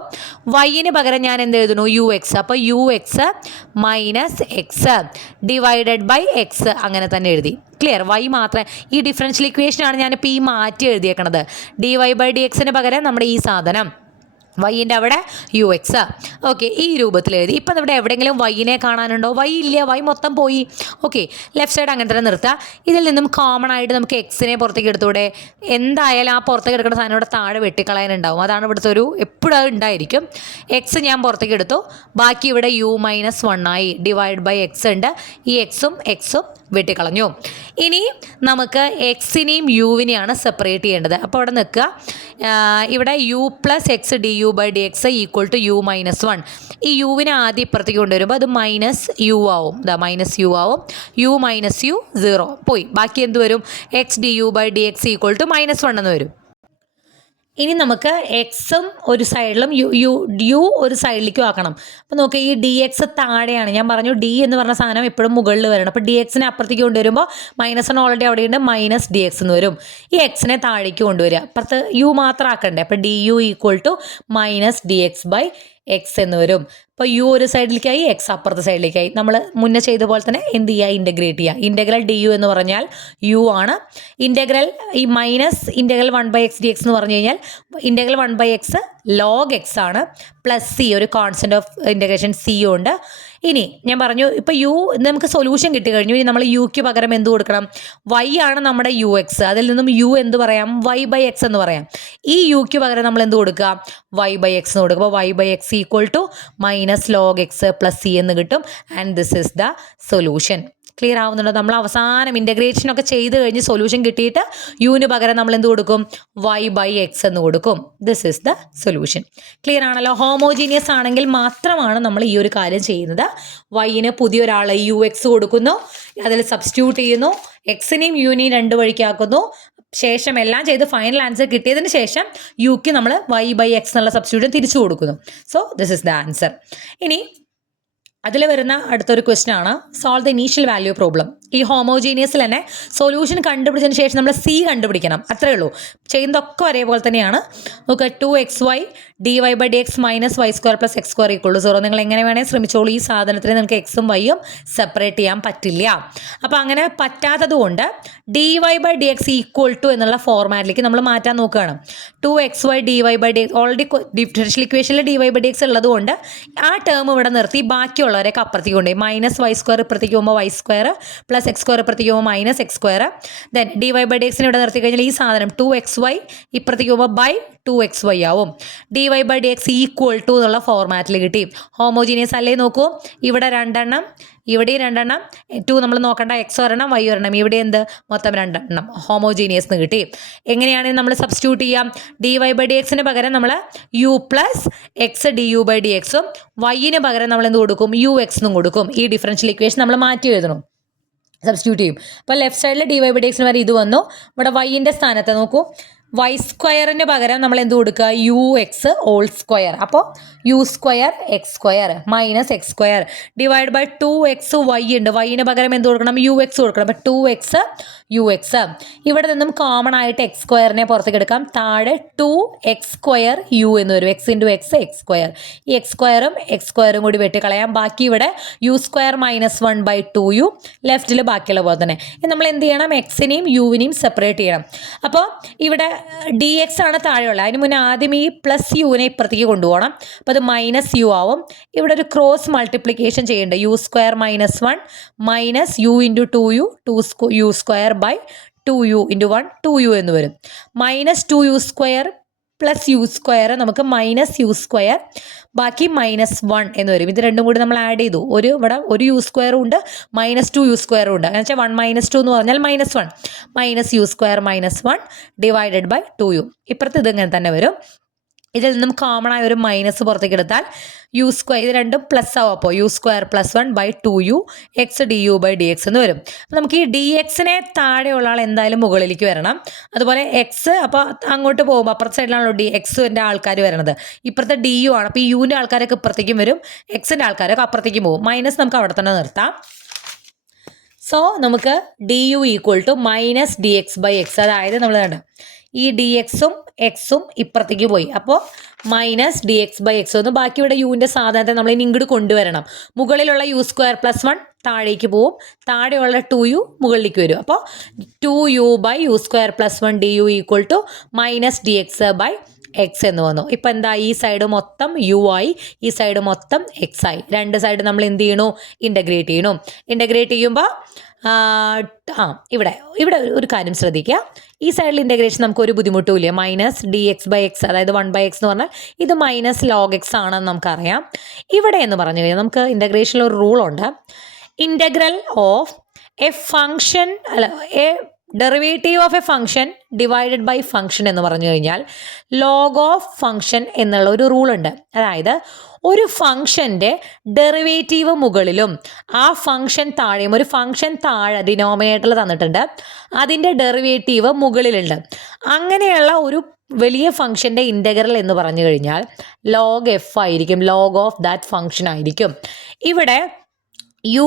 വൈന് പകരം ഞാൻ എന്ത് എഴുതുന്നു? U x. അപ്പോൾ u x minus x divided by x അങ്ങനെ തന്നെ എഴുതി. ക്ലിയർ? വൈ മാത്രമേ, ഈ ഡിഫറൻഷ്യൽ ഇക്വേഷനാണ് ഞാനിപ്പോൾ ഈ മാറ്റി എഴുതിയേക്കണത്. ഡി വൈ ബൈ ഡി എക്സിന് പകരം നമ്മുടെ ഈ സാധനം വൈൻ്റെ അവിടെ യു എക്സ്. ഓക്കെ, ഈ രൂപത്തിൽ എഴുതി. ഇപ്പം ഇവിടെ എവിടെയെങ്കിലും വൈനെ കാണാനുണ്ടോ? വൈ ഇല്ല, വൈ മൊത്തം പോയി. ഓക്കെ, ലെഫ്റ്റ് സൈഡ് അങ്ങനെ തന്നെ നിർത്തുക. ഇതിൽ നിന്നും കോമൺ ആയിട്ട് നമുക്ക് എക്സിനെ പുറത്തേക്ക് എടുത്തൂടെ? എന്തായാലും ആ പുറത്തേക്ക് എടുക്കുന്ന സാധനം ഇവിടെ താഴെ വെട്ടിക്കളയാനുണ്ടാവും. അതാണ് ഇവിടുത്തെ ഒരു എപ്പോഴും അത് ഉണ്ടായിരിക്കും. എക്സ് ഞാൻ പുറത്തേക്ക് എടുത്തു, ബാക്കി ഇവിടെ യു മൈനസ് 1 ആയി. ഡിവൈഡ് ബൈ എക്സ് ഉണ്ട്, ഈ എക്സും വെട്ടിക്കളഞ്ഞു. ഇനി നമുക്ക് എക്സിനെയും യുവിനെയാണ് സെപ്പറേറ്റ് ചെയ്യേണ്ടത്. അപ്പോൾ അവിടെ നിൽക്കുക. ഇവിടെ u plus x d u by d x equal to u minus 1. ഈ യുവിനെ ആദ്യം ഇപ്പുറത്തേക്ക് കൊണ്ടുവരുമ്പോൾ അത് മൈനസ് യു ആവും. മൈനസ് യു ആവും. യു മൈനസ് യു 0 പോയി. ബാക്കി എന്ത് വരും? X d u by d x equal to -1 എന്ന് വരും. ഇനി നമുക്ക് എക്സും ഒരു സൈഡിലും യു ഒരു സൈഡിലേക്കും ആക്കണം. അപ്പോൾ നോക്കുക, ഈ ഡി എക്സ് താഴെയാണ്. ഞാൻ പറഞ്ഞു ഡി എന്ന് പറഞ്ഞ സാധനം എപ്പോഴും മുകളിൽ വരണം. അപ്പോൾ ഡി എക്സിനെ അപ്പുറത്തേക്ക് കൊണ്ടുവരുമ്പോൾ -1 ഓൾറെഡി അവിടെയുണ്ട്, മൈനസ് ഡി എക്സ് എന്ന് വരും. ഈ എക്സിനെ താഴേക്ക് കൊണ്ടുവരിക. അപ്പുറത്ത് യു മാത്രം ആക്കണ്ടേ. അപ്പോൾ d u equal to minus d x by x എന്ന് വരും. അപ്പോൾ യു ഒരു സൈഡിലേക്കായി, എക്സ് അപ്പുറത്തെ സൈഡിലേക്കായി. നമ്മൾ മുന്നേ ചെയ്ത പോലെ തന്നെ എന്ത് ചെയ്യുക? ഇൻ്റഗ്രേറ്റ് ചെയ്യുക. ഇൻ്റഗ്രൽ ഡി യു എന്ന് പറഞ്ഞാൽ യു ആണ്. ഇൻ്റഗ്രൽ ഈ മൈനസ് ഇൻ്റഗ്രൽ 1/x dx എന്ന് പറഞ്ഞു കഴിഞ്ഞാൽ ഇൻ്റഗ്രൽ 1/x log x ആണ്. പ്ലസ് സി, ഒരു കോൺസ്റ്റൻറ്റ് ഓഫ് ഇൻ്റഗ്രേഷൻ സി ഉണ്ട്. ഇനി ഞാൻ പറഞ്ഞു ഇപ്പോൾ യു നമുക്ക് സൊല്യൂഷൻ കിട്ടിക്കഴിഞ്ഞു. ഇനി നമ്മൾ യുക്ക് പകരം എന്ത് കൊടുക്കണം? വൈ ആണ് നമ്മുടെ യു എക്സ്. അതിൽ നിന്നും യു എന്ത് പറയാം? വൈ ബൈ എക്സ് എന്ന് പറയാം. ഈ യുക്ക് പകരം നമ്മൾ എന്ത് കൊടുക്കുക? വൈ ബൈ എക്സ് എന്ന് കൊടുക്കുക. അപ്പോൾ y by x equal to minus log x plus c എന്ന് കിട്ടും. And this is the solution. Clear ആവുന്നുണ്ടോ? നമ്മൾ അവസാനം ഇൻ്റഗ്രേഷനൊക്കെ ചെയ്ത് കഴിഞ്ഞ് സൊല്യൂഷൻ കിട്ടിയിട്ട് യുവിന് പകരം നമ്മൾ എന്ത് കൊടുക്കും? y/x എന്ന് കൊടുക്കും. This is the solution. Clear ആണല്ലോ? ഹോമോജീനിയസ് ആണെങ്കിൽ മാത്രമാണ് നമ്മൾ ഈ ഒരു കാര്യം ചെയ്യുന്നത്. വൈന് പുതിയൊരാൾ ux കൊടുക്കുന്നു, അതിൽ സബ്സ്റ്റിറ്റ്യൂട്ട് ചെയ്യുന്നു, എക്സിനെയും യുവിനെയും രണ്ട് വഴിക്കാക്കുന്നു, ശേഷം എല്ലാം ചെയ്ത് ഫൈനൽ ആൻസർ കിട്ടിയതിന് ശേഷം യുക്ക് നമ്മൾ y/x എന്നുള്ള സബ്സ്റ്റിറ്റ്യൂഷൻ തിരിച്ചു കൊടുക്കുന്നു. So this is the answer. ഇനി അതിൽ വരുന്ന അടുത്തൊരു ക്വസ്റ്റ്യൻ ആണ് solve the initial value problem. ഈ ഹോമോജീനിയസിൽ തന്നെ സൊല്യൂഷൻ കണ്ടുപിടിച്ചതിന് ശേഷം നമ്മൾ സി കണ്ടുപിടിക്കണം, അത്രേ ഉള്ളൂ. ചെയ്യുന്നതൊക്കെ ഒരേപോലെ തന്നെയാണ്. നമുക്ക് 2xy dy/dx minus y² plus x² = 0. നിങ്ങൾ എങ്ങനെ വേണേൽ ശ്രമിച്ചോളൂ. ഈ സാധനത്തിന് നിങ്ങൾക്ക് എക്സും വൈയും സെപ്പറേറ്റ് ചെയ്യാൻ പറ്റില്ല. അപ്പോൾ അങ്ങനെ പറ്റാത്തത് കൊണ്ട് dy/dx = എന്നുള്ള ഫോർമാറ്റിലേക്ക് നമ്മൾ മാറ്റാൻ നോക്കുകയാണ്. 2xy dy/dx ഓൾറെഡി ഡിഫറൻഷ്യൽ ഇക്വേഷനിൽ dy/dx ഉള്ളത് കൊണ്ട് ആ ടേം ഇവിടെ നിർത്തി ബാക്കിയുള്ളവരൊക്കെ അപ്പുറത്തേക്ക് കൊണ്ടുപോയി. -y² ഇപ്പുറത്തേക്ക് പോകുമ്പോൾ y² പ്ലസ് x² ഇപ്പുറത്തേക്ക് പോകുമ്പോൾ -x². ദെൻ dy/dx ഇവിടെ നിർത്തി കഴിഞ്ഞാൽ ഈ സാധനം 2xy ഇപ്പുറത്തേക്ക് പോകുമ്പോൾ ബൈ 2xy ആവും. dy/dx = എന്നുള്ള ഫോർമാറ്റിൽ കിട്ടി. ഹോമോജീനിയസ് അല്ലേ? നോക്കൂ, ഇവിടെ രണ്ടെണ്ണം, ഇവിടെ രണ്ടെണ്ണം, 2 നമ്മൾ നോക്കണ്ട, x ഒരെണ്ണം y ഒരെണ്ണം, ഇവിടെ എന്ത് മൊത്തം രണ്ടെണ്ണം, ഹോമോജീനിയസ് എന്ന് കിട്ടി. എങ്ങനെയാണ് നമ്മൾ സബ്സ്റ്റിറ്റ്യൂട്ട് ചെയ്യാം? dy/dxന് പകരം നമ്മൾ u പ്ലസ് എക്സ് du/dxും വൈന് പകരം നമ്മൾ എന്ത് കൊടുക്കും? ux എന്നും കൊടുക്കും. ഈ ഡിഫറൻഷ്യൽ ഇക്വേഷൻ നമ്മൾ മാറ്റി എഴുതണം, സബ്സ്റ്റിറ്റ്യൂട്ട് ചെയ്യും. അപ്പോൾ ലെഫ്റ്റ് സൈഡിൽ dy/dxന് വരെ ഇത് വന്നു. ഇവിടെ വൈൻ്റെ സ്ഥാനത്ത് നോക്കൂ, y² പകരം നമ്മൾ എന്ത് കൊടുക്കുക? ux². അപ്പോൾ u² x² minus x² divide by 2xy ഉണ്ട്. വൈന് പകരം എന്ത് കൊടുക്കണം? ux കൊടുക്കണം. അപ്പോൾ 2x ux. ഇവിടെ നിന്നും കോമൺ ആയിട്ട് x² പുറത്തേക്ക് എടുക്കാം. താഴെ 2x² എന്ന് വരും. x × x x². ഈ x²ഉം x² കൂടി വെട്ടിക്കളയാം. ബാക്കി ഇവിടെ u² - 1/2u. ലെഫ്റ്റിൽ ബാക്കിയുള്ള പോലെ തന്നെ. നമ്മൾ എന്ത് ചെയ്യണം? എക്സിനെയും യുവിനെയും സെപ്പറേറ്റ് ചെയ്യണം. അപ്പോൾ ഇവിടെ dx ആണ് താഴെയുള്ളത്. അതിന് മുന്നേ ആദ്യം ഈ പ്ലസ് യുവിനെ ഇപ്പുറത്തേക്ക് കൊണ്ടുപോകണം. അപ്പോൾ അത് -u ആവും. ഇവിടെ ഒരു ക്രോസ് മൾട്ടിപ്ലിക്കേഷൻ ചെയ്യേണ്ടത്. u² - 1 minus u × 2u 2u² by 2u × 1 2u എന്ന് വരും. -2u² പ്ലസ് u² നമുക്ക് -u², ബാക്കി -1 എന്ന് വരും. ഇത് രണ്ടും കൂടി നമ്മൾ ആഡ് ചെയ്തു. ഇവിടെ ഒരു u² ഉണ്ട്, -2u² ഉണ്ട്. എന്ന് വെച്ചാൽ 1 - 2 എന്ന് പറഞ്ഞാൽ -1. -u² - 1 divided by 2u. ഇപ്പുറത്ത് ഇതിങ്ങനെ തന്നെ വരും. ഇതിൽ നിന്നും കോമൺ ആയ ഒരു മൈനസ് പുറത്തേക്ക് എടുത്താൽ u², ഇത് രണ്ടും പ്ലസ് ആവും. അപ്പോൾ u² + 1/2u x du/dx എന്ന് വരും. നമുക്ക് ഈ dxനെ താഴെയുള്ള ആൾ എന്തായാലും മുകളിലേക്ക് വരണം. അതുപോലെ എക്സ്, അപ്പോൾ അങ്ങോട്ട് പോകുമ്പോൾ അപ്പുറത്തെ സൈഡിലാണല്ലോ എക്സിൻ്റെ ആൾക്കാർ വരണത്. ഇപ്പുറത്തെ du ആണ്. അപ്പോൾ ഈ യുവിൻ്റെ ആൾക്കാരൊക്കെ ഇപ്പുറത്തേക്കും വരും, എക്സിൻ്റെ ആൾക്കാരൊക്കെ അപ്പുറത്തേക്കും പോകും. മൈനസ് നമുക്ക് അവിടെ തന്നെ നിർത്താം. സോ നമുക്ക് du = -dx/x. അതായത് നമ്മൾ കണ്ട ഈ dxഉം എക്സും ഇപ്പുറത്തേക്ക് പോയി. അപ്പോൾ -dx/x വന്നു. ബാക്കി ഇവിടെ യുവിൻ്റെ സാധനത്തെ നമ്മൾ ഇനി ഇങ്ങോട്ട് കൊണ്ടുവരണം. മുകളിലുള്ള u² + 1 താഴേക്ക് പോവും, താഴെയുള്ള 2u മുകളിലേക്ക് വരും. അപ്പോൾ 2u/u² + 1 du = -dx/x എന്ന് വന്നു. ഇപ്പം എന്താ? ഈ സൈഡ് മൊത്തം u ആയി, ഈ സൈഡ് മൊത്തം x ആയി. രണ്ട് സൈഡ് നമ്മൾ എന്ത് ചെയ്യണു? ഇൻ്റഗ്രേറ്റ് ചെയ്യണു. ഇൻ്റഗ്രേറ്റ് ചെയ്യുമ്പോൾ ഇവിടെ ഒരു കാര്യം ശ്രദ്ധിക്കുക. ഈ സൈഡിൽ ഇൻ്റഗ്രേഷൻ നമുക്ക് ഒരു ബുദ്ധിമുട്ടുമില്ല. -dx/x, അതായത് 1/x എന്ന് പറഞ്ഞാൽ ഇത് -log x ആണെന്ന് നമുക്കറിയാം. ഇവിടെ എന്ന് പറഞ്ഞു കഴിഞ്ഞാൽ നമുക്ക് ഇൻ്റഗ്രേഷനിൽ ഒരു റൂളുണ്ട്. Integral of a function derivative of a function divided by function എന്ന് പറഞ്ഞു കഴിഞ്ഞാൽ ലോഗ് ഓഫ് ഫംഗ്ഷൻ എന്നുള്ള ഒരു റൂളുണ്ട്. അതായത് ഒരു ഫംഗ്ഷൻ്റെ ഡെറിവേറ്റീവ് മുകളിലും ആ ഫംഗ്ഷൻ താഴെയും, ഒരു ഫംഗ്ഷൻ താഴെ ഡിനോമിനേറ്ററിൽ തന്നിട്ടുണ്ട്, അതിൻ്റെ ഡെറിവേറ്റീവ് മുകളിലുണ്ട്. അങ്ങനെയുള്ള ഒരു വലിയ ഫംഗ്ഷൻ്റെ ഇൻ്റഗ്രൽ എന്ന് പറഞ്ഞു കഴിഞ്ഞാൽ ലോഗ് f ആയിരിക്കും, ലോഗ് ഓഫ് ദാറ്റ് ഫംഗ്ഷൻ ആയിരിക്കും. ഇവിടെ u²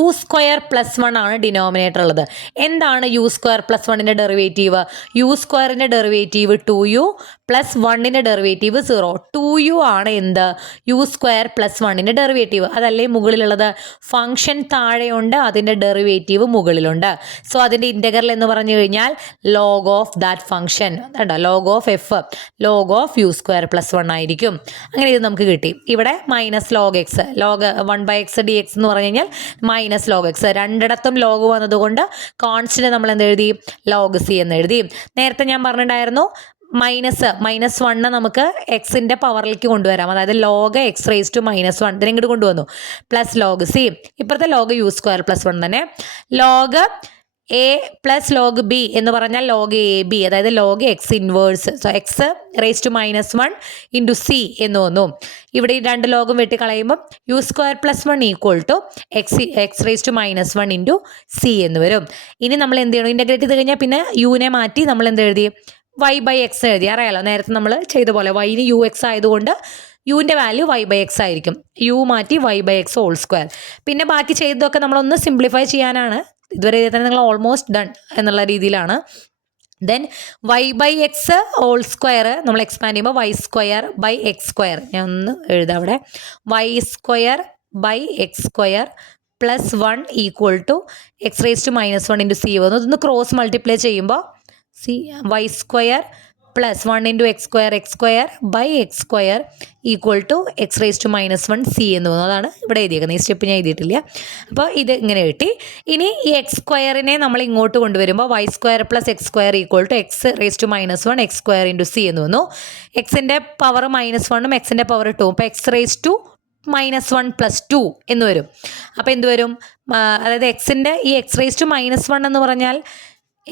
+ 1 ആണ് ഡിനോമിനേറ്റർ ഉള്ളത്. എന്താണ് u² + 1ൻ്റെ ഡെറിവേറ്റീവ്? u²ൻ്റെ ഡെറിവേറ്റീവ് 2u പ്ലസ് 1ൻ്റെ ഡെറിവേറ്റീവ് 0. 2u ആണ് എന്ത്? u² + 1ൻ്റെ ഡെറിവേറ്റീവ്. അതല്ലേ മുകളിലുള്ളത്? ഫംഗ്ഷൻ താഴെയുണ്ട്, അതിൻ്റെ ഡെറിവേറ്റീവ് മുകളിലുണ്ട്. സോ അതിൻ്റെ ഇൻ്റഗ്രൽ എന്ന് പറഞ്ഞു കഴിഞ്ഞാൽ ലോഗ് ഓഫ് ദാറ്റ് ഫംഗ്ഷൻ, കണ്ടോ? Log of f log of u² + 1 ആയിരിക്കും. അങ്ങനെ ഇത് നമുക്ക് കിട്ടി. ഇവിടെ -log x, log 1/x dx എന്ന് പറഞ്ഞു കഴിഞ്ഞാൽ -log x. രണ്ടിടത്തും ലോഗ് വന്നതുകൊണ്ട് കോൺസ്റ്റന്റ് നമ്മൾ എന്ത് എഴുതി? log c എന്ന് എഴുതി. നേരത്തെ ഞാൻ പറഞ്ഞിട്ടുണ്ടായിരുന്നു -1 നമുക്ക് എക്സിൻ്റെ പവറിലേക്ക് കൊണ്ടുവരാം. അതായത് log x റേസ് ടു -1 ഇതിനെ ഇങ്ങോട്ട് കൊണ്ടുവന്നു. പ്ലസ് ലോഗ് സി, ഇപ്പുറത്തെ ലോഗ് യു സ്ക്വയർ പ്ലസ് 1 തന്നെ. Log a plus log b എന്ന് പറഞ്ഞാൽ ലോഗ് എ ബി, അതായത് log x inverse. So x raise to -1 into c എന്ന് വന്നു. ഇവിടെ ഈ 2 ലോഗും വെട്ടിക്കളയുമ്പോൾ u square plus 1 equal to x raise to -1 into c എന്ന് വരും. ഇനി നമ്മൾ എന്ത് ചെയ്യണം? ഇൻ്റഗ്രേറ്റ് ചെയ്ത് കഴിഞ്ഞാൽ പിന്നെ യുവിനെ മാറ്റി നമ്മൾ എന്ത് എഴുതി? y ബൈ എക്സ് എഴുതി. അറിയാലോ, നേരത്തെ നമ്മൾ ചെയ്ത പോലെ വൈന് യു എക്സ് ആയതുകൊണ്ട് യുവിൻ്റെ വാല്യൂ y ബൈ എക്സ് ആയിരിക്കും. യു മാറ്റി y by x whole square. പിന്നെ ബാക്കി ചെയ്തതൊക്കെ നമ്മളൊന്ന് സിംപ്ലിഫൈ ചെയ്യാനാണ്. ഇതുവരെ തന്നെ നിങ്ങൾ ഓൾമോസ്റ്റ് ഡൺ എന്നുള്ള രീതിയിലാണ്. Then y by x whole square നമ്മൾ എക്സ്പാൻഡ് ചെയ്യുമ്പോൾ y square by x square, ഞാൻ ഒന്ന് എഴുതാം അവിടെ, y square by x square plus 1 equal to x raise to -1 into c വന്നു. ഇതൊന്ന് ക്രോസ് മൾട്ടിപ്ലൈ ചെയ്യുമ്പോൾ c y square plus 1 into x square by x square equal to x raise to -1 c എന്ന് തോന്നുന്നു. അതാണ് ഇവിടെ എഴുതിയേക്കുന്നത്. ഈ step ഞാൻ എഴുതിയിട്ടില്ല. അപ്പോൾ ഇത് ഇങ്ങനെ കിട്ടി. ഇനി ഈ എക്സ് സ്ക്വയറിനെ നമ്മൾ ഇങ്ങോട്ട് കൊണ്ടുവരുമ്പോൾ y square plus x square equal to x raise to -1 x square into c എന്ന് വന്നു. എക്സിൻ്റെ പവർ -1ഉം എക്സിൻ്റെ പവർ 2, അപ്പോൾ എക്സ് റേസ് ടു -1 പ്ലസ് 2 എന്ന് വരും. അപ്പോൾ എന്ത് വരും? അതായത് എക്സിൻ്റെ ഈ എക്സ് റേസ് ടു -1 എന്ന് പറഞ്ഞാൽ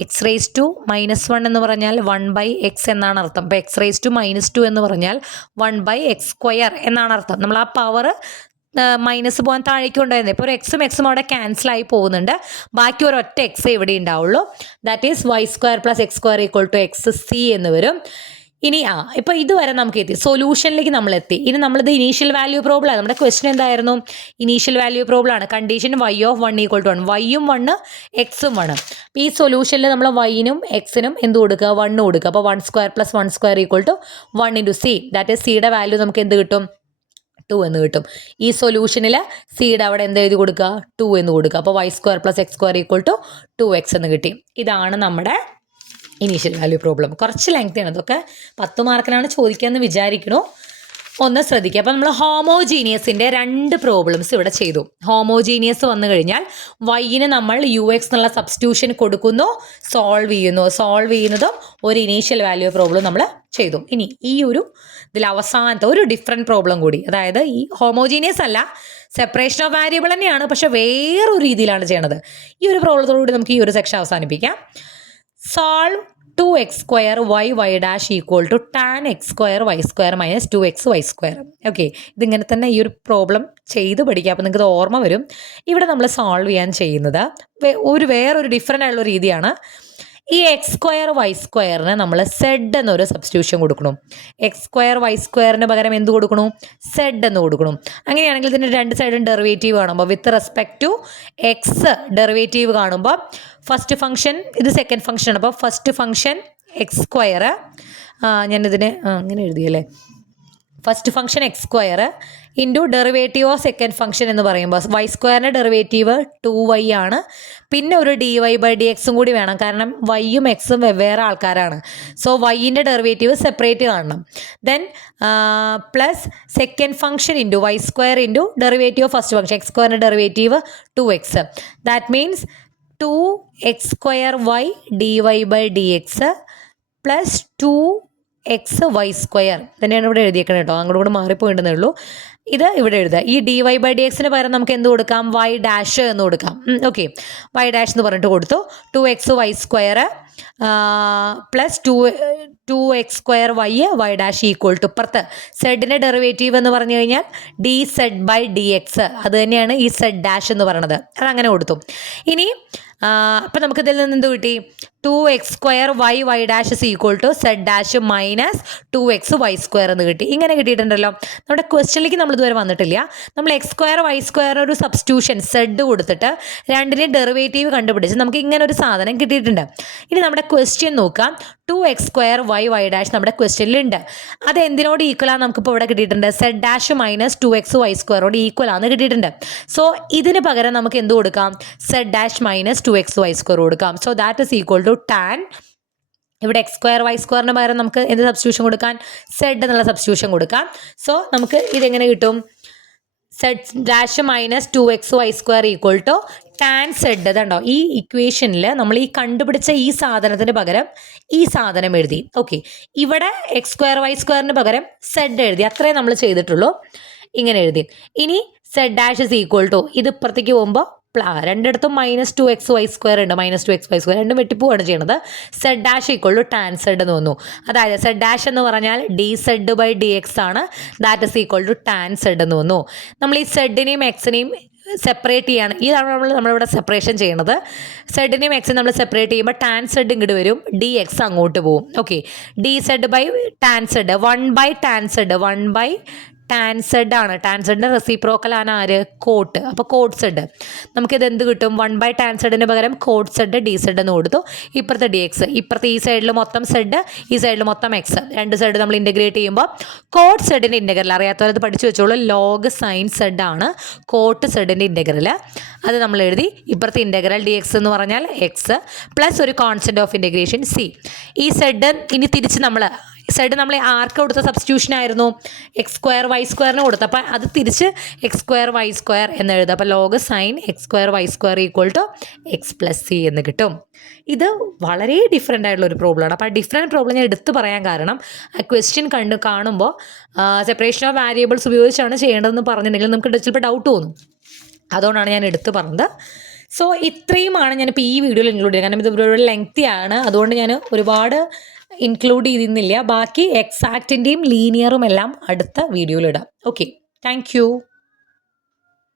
എക്സ് റേസ് ടു -1 എന്ന് പറഞ്ഞാൽ 1 ബൈ എക്സ് എന്നാണ് അർത്ഥം. അപ്പോൾ എക്സ് റേസ് ടു -2 എന്ന് പറഞ്ഞാൽ 1 ബൈ എക്സ് സ്ക്വയർ എന്നാണ് അർത്ഥം. നമ്മൾ ആ പവർ മൈനസ് പോകാൻ താഴേക്ക് ഉണ്ടായിരുന്നത്. ഇപ്പോൾ ഒരു എക്സും അവിടെ ക്യാൻസലായി പോകുന്നുണ്ട്. ബാക്കി ഒരൊറ്റ എക്സ് ഇവിടെ ഉണ്ടാവുള്ളൂ. That is y square plus x square equal to x c എന്ന് വരും. ഇനി ഇപ്പോൾ ഇതുവരെ നമുക്ക് എത്തി, സൊല്യൂഷനിലേക്ക് നമ്മൾ എത്തി. ഇനി നമ്മളിത് ഇനീഷ്യൽ വാല്യൂ പ്രോബ്ലം ആണ്. നമ്മുടെ ക്വസ്റ്റൻ എന്തായിരുന്നു? ഇനീഷ്യൽ വാല്യൂ പ്രോബ്ലം ആണ്. Condition y of 1 equal to 1, വൈയും 1 എക്സും 1. അപ്പോൾ ഈ സൊല്യൂഷനിൽ നമ്മൾ വൈനും എക്സിനും എന്ത് കൊടുക്കുക? 1 കൊടുക്കുക. അപ്പോൾ 1 square plus 1 square equal to 1 into c, that is സിയുടെ വാല്യൂ നമുക്ക് എന്ത് കിട്ടും? 2 എന്ന് കിട്ടും. ഈ സൊല്യൂഷനിൽ സിയുടെ അവിടെ എന്ത് എഴുതി കൊടുക്കുക? 2 എന്ന് കൊടുക്കുക. അപ്പോൾ y square plus x square equal to 2x എന്ന് കിട്ടി. ഇതാണ് നമ്മുടെ ഇനീഷ്യൽ വാല്യൂ പ്രോബ്ലം. കുറച്ച് ലെങ്തിയാണ്. ഇതൊക്കെ 10 മാർക്കിനാണ് ചോദിക്കാമെന്ന് വിചാരിക്കണു. ഒന്ന് ശ്രദ്ധിക്കുക. അപ്പോൾ നമ്മൾ ഹോമോജീനിയസിൻ്റെ 2 പ്രോബ്ലംസ് ഇവിടെ ചെയ്തു. ഹോമോജീനിയസ് വന്നു കഴിഞ്ഞാൽ വൈന് നമ്മൾ യു എക്സ് എന്നുള്ള സബ്സ്റ്റിറ്റ്യൂഷൻ കൊടുക്കുന്നു, സോൾവ് ചെയ്യുന്നതും ഒരു ഇനീഷ്യൽ വാല്യൂ പ്രോബ്ലം നമ്മൾ ചെയ്തു. ഇനി ഈ ഒരു ഇതിൽ അവസാനത്തെ ഒരു ഡിഫറെൻറ്റ് പ്രോബ്ലം കൂടി, അതായത് ഈ ഹോമോജീനിയസ് അല്ല, സെപ്പറേഷൻ ഓഫ് വേരിയബിൾ തന്നെയാണ്, പക്ഷെ വേറൊരു രീതിയിലാണ് ചെയ്യണത്. ഈ ഒരു പ്രോബ്ലത്തോടുകൂടി നമുക്ക് ഈ ഒരു സെക്ഷൻ അവസാനിപ്പിക്കാം. Solve 2x square y dash equal to tan x square y square minus 2x y square. Okay, ഇതിങ്ങനെ തന്നെ ഈ ഒരു പ്രോബ്ലം ചെയ്ത് പഠിക്കുക. അപ്പോൾ നിങ്ങൾക്ക് ഇത് ഓർമ്മ വരും. ഇവിടെ നമ്മൾ സോൾവ് ചെയ്യാൻ ചെയ്യുന്നത് വേറൊരു ഡിഫറെൻ്റ് ആയിട്ടുള്ള രീതിയാണ്. ഈ എക്സ് സ്ക്വയർ വൈ സ്ക്വയറിന് നമ്മൾ സെഡ് എന്നൊരു സബ്സ്റ്റിറ്റ്യൂഷൻ കൊടുക്കണം. എക്സ് സ്ക്വയർ വൈ സ്ക്വയറിന് പകരം എന്ത് കൊടുക്കണം? സെഡ് എന്ന് കൊടുക്കണം. അങ്ങനെയാണെങ്കിൽ ഇതിൻ്റെ 2 സൈഡും ഡെറിവേറ്റീവ് കാണുമ്പോൾ with respect to x derivative കാണുമ്പോൾ ഫസ്റ്റ് ഫംഗ്ഷൻ, ഇത് സെക്കൻഡ് ഫംഗ്ഷൻ ആണ്. അപ്പോൾ ഫസ്റ്റ് ഫംഗ്ഷൻ എക്സ് സ്ക്വയർ, ഞാനിതിനെ അങ്ങനെ എഴുതിയല്ലേ, first function x square into derivative of second function എന്ന് പറയുമ്പോൾ വൈ സ്ക്വയറിൻ്റെ ഡെറിവേറ്റീവ് 2y ആണ്. പിന്നെ ഒരു dy/dx കൂടി വേണം, കാരണം വൈയും എക്സും വെവ്വേറെ ആൾക്കാരാണ്. സോ വൈൻ്റെ ഡെറിവേറ്റീവ് സെപ്പറേറ്റ് കാണണം. Then plus second function into y square into derivative of first function x സ്ക്വയറിൻ്റെ derivative 2x. That means 2x square y dy/dx plus 2x y square തന്നെയാണ് ഇവിടെ എഴുതിയേക്കുന്നത് കേട്ടോ. അങ്ങോട്ട് കൂടെ മാറിപ്പോയിട്ടുണ്ടേ ഉള്ളൂ. ഇത് ഇവിടെ എഴുതുക. ഈ dy/dxന് പകരം നമുക്ക് എന്ത് കൊടുക്കാം? y ഡാഷ് എന്ന് കൊടുക്കാം. ഓക്കെ, y ഡാഷ് എന്ന് പറഞ്ഞിട്ട് കൊടുത്തു. 2x y square plus 2x square y dash equal to പുറത്ത് സെഡിൻ്റെ ഡെറിവേറ്റീവ് എന്ന് പറഞ്ഞു കഴിഞ്ഞാൽ dz/dx, അത് തന്നെയാണ് ഈ സെഡ് ഡാഷ് എന്ന് പറയുന്നത്. അതങ്ങനെ കൊടുത്തു. ഇനി അപ്പം നമുക്കിതിൽ നിന്ന് എന്ത് കിട്ടി? 2x square y dash is equal to z dash minus 2x y square എന്ന് കിട്ടി. ഇങ്ങനെ കിട്ടിയിട്ടുണ്ടല്ലോ. നമ്മുടെ ക്വസ്റ്റ്യനിലേക്ക് നമ്മൾ ഇതുവരെ വന്നിട്ടില്ല. നമ്മൾ എക്സ് സ്ക്വയർ വൈ സ്ക്വയർ ഒരു സബ്സ്റ്റിറ്റ്യൂഷൻ സെഡ് കൊടുത്തിട്ട് രണ്ടിൻ്റെയും ഡെറിവേറ്റീവ് കണ്ടുപിടിച്ച് നമുക്ക് ഇങ്ങനെ ഒരു സാധനം കിട്ടിയിട്ടുണ്ട്. ഇനി നമ്മുടെ ക്വസ്റ്റ്യൻ നോക്കാം. 2x സ്ക്വയർ y ഡാഷ് നമ്മുടെ ക്വസ്റ്റ്യനിലുണ്ട്. അത് എന്തിനോട് ഈക്വലാണ് നമുക്കിപ്പോൾ ഇവിടെ കിട്ടിയിട്ടുണ്ട്? Zed dash minus 2x y സ്ക്വയറോട് ഈക്വലാന്ന് കിട്ടിയിട്ടുണ്ട്. സോ ഇതിന് പകരം നമുക്ക് എന്ത് കൊടുക്കാം? Zed dash minus 2x y square കൊടുക്കാം. So that is equal to tan, ഇവിടെ എക്സ് സ്ക്വയർ വൈ സ്ക്വയറിന് പകരം നമുക്ക് എന്ത് സബ്സ്റ്റിറ്റ്യൂഷൻ കൊടുക്കാൻ? സെഡ് എന്നുള്ള സബ്സ്റ്റിറ്റ്യൂഷൻ കൊടുക്കാം. സോ നമുക്ക് ഇതെങ്ങനെ കിട്ടും? Z dash minus 2x y square equal to tan z ഇതുണ്ടോ ഈ ഇക്വേഷനിൽ നമ്മൾ ഈ കണ്ടുപിടിച്ച ഈ സാധനത്തിന് പകരം ഈ സാധനം എഴുതി. ഓക്കെ, ഇവിടെ എക്സ് സ്ക്വയർ വൈ സ്ക്വയറിന് പകരം സെഡ് എഴുതി, അത്രേ നമ്മൾ ചെയ്തിട്ടുള്ളൂ. ഇങ്ങനെ എഴുതി. ഇനി z dash is equal to ഇത് ഇപ്പുറത്തേക്ക് പോകുമ്പോൾ രണ്ടിടത്തും -2x y സ്ക്വയർ ഉണ്ട്, -2x y സ്ക്വയർ രണ്ടും വെട്ടിപ്പോവാണ് ചെയ്യണത്. Z dash equal to tan z എന്ന് വന്നു. അതായത് സെഡ് ഡാഷ് എന്ന് പറഞ്ഞാൽ dz/dx ആണ്, that is equal to tan z എന്ന് വന്നു. നമ്മൾ ഈ സെഡിനെയും എക്സിനെയും സെപ്പറേറ്റ് ചെയ്യാണ്, ഇതാണ് നമ്മളിവിടെ സെപ്പറേഷൻ ചെയ്യണത്. സെഡിനെയും എക്സിനും നമ്മൾ സെപ്പറേറ്റ് ചെയ്യുമ്പോൾ ടാൻ സെഡ് ഇങ്ങോട്ട് വരും, ഡി എക്സ് അങ്ങോട്ട് പോകും. Okay, dz/tan z 1/tan z 1/tan z ആണ്. ടാൻ സെഡിൻ്റെ റെസിപ്രോക്കൽ ആണ് ആര്? കോട്ട്. അപ്പോൾ കോട്ട് സെഡ് നമുക്കിത് എന്ത് കിട്ടും? 1/tan z പകരം കോട്ട് സെഡ് dz എന്ന് കൊടുത്തു. ഇപ്പുറത്തെ dx, ഇപ്പുറത്തെ ഈ സൈഡിൽ മൊത്തം സെഡ്, ഈ സൈഡിൽ മൊത്തം എക്സ്, രണ്ട് സൈഡ് നമ്മൾ ഇൻ്റഗ്രേറ്റ് ചെയ്യുമ്പോൾ കോട്ട് സെഡിൻ്റെ ഇൻ്റഗ്രൽ അറിയാത്തവരത് പഠിച്ചു വെച്ചോളൂ. ലോഗ് സൈൻ സെഡ് ആണ് കോട്ട് സെഡിൻ്റെ ഇൻ്റഗ്രൽ. അത് നമ്മൾ എഴുതി. ഇപ്പുറത്തെ ഇൻ്റഗ്രൽ dx എന്ന് പറഞ്ഞാൽ എക്സ് പ്ലസ് ഒരു കോൺസ്റ്റൻറ്റ് ഓഫ് ഇൻ്റഗ്രേഷൻ സി. ഈ സെഡ് ഇനി തിരിച്ച് നമ്മൾ ആർക്ക് കൊടുത്ത സബ്സ്റ്റിറ്റ്യൂഷൻ ആയിരുന്നു? എക്സ് സ്ക്വയർ വൈ സ്ക്വയറിന് കൊടുത്തു. അപ്പോൾ അത് തിരിച്ച് എക്സ് സ്ക്വയർ വൈ സ്ക്വയർ എന്ന് എഴുതുക. അപ്പോൾ log sine x square y square equal to x plus c എന്ന് കിട്ടും. ഇത് വളരെ ഡിഫറെൻ്റ് ആയിട്ടുള്ള ഒരു പ്രോബ്ലമാണ്. അപ്പോൾ ആ ഡിഫറെൻറ്റ് പ്രോബ്ലം ഞാൻ എടുത്ത് പറയാൻ കാരണം ആ ക്വസ്റ്റ്യൻ കാണുമ്പോൾ സെപ്പറേഷൻ ഓഫ് വാരിയബിൾസ് ഉപയോഗിച്ചാണ് ചെയ്യേണ്ടതെന്ന് പറഞ്ഞിട്ടുണ്ടെങ്കിൽ നമുക്ക് ചിലപ്പോൾ ഡൗട്ട് തോന്നും. അതുകൊണ്ടാണ് ഞാൻ എടുത്ത് പറഞ്ഞത്. സോ ഇത്രയുമാണ് ഞാനിപ്പോൾ ഈ വീഡിയോയിൽ ഇൻക്ലൂഡ് ചെയ്യുക. കാരണം ഇത് ഒരുപാട് ലെങ്തി ആണ്, അതുകൊണ്ട് ഞാൻ ഒരുപാട് ഇൻക്ലൂഡ് ചെയ്തിരുന്നില്ല. ബാക്കി എക്സാക്റ്റിൻ്റെയും ലീനിയറും എല്ലാം അടുത്ത വീഡിയോയിൽ ഇടാം. Okay, thank you.